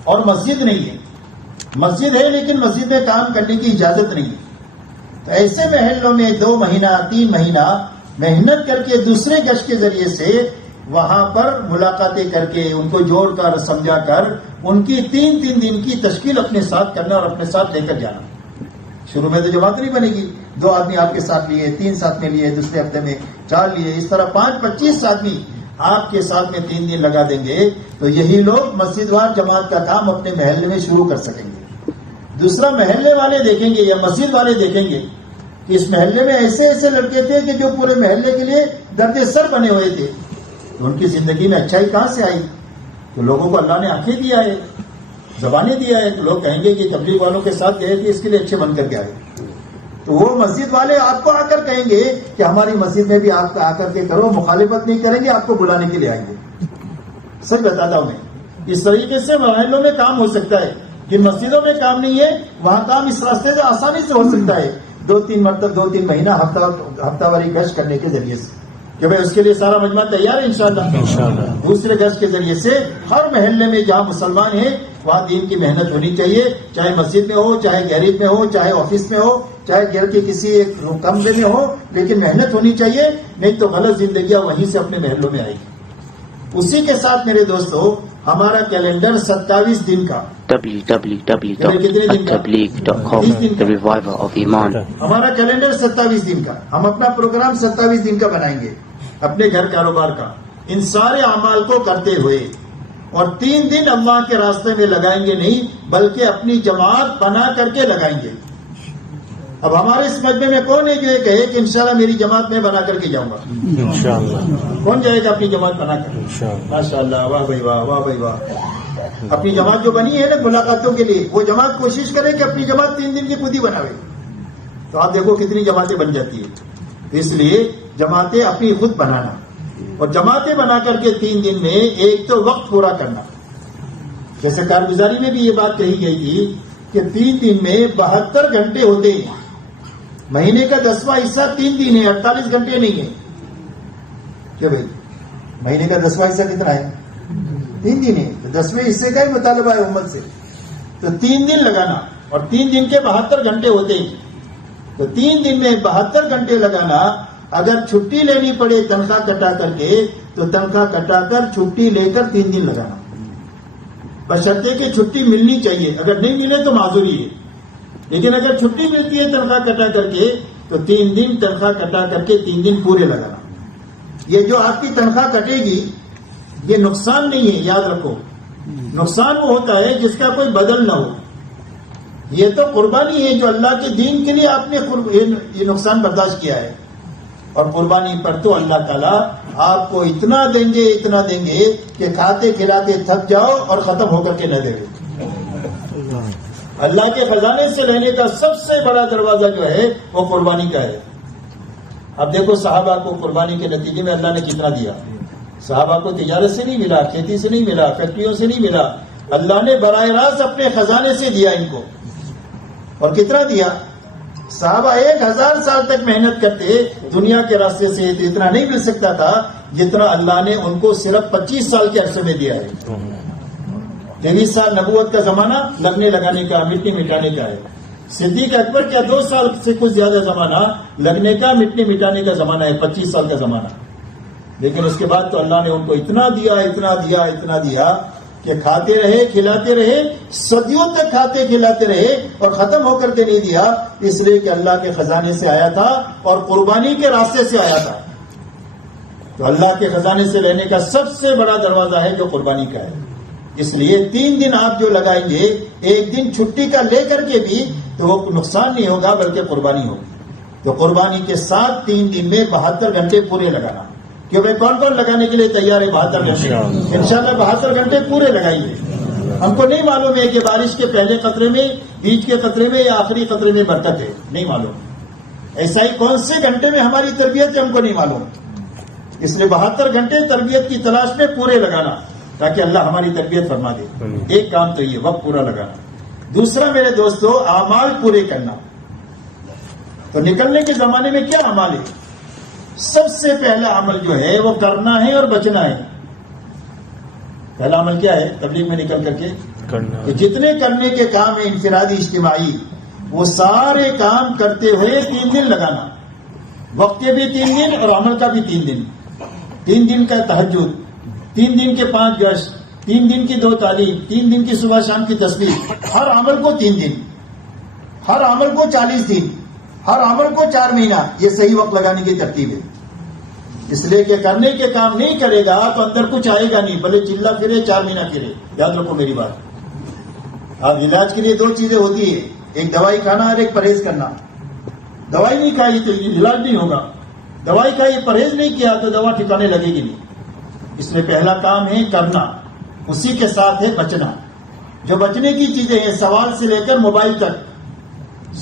اور مسجد نہیں ہے، مسجد ہے لیکن مسجد میں کام کرنے کی اجازت نہیں ہے، تو ایسے محلوں میں 2 مہینہ 3 مہینہ محنت کر کے دوسرے گشت کے ذریعے سے وہاں پر ملاقاتیں کر کے ان کو جوڑ کر سمجھا کر ان کی 3 دن کی تشکیل اپنے ساتھ کرنا اور اپنے ساتھ لے کر جانا. شروع میں تو جماعت نہیں بنے گی، 2 آدمی آپ کے ساتھ لیے، 3 ساتھ میں لیے، دوسرے ہفتے میں 4 لیے، اس طرح 5-25 آدمی آپ کے ساتھ میں 3 دن لگا دیں گے تو یہی لوگ مسجد وار جماعت کا کام اپنے محلے میں شروع کر سکیں گے. دوسرا محلے والے دیکھیں گے یا مسجد والے دیکھیں گے کہ اس محلے میں ایسے ایسے لڑکے تھے کہ جو پورے محلے کے لیے درد سر بنے ہوئے تھے، تو ان کی زندگی میں اچھائی کہاں سے آئی؟ تو لوگوں کو اللہ نے آنکھیں دیا ہے، زبانیں دیا ہے، تو لوگ کہیں گے کہ تبلیغ والوں کے ساتھ گئے تھے اس کے لیے اچھے بن کر کے آئے. تو وہ مسجد والے آپ کو آ کر کہیں گے کہ ہماری مسجد میں بھی آپ آ کر کے کرو، مخالفت نہیں کریں گے، آپ کو بلانے کے لیے آئیں گے. سچ بتاتا ہوں میں، اس طریقے سے محلوں میں کام ہو سکتا ہے. جن مسجدوں میں کام نہیں ہے وہاں کام اس راستے سے آسانی سے ہو سکتا ہے، 2-3 مرتبہ 2-3 مہینہ ہفتہ واری گشت کرنے کے ذریعے سے، کہ بھائی اس کے لیے سارا مجمع تیار ہے انشاءاللہ. دوسرے گشت کے ذریعے سے ہر محلے میں جہاں مسلمان ہیں وہاں دین کی محنت ہونی چاہیے، چاہے مسجد میں ہو، چاہے گیریج میں ہو، چاہے آفس میں ہو، چاہے گھر کے کسی ایک کمرے میں ہو، لیکن محنت ہونی چاہیے، نہیں تو غلط زندگیاں وہیں سے اپنے محلوں میں آئیں گی. اسی کے ساتھ میرے دوستو ہمارا کیلنڈر 27 دن کا www.tabligh.com The Reviver of Iman. ہمارا کیلنڈر 27 دن کا، ہم اپنا پروگرام 27 دن کا بنائیں گے اپنے گھر کاروبار کا، ان سارے اعمال کو کرتے ہوئے، اور 3 دن اللہ کے راستے میں لگائیں گے نہیں بلکہ اپنی جماعت بنا کر کے لگائیں گے. اب ہمارے اس مجمع میں کون ہے جو یہ کہے کہ انشاءاللہ میری جماعت میں بنا کر کے جاؤں گا؟ کون جائے گا اپنی جماعت بنا کر؟ ماشاءاللہ، واہ بھائی واہ، واہ بھائی واہ. اپنی جماعت جو بنی ہے نا ملاقاتوں کے لیے، وہ جماعت کوشش کرے کہ اپنی جماعت 3 دن کی خود ہی بناوے، تو آپ دیکھو کتنی جماعتیں بن جاتی ہے. اس لیے جماعتیں اپنی خود بنانا، اور جماعتیں بنا کر کے 3 دن میں ایک تو وقت پورا کرنا. جیسے کارگزاری میں بھی یہ بات کہی گئی تھی کہ 3 دن میں 72 گھنٹے ہوتے ہیں، مہینے کا 10واں حصہ 3 دن ہے، 48 گھنٹے نہیں ہے. کیا بھائی مہینے کا 10واں حصہ کتنا ہے؟ 3 دن ہے. 10ویں حصے کا ہی مطالبہ ہے امت سے، تو 3 دن لگانا، اور 3 دن کے 72 گھنٹے ہوتے ہیں، تو 3 دن میں 72 گھنٹے لگانا. اگر چھٹی لینی پڑے تنخواہ کٹا کر کے تو تنخواہ کٹا کر چھٹی لے کر 3 دن لگانا، بشرطے کہ چھٹی ملنی چاہیے، اگر نہیں ملے تو معذوری ہے. لیکن اگر چھٹی ملتی ہے تنخواہ کٹا کر کے تو 3 دن تنخواہ کٹا کر کے 3 دن پورے لگانا. یہ جو آپ کی تنخواہ کٹے گی یہ نقصان نہیں ہے، یاد رکھو. نقصان وہ ہوتا ہے جس کا کوئی بدل نہ ہو. یہ تو قربانی ہے جو اللہ کے دین کے لیے آپ نے یہ نقصان برداشت کیا ہے، اور قربانی پر تو اللہ تعالیٰ آپ کو اتنا دیں گے کہ کھاتے کھلاتے تھک جاؤ اور ختم ہو کر کے نہ دے. اللہ کے خزانے سے لینے کا سب سے بڑا دروازہ جو ہے وہ قربانی کا ہے. اب دیکھو صحابہ کو قربانی کے نتیجے میں اللہ نے کتنا دیا. صحابہ کو تجارت سے نہیں ملا، کھیتی سے نہیں ملا، فیکٹریوں سے نہیں ملا، اللہ نے براہ راست اپنے خزانے سے دیا ان کو. اور کتنا دیا؟ صحابہ 1000 سال تک محنت کرتے دنیا کے راستے سے، تو اتنا نہیں مل سکتا تھا جتنا اللہ نے ان کو صرف 25 سال کے عرصے میں دیا ہے. 23 سال نبوت کا زمانہ لگنے لگانے کا، مٹی مٹانے کا ہے. صدیق اکبر کیا 2 سال سے کچھ زیادہ زمانہ لگنے کا، مٹی مٹانے کا زمانہ ہے، 25 سال کا زمانہ. لیکن اس کے بعد تو اللہ نے ان کو اتنا دیا اتنا دیا اتنا دیا کہ کھاتے رہے کھلاتے رہے، صدیوں تک کھاتے کھلاتے رہے اور ختم ہو کر کے نہیں دیا، اس لیے کہ اللہ کے خزانے سے آیا تھا اور قربانی کے راستے سے آیا تھا. تو اللہ کے خزانے سے لینے کا سب سے بڑا دروازہ ہے جو قربانی کا ہے. اس لیے 3 دن آپ جو لگائیں گے، 1 دن چھٹی کا لے کر کے بھی، تو وہ نقصان نہیں ہوگا بلکہ قربانی ہوگی. تو قربانی کے ساتھ 3 دن میں 72 گھنٹے پورے لگانا. کہ بھائی کون کون لگانے کے لیے تیار ہے 72 گھنٹے؟ انشاءاللہ 72 گھنٹے پورے لگائیے. ہم کو نہیں معلوم ہے کہ بارش کے پہلے قطرے میں، بیچ کے قطرے میں یا آخری قطرے میں برکت ہے، نہیں معلوم. ایسا ہی کون سے گھنٹے میں ہماری تربیت ہے ہم کو نہیں معلوم. اس لیے 72 گھنٹے تربیت کی تلاش میں پورے لگانا تاکہ اللہ ہماری تربیت فرما دے. ایک کام تو یہ وقت پورا لگانا. دوسرا میرے دوستو، اعمال پورے کرنا. تو نکلنے کے زمانے میں کیا اعمال ہے؟ سب سے پہلا عمل جو ہے وہ کرنا ہے اور بچنا ہے. پہلا عمل کیا ہے تبلیغ میں نکل کر کے؟ کہ جتنے کرنے کے کام ہیں انفرادی اجتماعی، وہ سارے کام کرتے ہوئے 3 دن لگانا. وقت کے بھی 3 دن اور عمل کا بھی 3 دن. 3 دن کا تہجد، 3 دن کے 5 گشت، 3 دن کی 2 تعلیم، 3 دن کی صبح شام کی تسبیح. ہر عمل کو 3 دن، ہر عمل کو 40 دن، ہر عمل کو 4 مہینہ. یہ صحیح وقت لگانے کی ترتیب ہے. اس لیے کہ کرنے کے کام نہیں کرے گا تو اندر کچھ آئے گا نہیں، بھلے چلا پھرے 4 مہینہ پھرے. یاد رکھو میری بات. اب علاج کے لیے 2 چیزیں ہوتی ہے، ایک دوائی کھانا اور ایک پرہیز کرنا. دوائی نہیں کھائی تو علاج نہیں ہوگا. دوائی کھائی پرہیز نہیں کیا تو دوا ٹھکانے لگے گی نہیں. اس لیے پہلا کام ہے کرنا، اسی کے ساتھ ہے بچنا. جو بچنے کی چیزیں ہیں سوال سے لے کر موبائل تک،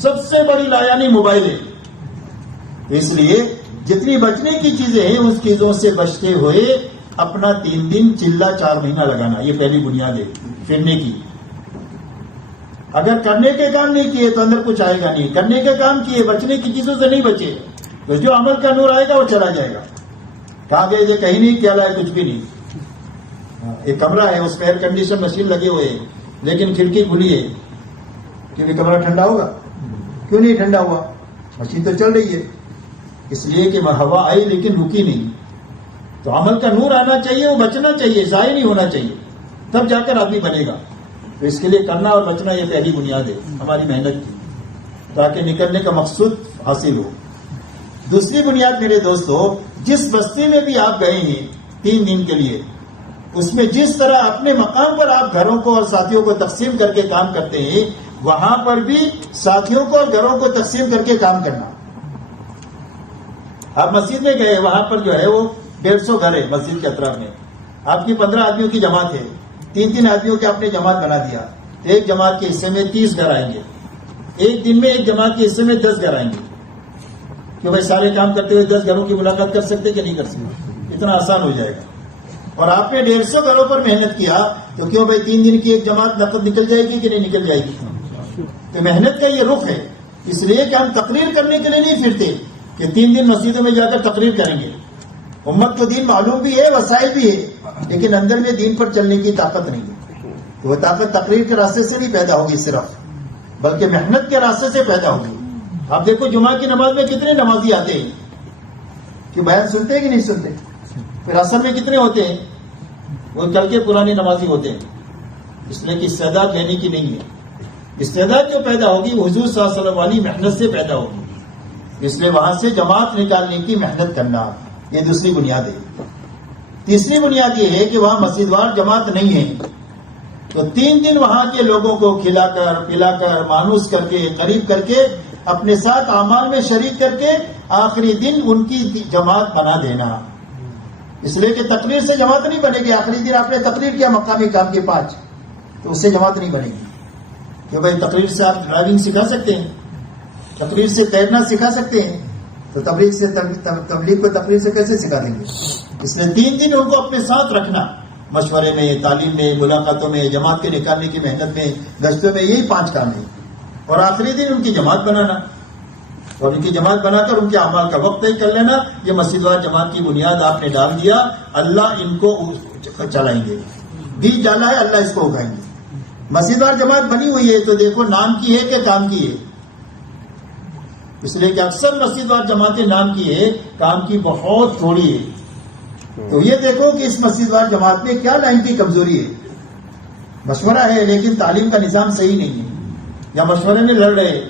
سب سے بڑی لایانی موبائل ہے. اس لیے جتنی بچنے کی چیزیں ہیں اس چیزوں سے بچتے ہوئے اپنا 3 دن چلا 4 مہینہ لگانا. یہ پہلی بنیاد ہے پھرنے کی. اگر کرنے کے کام نہیں کیے تو اندر کچھ آئے گا نہیں. کرنے کے کام کیے، بچنے کی چیزوں سے نہیں بچے تو جو عمل کا نور آئے گا وہ چلا جائے گا. کہا گیا یہ کہیں نہیں کیا لائے کچھ بھی نہیں. ایک کمرہ ہے اس میں ایئر کنڈیشن مشین لگے ہوئے ہیں لیکن کھڑکی کھلی ہے، کیونکہ کمرہ ٹھنڈا ہوگا. کیوں نہیں ٹھنڈا ہوا؟ مشین تو چل رہی ہے. اس لیے کہ ہوا آئی لیکن رکی نہیں. تو عمل کا نور آنا چاہیے، وہ بچنا چاہیے، ضائع نہیں ہونا چاہیے، تب جا کر آدمی بنے گا. تو اس کے لیے کرنا اور بچنا یہ پہلی بنیاد ہے ہماری محنت کی، تاکہ نکلنے کا مقصود حاصل ہو. دوسری بنیاد میرے دوستو، جس بستی میں بھی آپ گئے ہیں 3 دن کے لیے، اس میں جس طرح اپنے مقام پر آپ گھروں کو اور ساتھیوں کو تقسیم کر کے کام کرتے ہیں، وہاں پر بھی ساتھیوں کو اور گھروں کو تقسیم کر کے کام کرنا. آپ مسجد میں گئے، وہاں پر جو ہے وہ 150 گھر ہے مسجد کے اطراف میں. آپ کی 15 آدمیوں کی جماعت ہے، 3 آدمیوں کی آپ نے جماعت بنا دیا. ایک جماعت کے حصے میں 30 گھر آئیں گے. ایک دن میں ایک جماعت کے حصے میں 10 گھر آئیں گے. کہ بھائی سارے کام کرتے ہوئے 10 گھروں کی ملاقات کر سکتے کہ نہیں کر سکتے؟ اتنا آسان ہو جائے گا. اور آپ نے 150 گھروں پر محنت کیا تو کیوں بھائی 3 دن کی ایک جماعت نقد نکل جائے گی کہ نہیں نکل جائے گی؟ تو محنت کا یہ رخ ہے. اس لیے کہ ہم تقریر کرنے کے لیے نہیں پھرتے کہ 3 دن مسجدوں میں جا کر تقریر کریں گے. امت کو دین معلوم بھی ہے، وسائل بھی ہے، لیکن اندر میں دین پر چلنے کی طاقت نہیں ہے. تو وہ طاقت تقریر کے راستے سے نہیں پیدا ہوگی صرف، بلکہ محنت کے راستے سے پیدا ہوگی. آپ دیکھو جمعہ کی نماز میں کتنے نمازی آتے ہیں کہ بیان سنتے ہیں کہ نہیں سنتے؟ پھر اصل میں کتنے ہوتے ہیں؟ وہ کل کے پرانے نمازی ہوتے ہیں. اس لیے کہ استعداد لینے کی نہیں ہے. استعداد جو پیدا ہوگی وہ حضور صلی اللہ علیہ وسلم والی محنت سے پیدا ہوگی. اس لیے وہاں سے جماعت نکالنے کی محنت کرنا، یہ دوسری بنیاد ہے. تیسری بنیاد یہ ہے کہ وہاں مسجد وار جماعت نہیں ہے تو 3 دن وہاں کے لوگوں کو کھلا کر پلا کر مانوس کر کے قریب کر کے اپنے ساتھ اعمال میں شریک کر کے آخری دن ان کی جماعت بنا دینا. اس لیے کہ تقریر سے جماعت نہیں بنے گی. آخری دن آپ نے تقریر کیا مقامی کام کے 5 تو اس سے جماعت نہیں بنے گی. کہ بھائی تقریر سے آپ ڈرائیونگ سکھا سکتے ہیں، تقریر سے تیرنا سکھا سکتے ہیں، تو تبلیغ کو تقریر سے کیسے سکھا دیں گے؟ اس لیے 3 دن ان کو اپنے ساتھ رکھنا، مشورے میں، تعلیم میں، ملاقاتوں میں، جماعت کے نکالنے کی محنت میں، گشتوں میں. یہی 5 کام ہیں. اور آخری دن ان کی جماعت بنانا. اور ان کی جماعت بنا کر ان کے اعمال کا وقت طے کر لینا. یہ مسجد وار جماعت کی بنیاد آپ نے ڈال دیا, اللہ ان کو چلائیں گے. بیج ڈالا ہے, اللہ اس کو اگائیں گے. مسجد وار جماعت بنی ہوئی ہے تو دیکھو نام کی ہے کہ کام کی ہے. اس لیے کہ اکثر مسجد وار جماعتیں نام کی ہے, کام کی بہت تھوڑی ہے. تو یہ دیکھو کہ اس مسجد وار جماعت میں کیا لائن کی کمزوری ہے. مشورہ ہے لیکن تعلیم کا نظام صحیح نہیں ہے, یا مشورے میں لڑ رہے,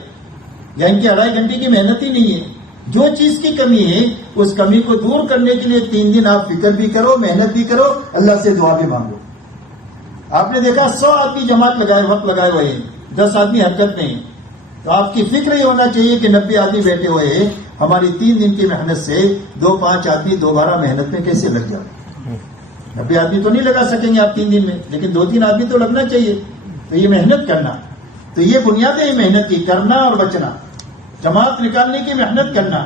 یا ان کی 2.5 گھنٹے کی محنت ہی نہیں ہے. جو چیز کی کمی ہے اس کمی کو دور کرنے کے لیے 3 دن آپ فکر بھی کرو, محنت بھی کرو, اللہ سے دعا بھی مانگو. آپ نے دیکھا 100 آدمی جماعت لگائے, وقت لگائے ہوئے ہیں, 10 آدمی حرکت میں ہیں. تو آپ کی فکر یہ ہونا چاہیے کہ 90 آدمی بیٹھے ہوئے ہیں, ہماری 3 دن کی محنت سے 2-5 آدمی دوبارہ محنت میں کیسے لگ جائے. 90 آدمی تو نہیں لگا سکیں گے آپ 3 دن میں, لیکن 2-3 آدمی تو لگنا چاہیے. تو یہ محنت کرنا, تو یہ بنیادیں ہیں محنت کی, کرنا اور بچنا. جماعت نکالنے کی محنت کرنا.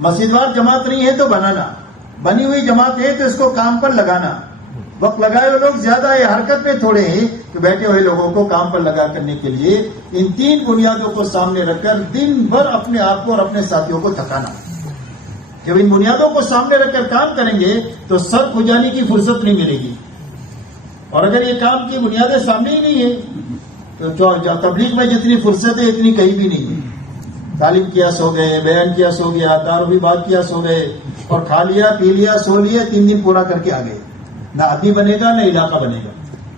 مسجد وار جماعت نہیں ہے تو بنانا, بنی ہوئی جماعت ہے تو اس کو کام پر لگانا. وقت لگائے ہوئے لوگ زیادہ ہے, حرکت میں تھوڑے ہیں, تو بیٹھے ہوئے لوگوں کو کام پر لگا کرنے کے لیے ان 3 بنیادوں کو سامنے رکھ کر دن بھر اپنے آپ کو اور اپنے ساتھیوں کو تھکانا. جب ان بنیادوں کو سامنے رکھ کر کام کریں گے تو سر کھجانے کی فرصت نہیں ملے گی. اور اگر یہ کام کی بنیادیں سامنے ہی نہیں ہے تو تبلیغ میں جتنی فرصت ہے اتنی کہیں بھی نہیں ہے. تعلیم کیا سو گئے, بیان کیا سو گیا, تعارفی بات کیا سو گئے, اور کھا لیا پی لیا سو لیا, 3 دن پورا کر کے آ گئے. نہ آدمی بنے گا نہ علاقہ بنے گا.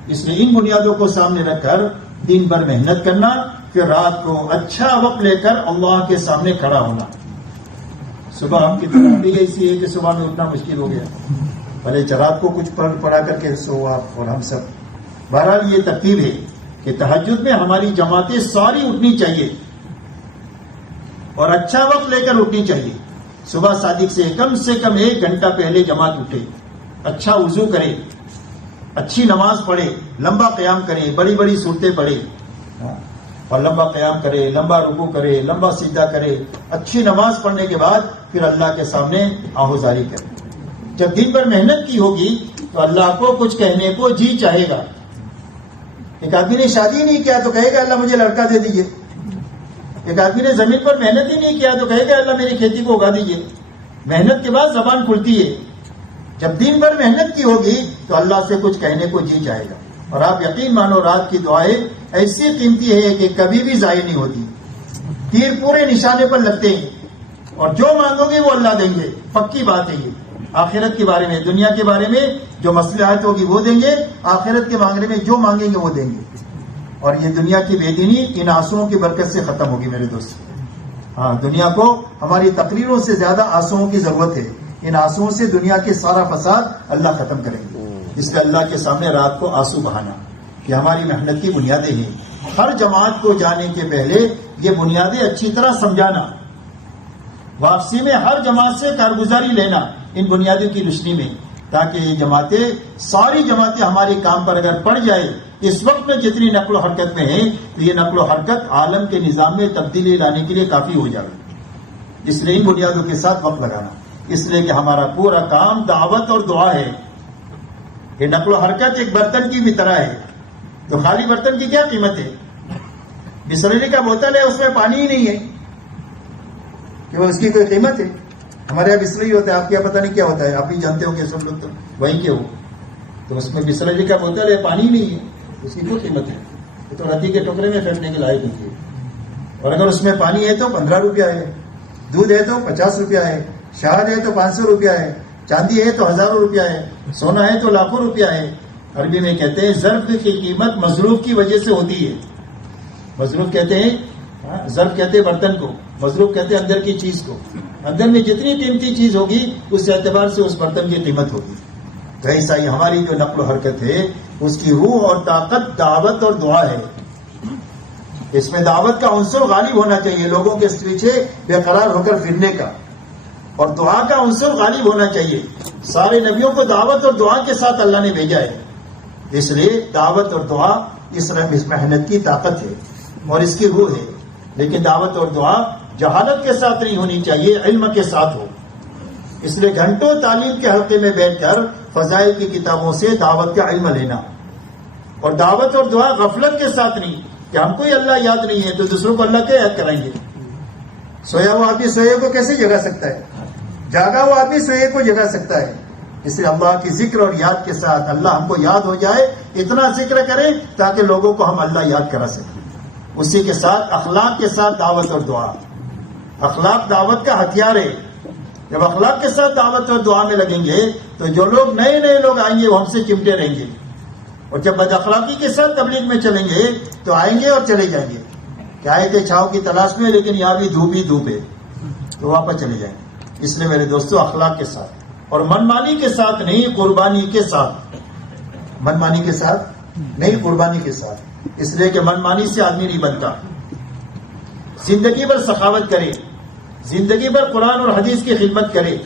اس لیے ان بنیادوں کو سامنے رکھ کر دن بھر محنت کرنا, پھر رات کو اچھا وقت لے کر اللہ کے سامنے کھڑا ہونا. صبح ہم کی طرح بھی ایسی ہے کہ صبح میں اٹھنا مشکل ہو گیا, بھلے رات کو کچھ پڑھا کر کے سو آپ اور ہم سب. بہرحال یہ ترتیب ہے کہ تہجد میں ہماری جماعتیں ساری اٹھنی چاہیے اور اچھا وقت لے کر اٹھنی چاہیے. صبح صادق سے کم 1 گھنٹہ پہلے جماعت اٹھے, اچھا وضو کرے, اچھی نماز پڑھے, لمبا قیام کرے, بڑی بڑی صورتیں پڑھے, اور لمبا قیام کرے, لمبا رکوع کرے, لمبا سجدہ کرے. اچھی نماز پڑھنے کے بعد پھر اللہ کے سامنے آہوزاری کرے. جب دن بھر محنت کی ہوگی تو اللہ کو کچھ کہنے کو جی چاہے گا. ایک آدمی نے شادی نہیں کیا تو کہے گا اللہ مجھے لڑکا دے دیجیے. ایک آدمی نے زمین پر محنت ہی نہیں کیا تو کہے گا اللہ میری کھیتی کو اگا دیجیے. محنت کے بعد زبان کھلتی ہے. جب دن بھر محنت کی ہوگی تو اللہ سے کچھ کہنے کو جی چاہے گا. اور آپ یقین مانو رات کی دعائیں ایسی قیمتی ہے کہ کبھی بھی ضائع نہیں ہوتی. تیر پورے نشانے پر لگتے ہیں, اور جو مانگو گے وہ اللہ دیں گے. پکی بات ہے یہ. آخرت کے بارے میں, دنیا کے بارے میں جو مصلحت ہوگی وہ دیں گے, آخرت کے مانگنے میں جو مانگیں گے وہ دیں گے. اور یہ دنیا کی بے دینی ان آنسوؤں کی برکت سے ختم ہوگی میرے دوست. ہاں, دنیا کو ہماری تقریروں سے زیادہ آنسوؤں کی ضرورت ہے. ان آنسوؤں سے دنیا کے سارا فساد اللہ ختم کریں گے. اس لیے اللہ کے سامنے رات کو آنسو بہانا کہ ہماری محنت کی بنیادیں ہیں. ہر جماعت کو جانے کے پہلے یہ بنیادیں اچھی طرح سمجھانا, واپسی میں ہر جماعت سے کارگزاری لینا ان بنیادوں کی روشنی میں, تاکہ یہ جماعتیں ساری جماعتیں ہمارے کام پر اگر پڑ جائے. اس وقت میں جتنی نقل و حرکت میں ہے تو یہ نقل و حرکت عالم کے نظام میں تبدیلی لانے کے لیے کافی ہو جائے. اس لیے ان بنیادوں کے ساتھ وقت لگانا, اس لیے کہ ہمارا پورا کام دعوت اور دعا ہے. یہ نقل و حرکت ایک برتن کی بھی طرح ہے. تو خالی برتن کی کیا قیمت ہے؟ بسلری کا بوتل ہے, اس میں پانی ہی نہیں ہے کہ وہ اس کی کوئی قیمت ہے. ہمارے یہاں بسلری ہوتا ہے, آپ کے یہاں پتہ نہیں کیا ہوتا ہے, آپ بھی جانتے ہو کہ سب لوگ تو وہی کے ہو. تو اس میں بسلری کا بوتل ہے, پانی نہیں ہے, اس کی کوئی قیمت ہے. یہ تو ردی کے ٹکڑے میں پھینکنے کے لائق ہوتی ہے. اور اگر اس میں پانی ہے تو 15 روپیہ ہے, دودھ ہے تو 50 روپیہ ہے, شہد ہے تو 500 روپیہ ہے, چاندی ہے تو ہزاروں روپیہ ہے, سونا ہے تو لاکھوں روپیہ ہے. عربی میں کہتے ہیں ظرف کی قیمت مظروف کی وجہ سے ہوتی ہے. مظروف کہتے ہیں, ظرف کہتے ہیں برتن کو, مظروف کہتے ہیں اندر کی چیز کو. اندر میں جتنی قیمتی چیز ہوگی اس اعتبار سے اس برتن کی قیمت ہوگی. تو ایسا ہی ہماری جو نقل و حرکت ہے اس کی روح اور طاقت دعوت اور دعا ہے. اس میں دعوت کا عنصر غالب ہونا چاہیے, لوگوں کے پیچھے بے قرار ہو کر پھرنے کا, اور دعا کا عنصر غالب ہونا چاہیے. سارے نبیوں کو دعوت اور دعا کے ساتھ اللہ نے بھیجا ہے. اس لیے دعوت اور دعا اس محنت کی طاقت ہے اور اس کی روح ہے. لیکن دعوت اور دعا جہالت کے ساتھ نہیں ہونی چاہیے, علم کے ساتھ ہو. اس لیے گھنٹوں تعلیم کے حلقے میں بیٹھ کر فضائل کی کتابوں سے دعوت کا علم لینا, اور دعوت اور دعا غفلت کے ساتھ نہیں کہ ہم کو ہی اللہ یاد نہیں ہے تو دوسروں کو اللہ کیا یاد کرائیں گے. سویا ہوا آدمی سوئے کو کیسے جگا سکتا ہے؟ جاگا ہوا آدمی سوئے کو جگا سکتا ہے. اس لیے اللہ کی ذکر اور یاد کے ساتھ اللہ ہم کو یاد ہو جائے، اتنا ذکر کریں تاکہ لوگوں کو ہم اللہ یاد کرا سکیں. اسی کے ساتھ اخلاق کے ساتھ دعوت اور دعا. اخلاق دعوت کا ہتھیار ہے. جب اخلاق کے ساتھ دعوت اور دعا میں لگیں گے تو جو لوگ نئے نئے لوگ آئیں گے وہ ہم سے چمٹے رہیں گے، اور جب بد اخلاقی کے ساتھ تبلیغ میں چلیں گے تو آئیں گے اور چلے جائیں گے کہ آئے تھے چھاؤں کی تلاش میں لیکن یہاں بھی دھوپ ہی دھوپ ہے، تو واپس چلے جائیں گے. اس لیے میرے دوستو اخلاق کے ساتھ اور منمانی کے ساتھ نہیں، قربانی کے ساتھ. منمانی کے ساتھ نہیں، قربانی کے ساتھ. اس لیے کہ منمانی سے آدمی نہیں بنتا. زندگی بھر سخاوت کرے، زندگی بھر قرآن اور حدیث کی خدمت کرے،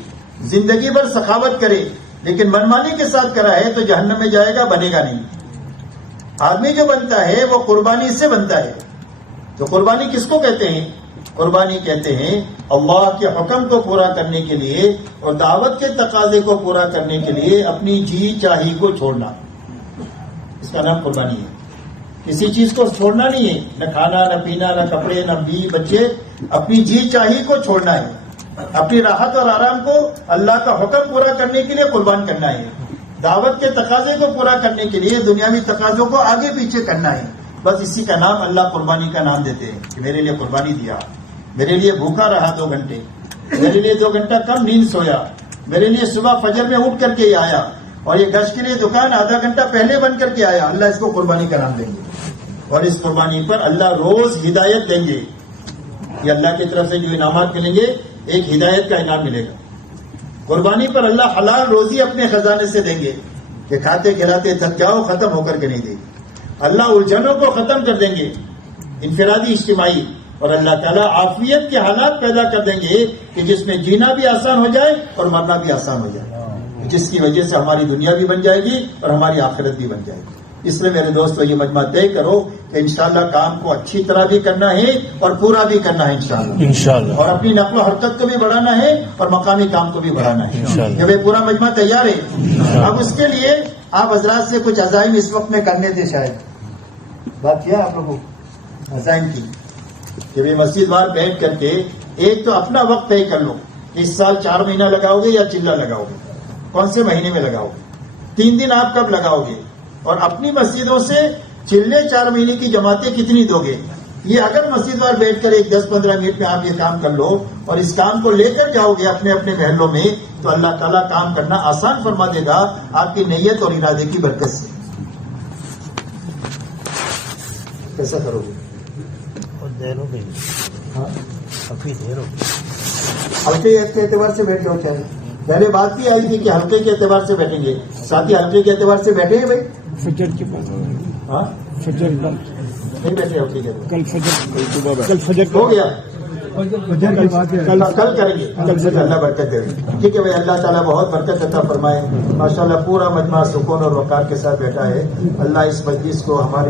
زندگی بھر سخاوت کرے، لیکن منمانی کے ساتھ کرا ہے تو جہنم میں جائے گا، بنے گا نہیں. آدمی جو بنتا ہے وہ قربانی سے بنتا ہے. تو قربانی کس کو کہتے ہیں؟ قربانی کہتے ہیں اللہ کے حکم کو پورا کرنے کے لیے اور دعوت کے تقاضے کو پورا کرنے کے لیے اپنی جی چاہی کو چھوڑنا. اس کا نام قربانی ہے. کسی چیز کو چھوڑنا نہیں ہے، نہ کھانا، نہ پینا، نہ کپڑے، نہ بیوی بچے. اپنی جی چاہی کو چھوڑنا ہے. اپنی راحت اور آرام کو اللہ کا حکم پورا کرنے کے لیے قربان کرنا ہے. دعوت کے تقاضے کو پورا کرنے کے لیے دنیاوی تقاضوں کو آگے پیچھے کرنا ہے. بس اسی کا نام اللہ قربانی کا نام دیتے ہیں کہ میرے لیے قربانی دیا، میرے لیے بھوکا رہا 2 گھنٹے، میرے لیے 2 گھنٹہ کم نیند سویا، میرے لیے صبح فجر میں اٹھ کر کے ہی آیا، اور یہ گشت کے لیے دکان آدھا گھنٹہ پہلے بند کر کے آیا. اللہ اس کو قربانی کا نام دیں گے، اور اس قربانی پر اللہ روز ہدایت دیں گے. یہ اللہ کی طرف سے جو انعامات ملیں گے، ایک ہدایت کا انعام ملے گا. قربانی پر اللہ حلال روزی اپنے خزانے سے دیں گے کہ کھاتے کھلاتے تھک جاؤ، ختم ہو کر کے نہیں دیں گے. اللہ الجھنوں کو ختم کر دیں گے، انفرادی اجتماعی، اور اللہ تعالیٰ عافیت کے حالات پیدا کر دیں گے کہ جس میں جینا بھی آسان ہو جائے اور مرنا بھی آسان ہو جائے، جس کی وجہ سے ہماری دنیا بھی بن جائے گی اور ہماری آخرت بھی بن جائے گی. اس لیے میرے دوستو یہ مجمع طے کرو کہ انشاءاللہ کام کو اچھی طرح بھی کرنا ہے اور پورا بھی کرنا ہے انشاءاللہ، اور اپنی نقل و حرکت کو بھی بڑھانا ہے اور مقامی کام کو بھی بڑھانا ہے. کہ بھائی پورا مجمع تیار ہے. اب اس کے لیے آپ حضرات سے کچھ عزائم اس وقت میں کرنے تھے. شاید بات کیا آپ لوگوں عزائم کی کہ بھائی مسجد بار بیٹھ کر کے ایک تو اپنا وقت طے کر لو. اس سال 4 مہینہ لگاؤ گے یا چلہ لگاؤ گے؟ کون سے مہینے میں لگاؤ گے؟ 3 دن آپ کب لگاؤ گے؟ اور اپنی مسجدوں سے چلے 4 مہینے کی جماعتیں کتنی دو گے؟ یہ اگر مسجد بار بیٹھ کر ایک 10-15 منٹ میں آپ یہ کام کر لو اور اس کام کو لے کر جاؤ گے اپنے اپنے محلوں میں، تو اللہ تعالیٰ کام کرنا آسان فرما دے گا آپ کی نیت اور ارادے کی برکت سے. کیسا کرو گے؟ دیر ہو گئی، ہاں کافی دیر ہو گئی. ہلکے کے اعتبار سے بیٹھ جاؤ. کیا پہلے بات بھی آئی تھی کہ ہلکے کے اعتبار سے بیٹھیں گے، ساتھی ہلکے کے اعتبار سے بیٹھے ہیں بھائی؟ فجر کے پاس ہاں فجر نہیں بیٹھے ہلکے کے اعتبار. کل فجر ہو گیا، کل کل کریں گے. کل سے اللہ برکت دے گی. ٹھیک ہے بھائی، اللہ تعالیٰ بہت برکت عطا فرمائے. ماشاءاللہ پورا مجمع سکون اور وقار کے ساتھ بیٹھا ہے. اللہ اس مجلس کو ہمارے